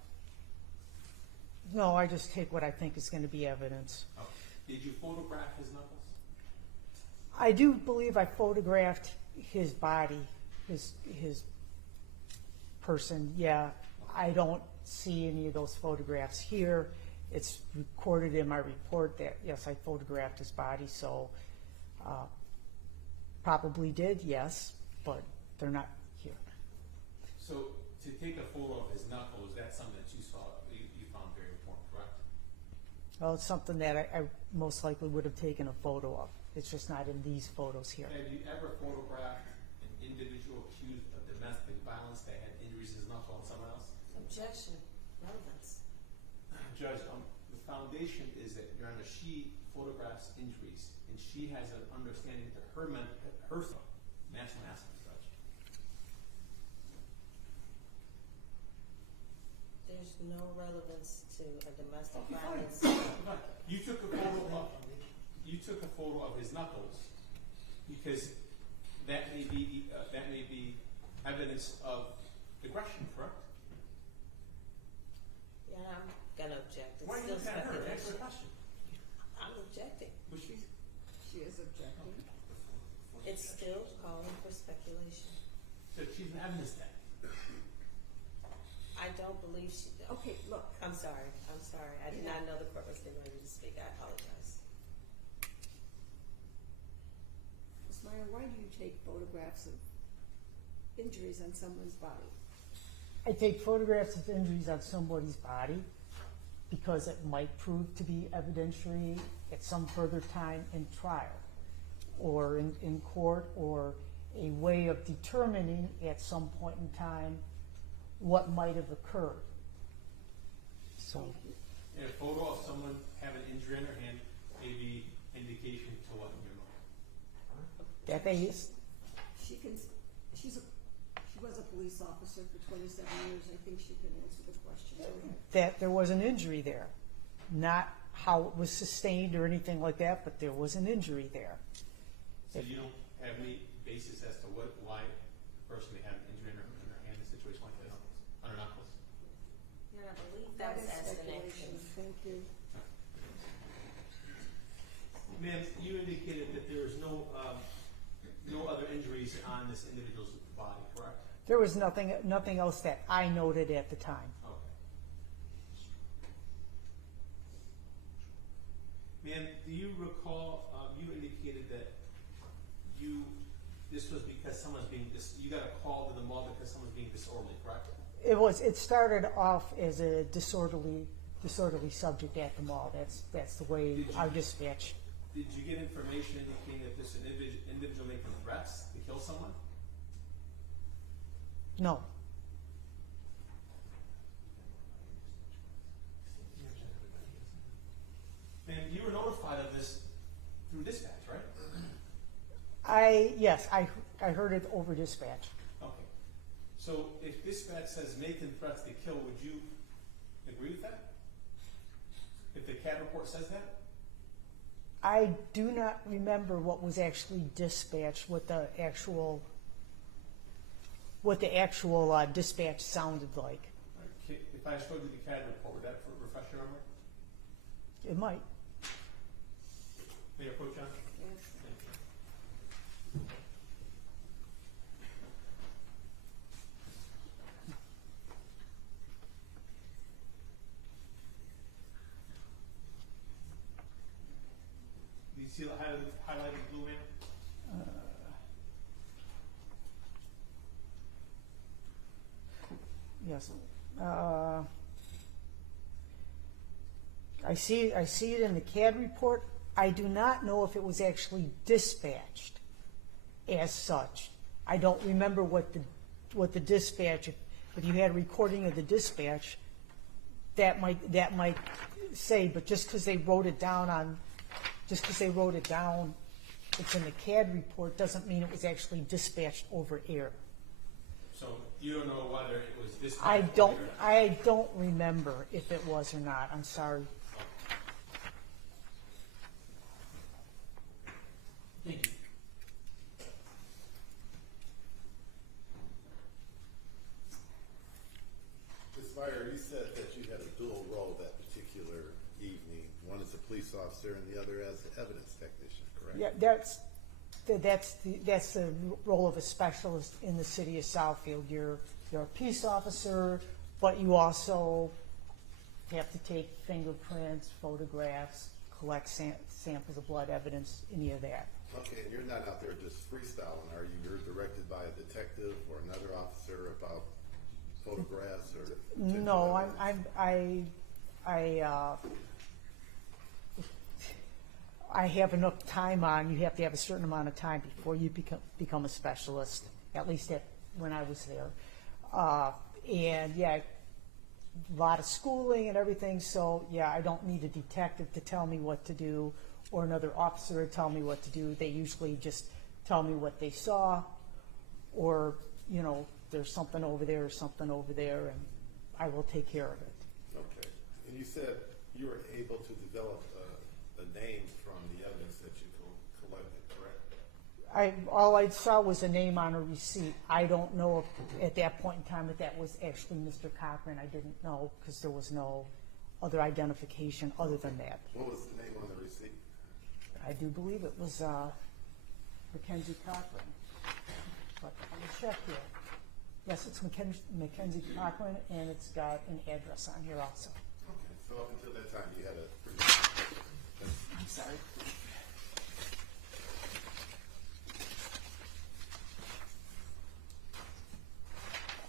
No, I just take what I think is going to be evidence. Okay. Did you photograph his knuckles? I do believe I photographed his body, his person. Yeah, I don't see any of those photographs here. It's recorded in my report that, yes, I photographed his body, so probably did, yes, but they're not here. So to take a photo of his knuckles, that's something that you saw, you found very important, correct? Well, it's something that I most likely would have taken a photo of. It's just not in these photos here. Have you ever photographed an individual accused of domestic violence that had injuries in his knuckle on someone else? Objection, relevance. Judge, the foundation is that Your Honor, she photographs injuries, and she has an understanding that herself. That's what I'm asking, Judge. There's no relevance to a domestic violence. You took a photo of his knuckles because that may be evidence of aggression, correct? Yeah, I'm gonna object. It's Why are you still looking at her? Answer speculation. the question. I'm objecting. Was she? She is objecting. It's still calling for speculation. So she's an evidence then. I don't believe she. Okay, look, I'm sorry. I did not know the court was getting ready to speak. I apologize. Ms. Meyer, why do you take photographs of injuries on someone's body? I take photographs of injuries on somebody's body because it might prove to be evidentiary at some further time in trial or in court, or a way of determining at some point in time what might have occurred. So, And a photo of someone having an injury in their hand may be indication to what in your mind? that they, She was a police officer for 27 years. I think she can answer the question. Go ahead. that there was an injury there, not how it was sustained or anything like that, but there was an injury there. So you don't have any basis as to why a person may have an injury in their hand in a situation like that on her knuckles? Yeah, I believe that was is as an speculation. action. Thank you. Ma'am, you indicated that there was no other injuries on this individual's body, correct? There was nothing else that I noted at the time. Okay. Ma'am, do you recall, you indicated that this was because someone's you got a call to the mall because someone's being disorderly, correct? It started off as a disorderly subject at the mall. That's the way our dispatch. Did you get information indicating that this individual making threats to kill someone? No. Ma'am, you were notified of this through dispatch, right? Yes, I heard it over dispatch. Okay. So if dispatch says making threats to kill, would you agree with that? If the CAD report says that? I do not remember what was actually dispatched, what the actual dispatch sounded like. If I showed you the CAD report, would that refresh your memory? It might. May I approach John? Yes. Thank you. Do you see the highlighted blue, man? Yes. I see it in the CAD report. I do not know if it was actually dispatched as such. I don't remember what the dispatch. If you had a recording of the dispatch, that might say. But just because they wrote it down, it's in the CAD report, doesn't mean it was actually dispatched over air. So you don't know whether it was dispatched I don't remember if it was or not. I'm sorry. Thank you. Ms. Meyer, you said that you had a dual role that particular evening. One as a police officer and the other as an evidence technician, correct? Yeah, that's the role of a specialist in the city of Southfield. You're a peace officer, but you also have to take fingerprints, photographs, collect samples of blood evidence, any of that. Okay, and you're not out there just freestyling, are you? You're directed by a detective or another officer about photographs or? No, I have enough time on. You have to have a certain amount of time before you become a specialist. At least when I was there, and yeah, a lot of schooling and everything. So yeah, I don't need a detective to tell me what to do, or another officer to tell me what to do. They usually just tell me what they saw, or there's something over there or something over there, and I will take care of it. Okay, and you said you were able to develop the names from the evidence that you collected, correct? All I saw was a name on a receipt. I don't know if at that point in time if that was actually Mr. Cochran. I didn't know because there was no other identification other than that. What was the name on the receipt? I do believe it was Mackenzie Cochran. But let me check here. Yes, it's Mackenzie Cochran, and it's got an address on here also. Okay, so up until that time you had a pretty... I'm sorry.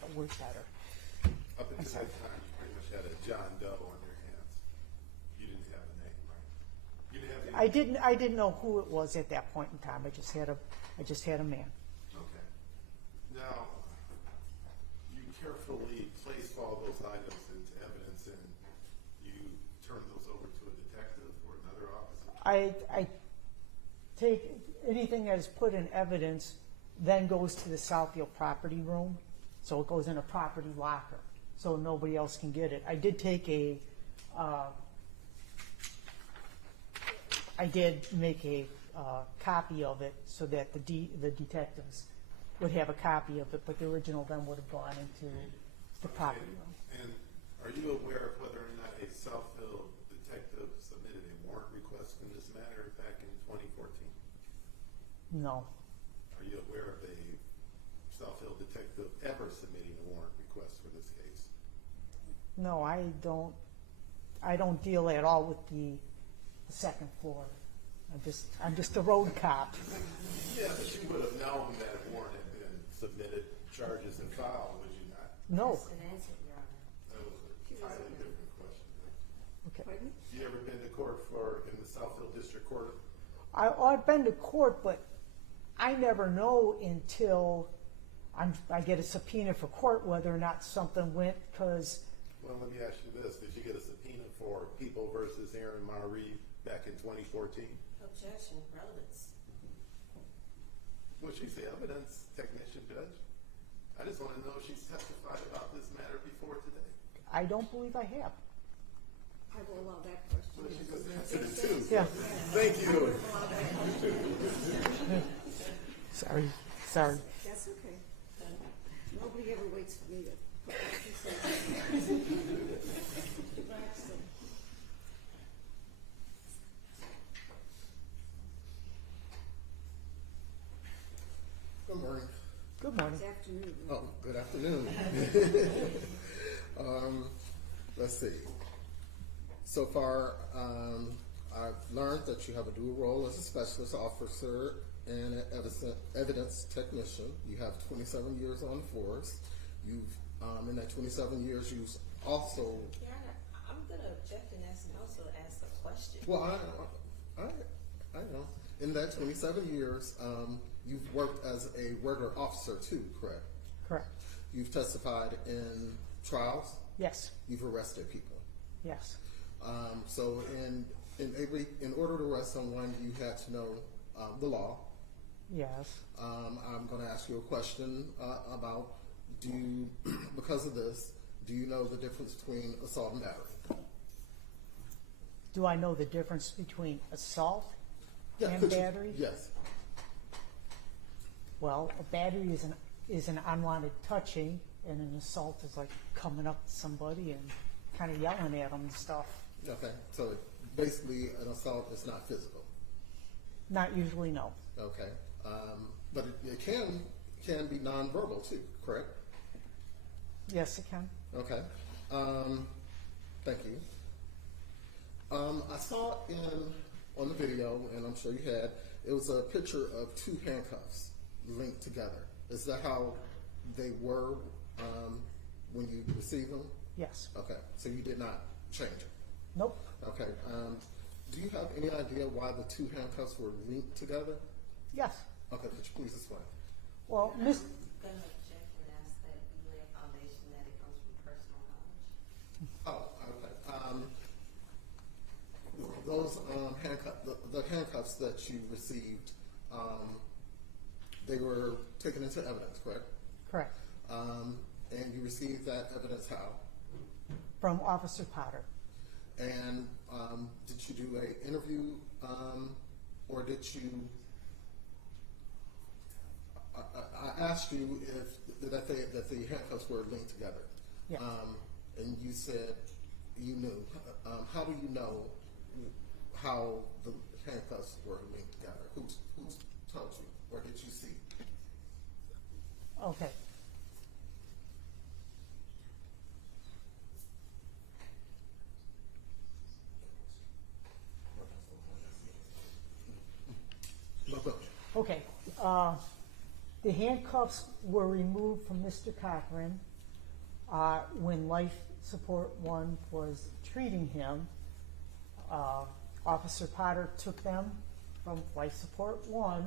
That'll work better. Up until that time you pretty much had a John Doe on your hands. I didn't know who it was at that point in time. I just had a man. Okay. Now, you carefully placed all those items into evidence and you turned those over to a detective or another officer? I take anything that is put in evidence, then goes to the Southfield property room, so it goes in a property locker, so nobody else can get it. I did take I did make a copy of it so that the detectives would have a copy of it, but the original then would have gone into the property room. And are you aware of whether or not a Southfield detective submitted a warrant request in this matter back in 2014? No. Are you aware of a Southfield detective ever submitting a warrant request for this case? No, I don't deal at all with the second floor. I'm just a road cop. Yeah, but you would have known that a warrant had been submitted, charges and filed, would you not? No. That was a entirely different question. Okay. Pardon? You ever been to court in the Southfield District Court? I've been to court, but I never know until I get a subpoena for court whether or not something went, because... Well, let me ask you this. Did you get a subpoena for People versus Aaron Maree back in 2014? Objection, relevance. Well, she's the evidence technician, Judge. I just want to know if she's testified about this matter before today. I don't believe I have. I will allow that question. Well, she just answered it too. Yeah. Thank you. Sorry. That's okay. Nobody ever waits for me to put what she says. Good morning. Good morning. It's afternoon. Oh, good afternoon. Let's see. So far, I've learned that you have a dual role as a specialist officer and an evidence technician. You have 27 years on force. You've, in that 27 years, you've also... Your Honor, I'm going to object and also ask a question. Well, I know. In that 27 years, you've worked as a regular officer too, correct? Correct. You've testified in trials? Yes. You've arrested people? Yes. So in order to arrest someone, you had to know the law. Yes. I'm going to ask you a question about, because of this, do you know the difference between assault and battery? Do I know the difference between assault and could you- battery? Yes. Well, a battery is an unwanted touching, and an assault is like coming up to somebody and kind of yelling at them and stuff. Okay, so basically an assault is not physical. Not usually, no. Okay, but it can be nonverbal too, correct? Yes, it can. Okay, thank you. I saw on the video, and I'm sure you had, it was a picture of two handcuffs linked together. Is that how they were when you received them? Yes. Okay, so you did not change them? Nope. Okay, do you have any idea why the two handcuffs were linked together? Yes. Okay, could you please explain? Well, I'm going to object and ask that you lay a foundation that it comes from personal knowledge. Oh, okay. Those the handcuffs that you received, they were taken into evidence, correct? correct. And you received that evidence how? From Officer Potter. And did you do an interview, or did you? I asked you if that the handcuffs were linked together. Yes. And you said you knew. How do you know how the handcuffs were linked together? Who told you, or did you see? Okay. Okay. The handcuffs were removed from Mr. Cochran when Life Support One was treating him. Officer Potter took them from Life Support 1,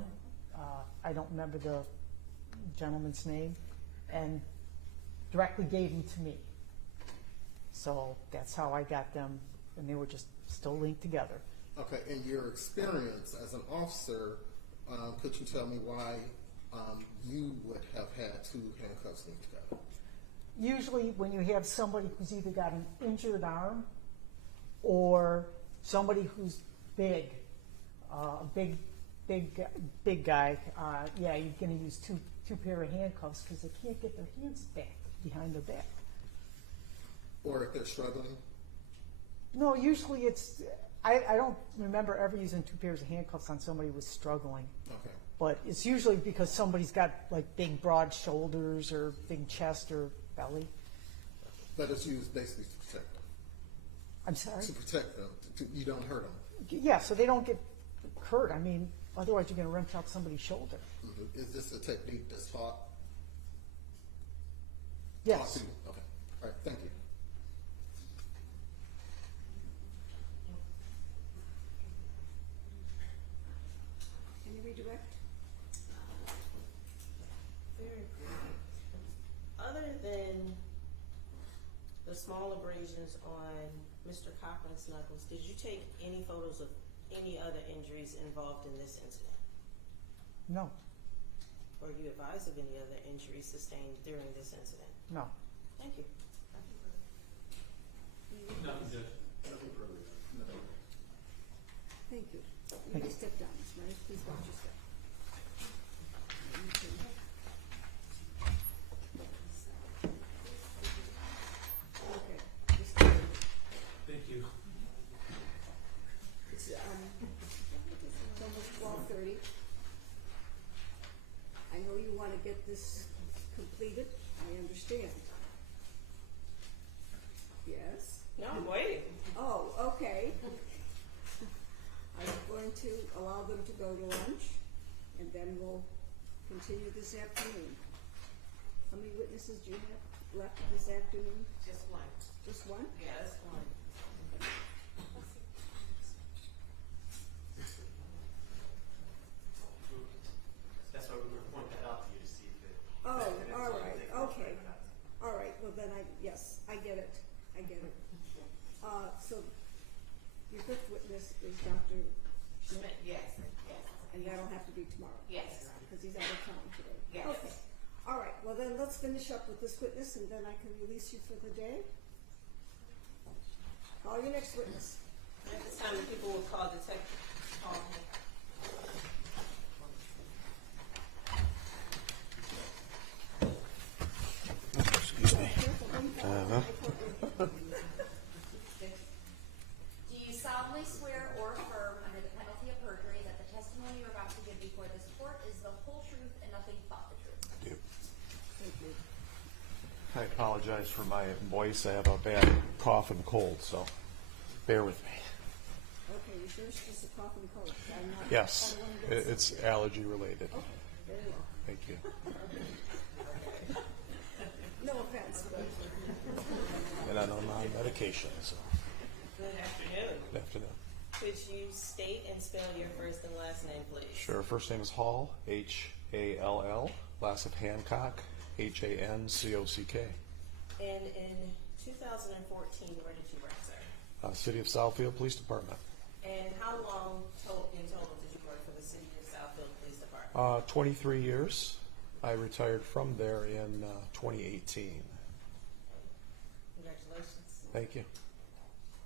I don't remember the gentleman's name, and directly gave them to me. So that's how I got them, and they were just still linked together. Okay, in your experience as an officer, could you tell me why you would have had two handcuffs linked together? Usually when you have somebody who's either got an injured arm or somebody who's big, big guy, yeah, you're going to use two pair of handcuffs because they can't get their hands back behind their back. Or if they're struggling? No, usually it's, I don't remember ever using two pairs of handcuffs on somebody who was struggling. Okay. But it's usually because somebody's got like big broad shoulders or big chest or belly. But it's used basically to protect them. I'm sorry? To protect them. You don't hurt them. Yeah, so they don't get hurt. I mean, otherwise you're going to wrench out somebody's shoulder. Mm-hmm. Is this a technique that's taught? Yes. Taught to you? Okay. All right. Thank you. Any redirect? Very good. Other than the small abrasions on Mr. Cochran's knuckles, did you take any photos of any other injuries involved in this incident? No, Or are you advised of any other injuries sustained during this incident? no. Thank you. Nothing, Judge. Thank you. You may step down, Ms. Meyer. Please watch your step. Okay. Thank you. It's almost 12:30. I know you want to get this completed. I understand. Yes? No, I'm waiting. Oh, okay. I'm going to allow them to go to lunch, and then we'll continue this afternoon. How many witnesses do you have left this afternoon? Just one. Just one? Yes, one. That's why we were pointing that out to you to see if it. Oh, all right, okay. All right, well then yes, I get it. So your fifth witness is Dr. Schmidt, Yes, and that'll have to be tomorrow. yes. Because he's out of town today. Yes. Okay. All right, well then let's finish up with this witness and then I can release you for the day. Call your next witness. At this time, the people will call Detective Paul. Excuse me. Do you solemnly swear or affirm under the penalty of perjury that the testimony you're about to give before this court is the whole truth and nothing but the truth? I do. Thank you. I apologize for my voice. I have a bad cough and cold, so bear with me. Okay, you sure it's just a cough and cold? I'm not- Yes, I don't wanna get it's allergy related. Okay, very well. Thank you. No offense, but And I'm on medication, so Good afternoon. good afternoon. Could you state and spell your first and last name, please? Sure, first name is Hall, Hall, last of Hancock, Hancock. And in 2014, where did you work, sir? City of Southfield Police Department. And how long in total did you work for the City of Southfield Police Department? 23 years. I retired from there in 2018. Congratulations. Thank you.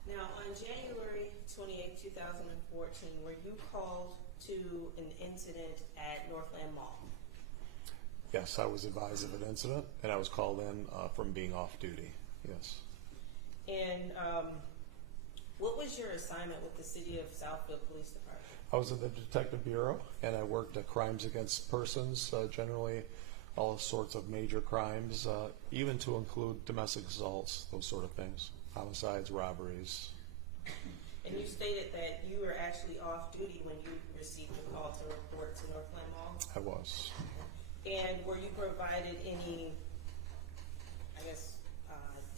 Now, on January 28, 2014, were you called to an incident at Northland Mall? Yes, I was advised of an incident, and I was called in from being off duty. Yes. And what was your assignment with the City of Southfield Police Department? I was in the Detective Bureau, and I worked at crimes against persons, generally all sorts of major crimes, even to include domestic assaults, those sort of things, homicides, robberies. And you stated that you were actually off duty when you received the call to report to Northland Mall? I was. And were you provided any,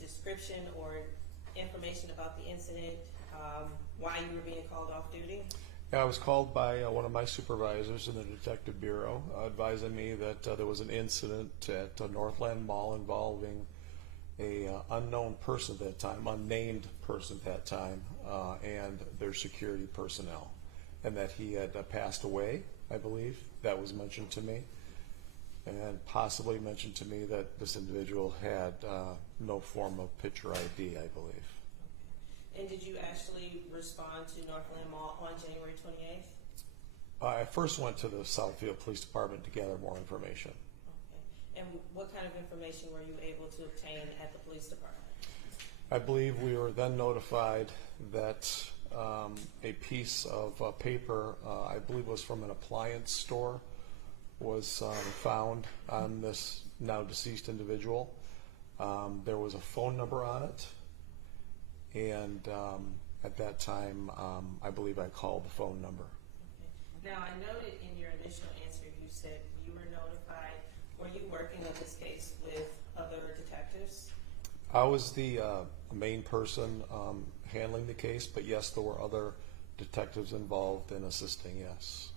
description or information about the incident, why you were being called off duty? Yeah, I was called by one of my supervisors in the Detective Bureau, advising me that there was an incident at Northland Mall involving a unknown person at that time, unnamed person at that time, and their security personnel, and that he had passed away, I believe. That was mentioned to me, and possibly mentioned to me that this individual had no form of picture ID, I believe. And did you actually respond to Northland Mall on January 28th? I first went to the Southfield Police Department to gather more information. Okay. And what kind of information were you able to obtain at the police department? I believe we were then notified that a piece of paper, I believe was from an appliance store, was found on this now deceased individual. There was a phone number on it, and at that time, I believe I called the phone number. Okay. Now, I noted in your initial answer you said you were notified. Were you working on this case with other detectives? I was the main person handling the case, but yes, there were other detectives involved in assisting, yes.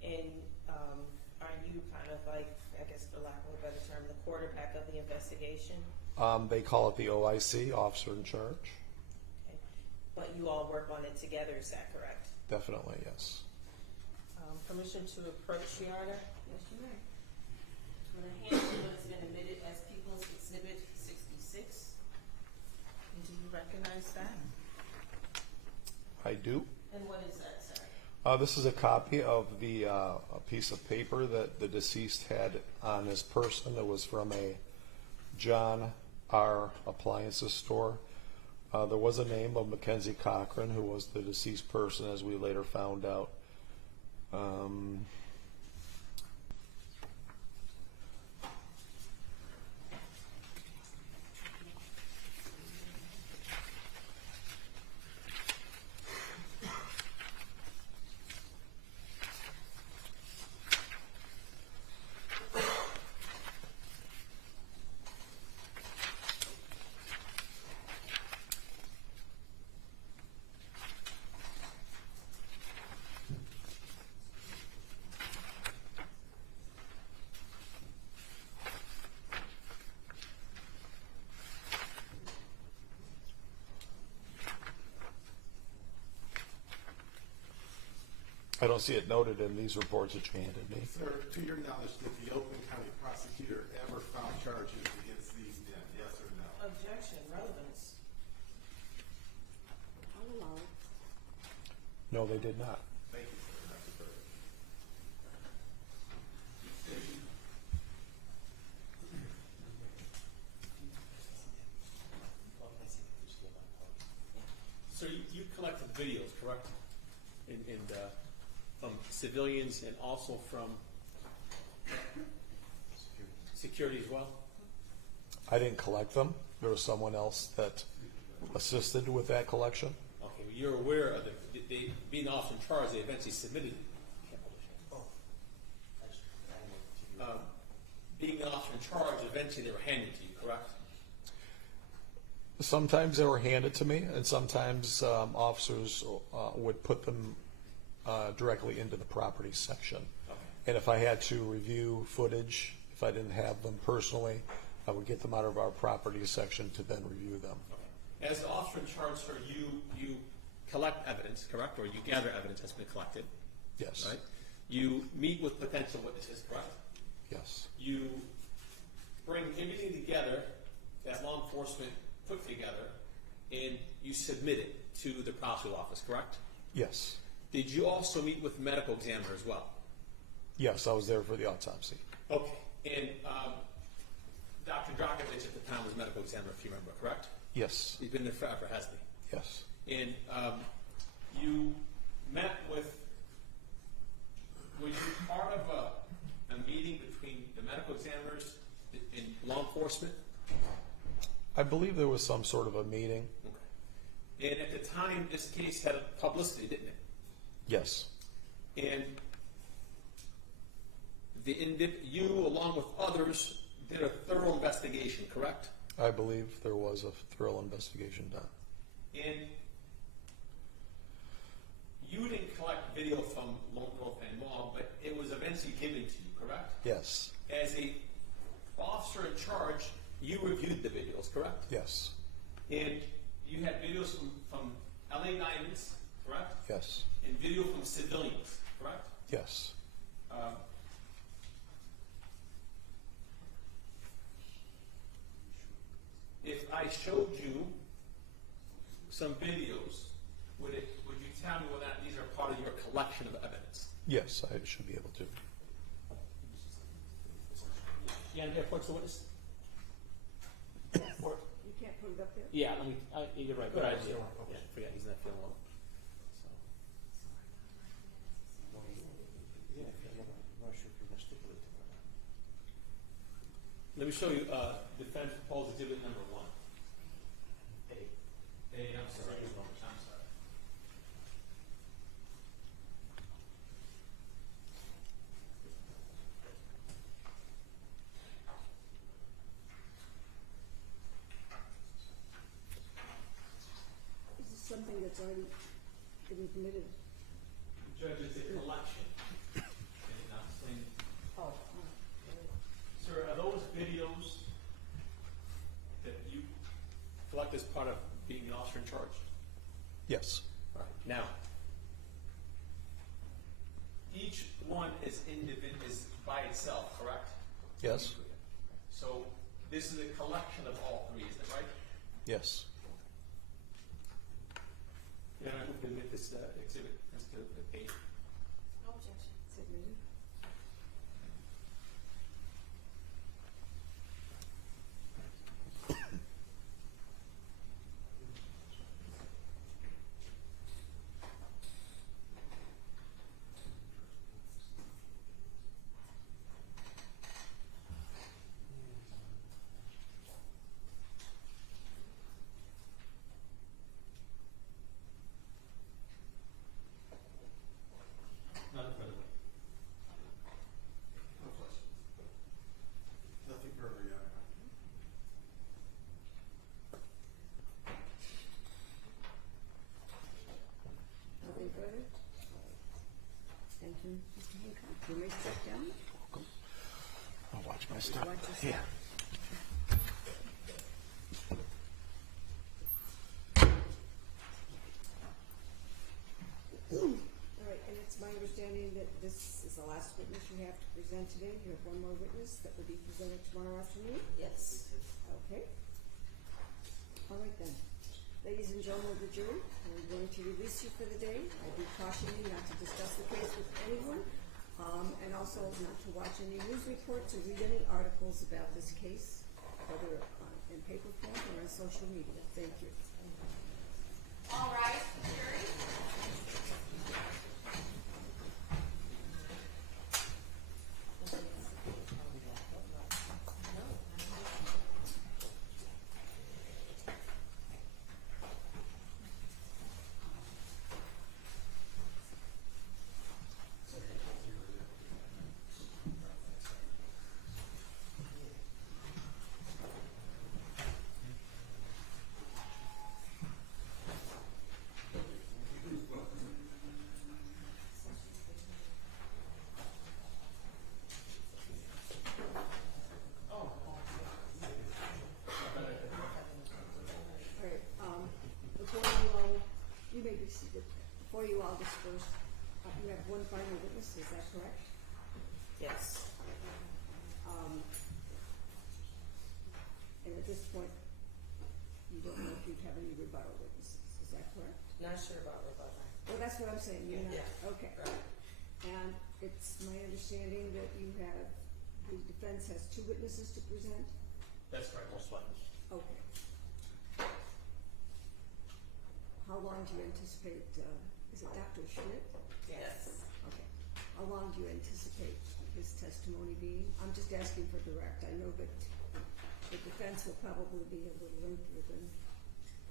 Okay. And are you kind of like, I guess for lack of a better term, the quarterback of the investigation? They call it the OIC, Officer in Charge. Okay. But you all work on it together, is that correct? Definitely, yes. Permission to approach, Your Honor? Yes, you may. With a hand to what has been admitted as People's Exhibit 66. And do you recognize that? I do. And what is that, sir? This is a copy of the a piece of paper that the deceased had on his person. It was from a John R. Appliances store. There was a name of Mackenzie Cochran, who was the deceased person, as we later found out. I don't see it noted in these reports that you handed me. Sir, to your knowledge, did the Oakland County prosecutor ever file charges against these men, yes or no? Objection, relevance. No, they did not. Thank you, sir. That's perfect. So you collected videos, correct? From civilians and also from security as well? I didn't collect them. There was someone else that assisted with that collection. Okay, well, you're aware of being off in charge, they eventually submitted. Being off in charge, eventually they were handed to you, correct? Sometimes they were handed to me, and sometimes officers would put them directly into the property section. Okay. And if I had to review footage, if I didn't have them personally, I would get them out of our property section to then review them. Okay. As the officer in charge, sir, you collect evidence, correct? Or you gather evidence that's been collected. Yes. Right? You meet with potential witnesses, correct? Yes. You bring everything together that law enforcement put together, and you submit it to the prosecutor's office, correct? Yes. Did you also meet with the medical examiner as well? Yes, I was there for the autopsy. Okay. And Dr. Drakovich at the time was medical examiner, if you remember, correct? Yes. He's been there forever, hasn't he? Yes. And you met with, were you part of a meeting between the medical examiners and law enforcement? I believe there was some sort of a meeting. Okay. And at the time, this case had publicity, didn't it? Yes. And you, along with others, did a thorough investigation, correct? I believe there was a thorough investigation done. And you didn't collect video from Northland Mall, but it was eventually given to you, correct? Yes. As a officer in charge, you reviewed the videos, correct? Yes. And you had videos from LA Diamonds, correct? Yes. And video from civilians, correct? Yes. If I showed you some videos, would you tell me whether these are part of your collection of evidence? Yes, I should be able to. Yeah, and what's the witness? Or, You can't put it up there? yeah, you're right. Good idea. Yeah, forget he's not feeling well. Let me show you defense proposed exhibit number 1. Hey, I'm sorry. I'm sorry. Is this something that's already been permitted? Judge, it's a collection. And I'm saying, Oh. sir, are those videos that you collect as part of being an officer in charge? Yes. All right. Now, each one is by itself, correct? Yes. So this is a collection of all 3, is that right? Yes. Yeah, I would admit this exhibit as to the page. No objection. Submitted. Nothing further. Nothing further, Your Honor. Nothing further? Thank you, Mr. Hancock. You may step down. I'll watch my step. Watch your step. Yeah. All right, and it's my understanding that this is the last witness you have to present today. You have one more witness that will be presented tomorrow afternoon. Yes. Okay. All right then. Ladies and gentlemen of the jury, I'm going to release you for the day. I do caution you not to discuss the case with anyone, and also not to watch any news reports or read any articles about this case, whether in paper form or on social media. Thank you. All rise, jury. Before you all disperse, you have one final witness, is that correct? Yes. And at this point, you don't know if you'd have any rebuttal witnesses, is that correct? Not sure about rebuttal. Well, that's what I'm saying, you're not, Yeah. okay. Right. And it's my understanding that you have, the defense has 2 witnesses to present? That's right, most likely. Okay. How long do you anticipate, is it Dr. Schmidt? Yes. Okay. How long do you anticipate his testimony being? I'm just asking for direct. I know that the defense will probably be a little lengthier than.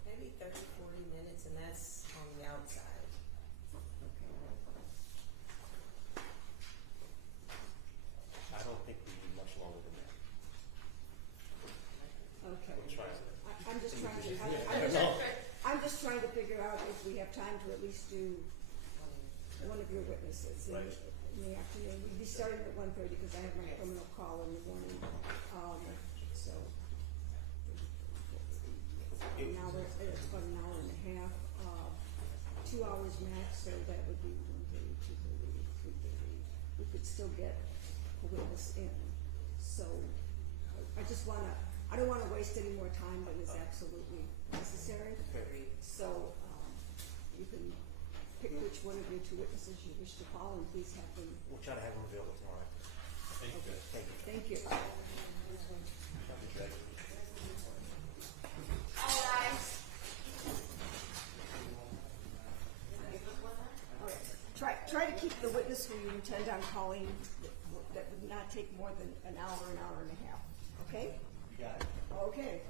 Maybe 30, 40 minutes, and that's on the outside. Okay. I don't think we need much longer than that. Okay. We'll try. I'm just trying to, I know. I'm just trying to figure out if we have time to at least do witnesses in the afternoon. We'd be starting at 1:30 because I have my criminal call in the morning. So an hour, it's about an hour and a half, 2 hours max, so that would be 1:30, 2:30, 3:30. We could still get a witness in. So I just wanna, I don't wanna waste any more time than is absolutely necessary. So, you can pick which one of your two witnesses you wish to call, and please have them. We'll try to have them available tomorrow. Thank you. Thank you. Thank you. All rise. All right. Try to keep the witness who you intend on calling, that would not take more than an hour and a half, okay? You got it. Okay.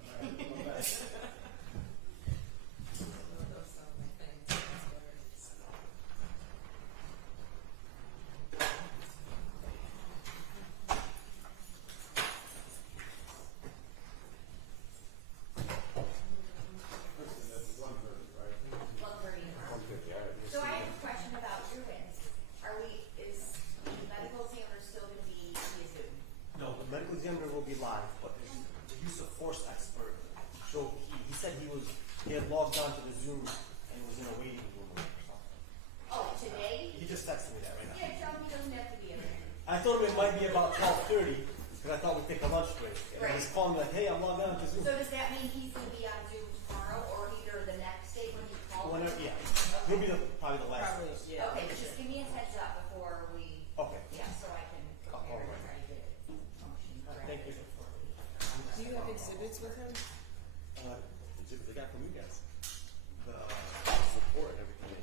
So I have a question about your witnesses. Is the medical examiner still going to be via Zoom? No, the medical examiner will be live, but the use of force expert. So he said he had logged on to the Zoom and was in a waiting room or something. Oh, today? He just texted me that right now. Yeah, tell me he doesn't have to be in there. I told him it might be about 12:30 because I thought we'd take a lunch break. And Right. he's calling me like, hey, I'm logged on to Zoom. So does that mean he's going to be on Zoom tomorrow or either the next day when you call? Whenever, yeah. He'll be probably the last. Probably, yeah. Okay, just give me a heads up before we. Okay. Yeah, so I can prepare and try to get it functioning Thank you. Do you have exhibits with him? They got from you guys. The support and everything.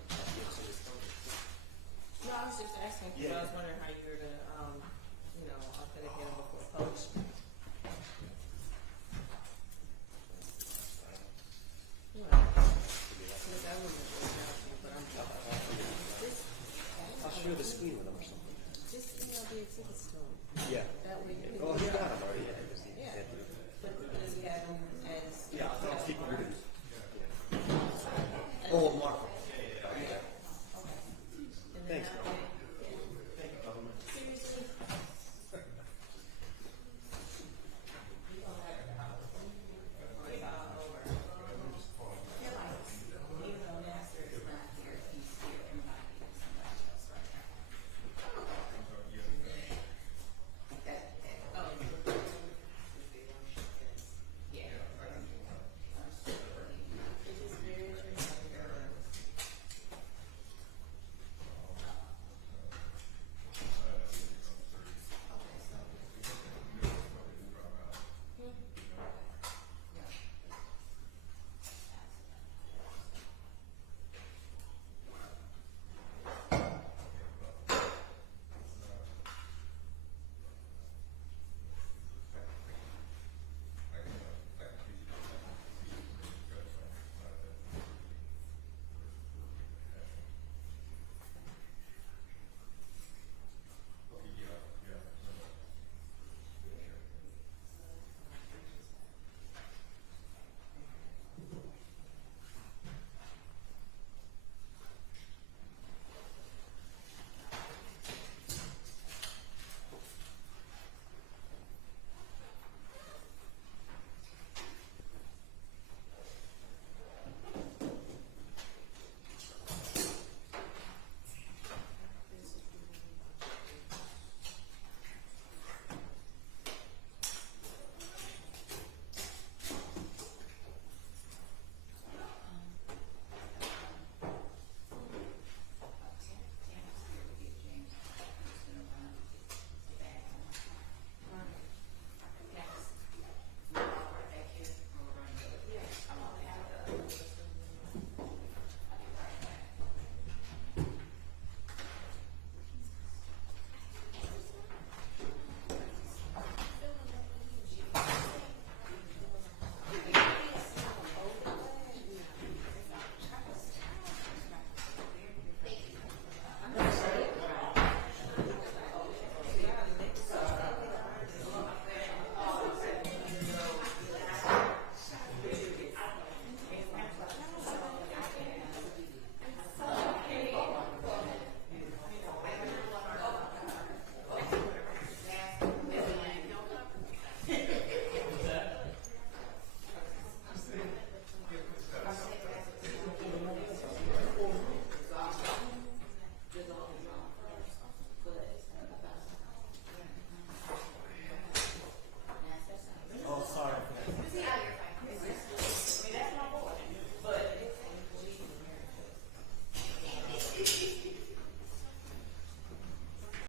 No, I was just asking because I was wondering how you were gonna, authenticate him before post. I'll share the screen with them or something. Just email the exhibits to him. Yeah. That way you can. Oh, he got them already. Yeah. I just need to Yeah. get through. But does he have them as? Yeah, I'll keep them. Oh, Mark.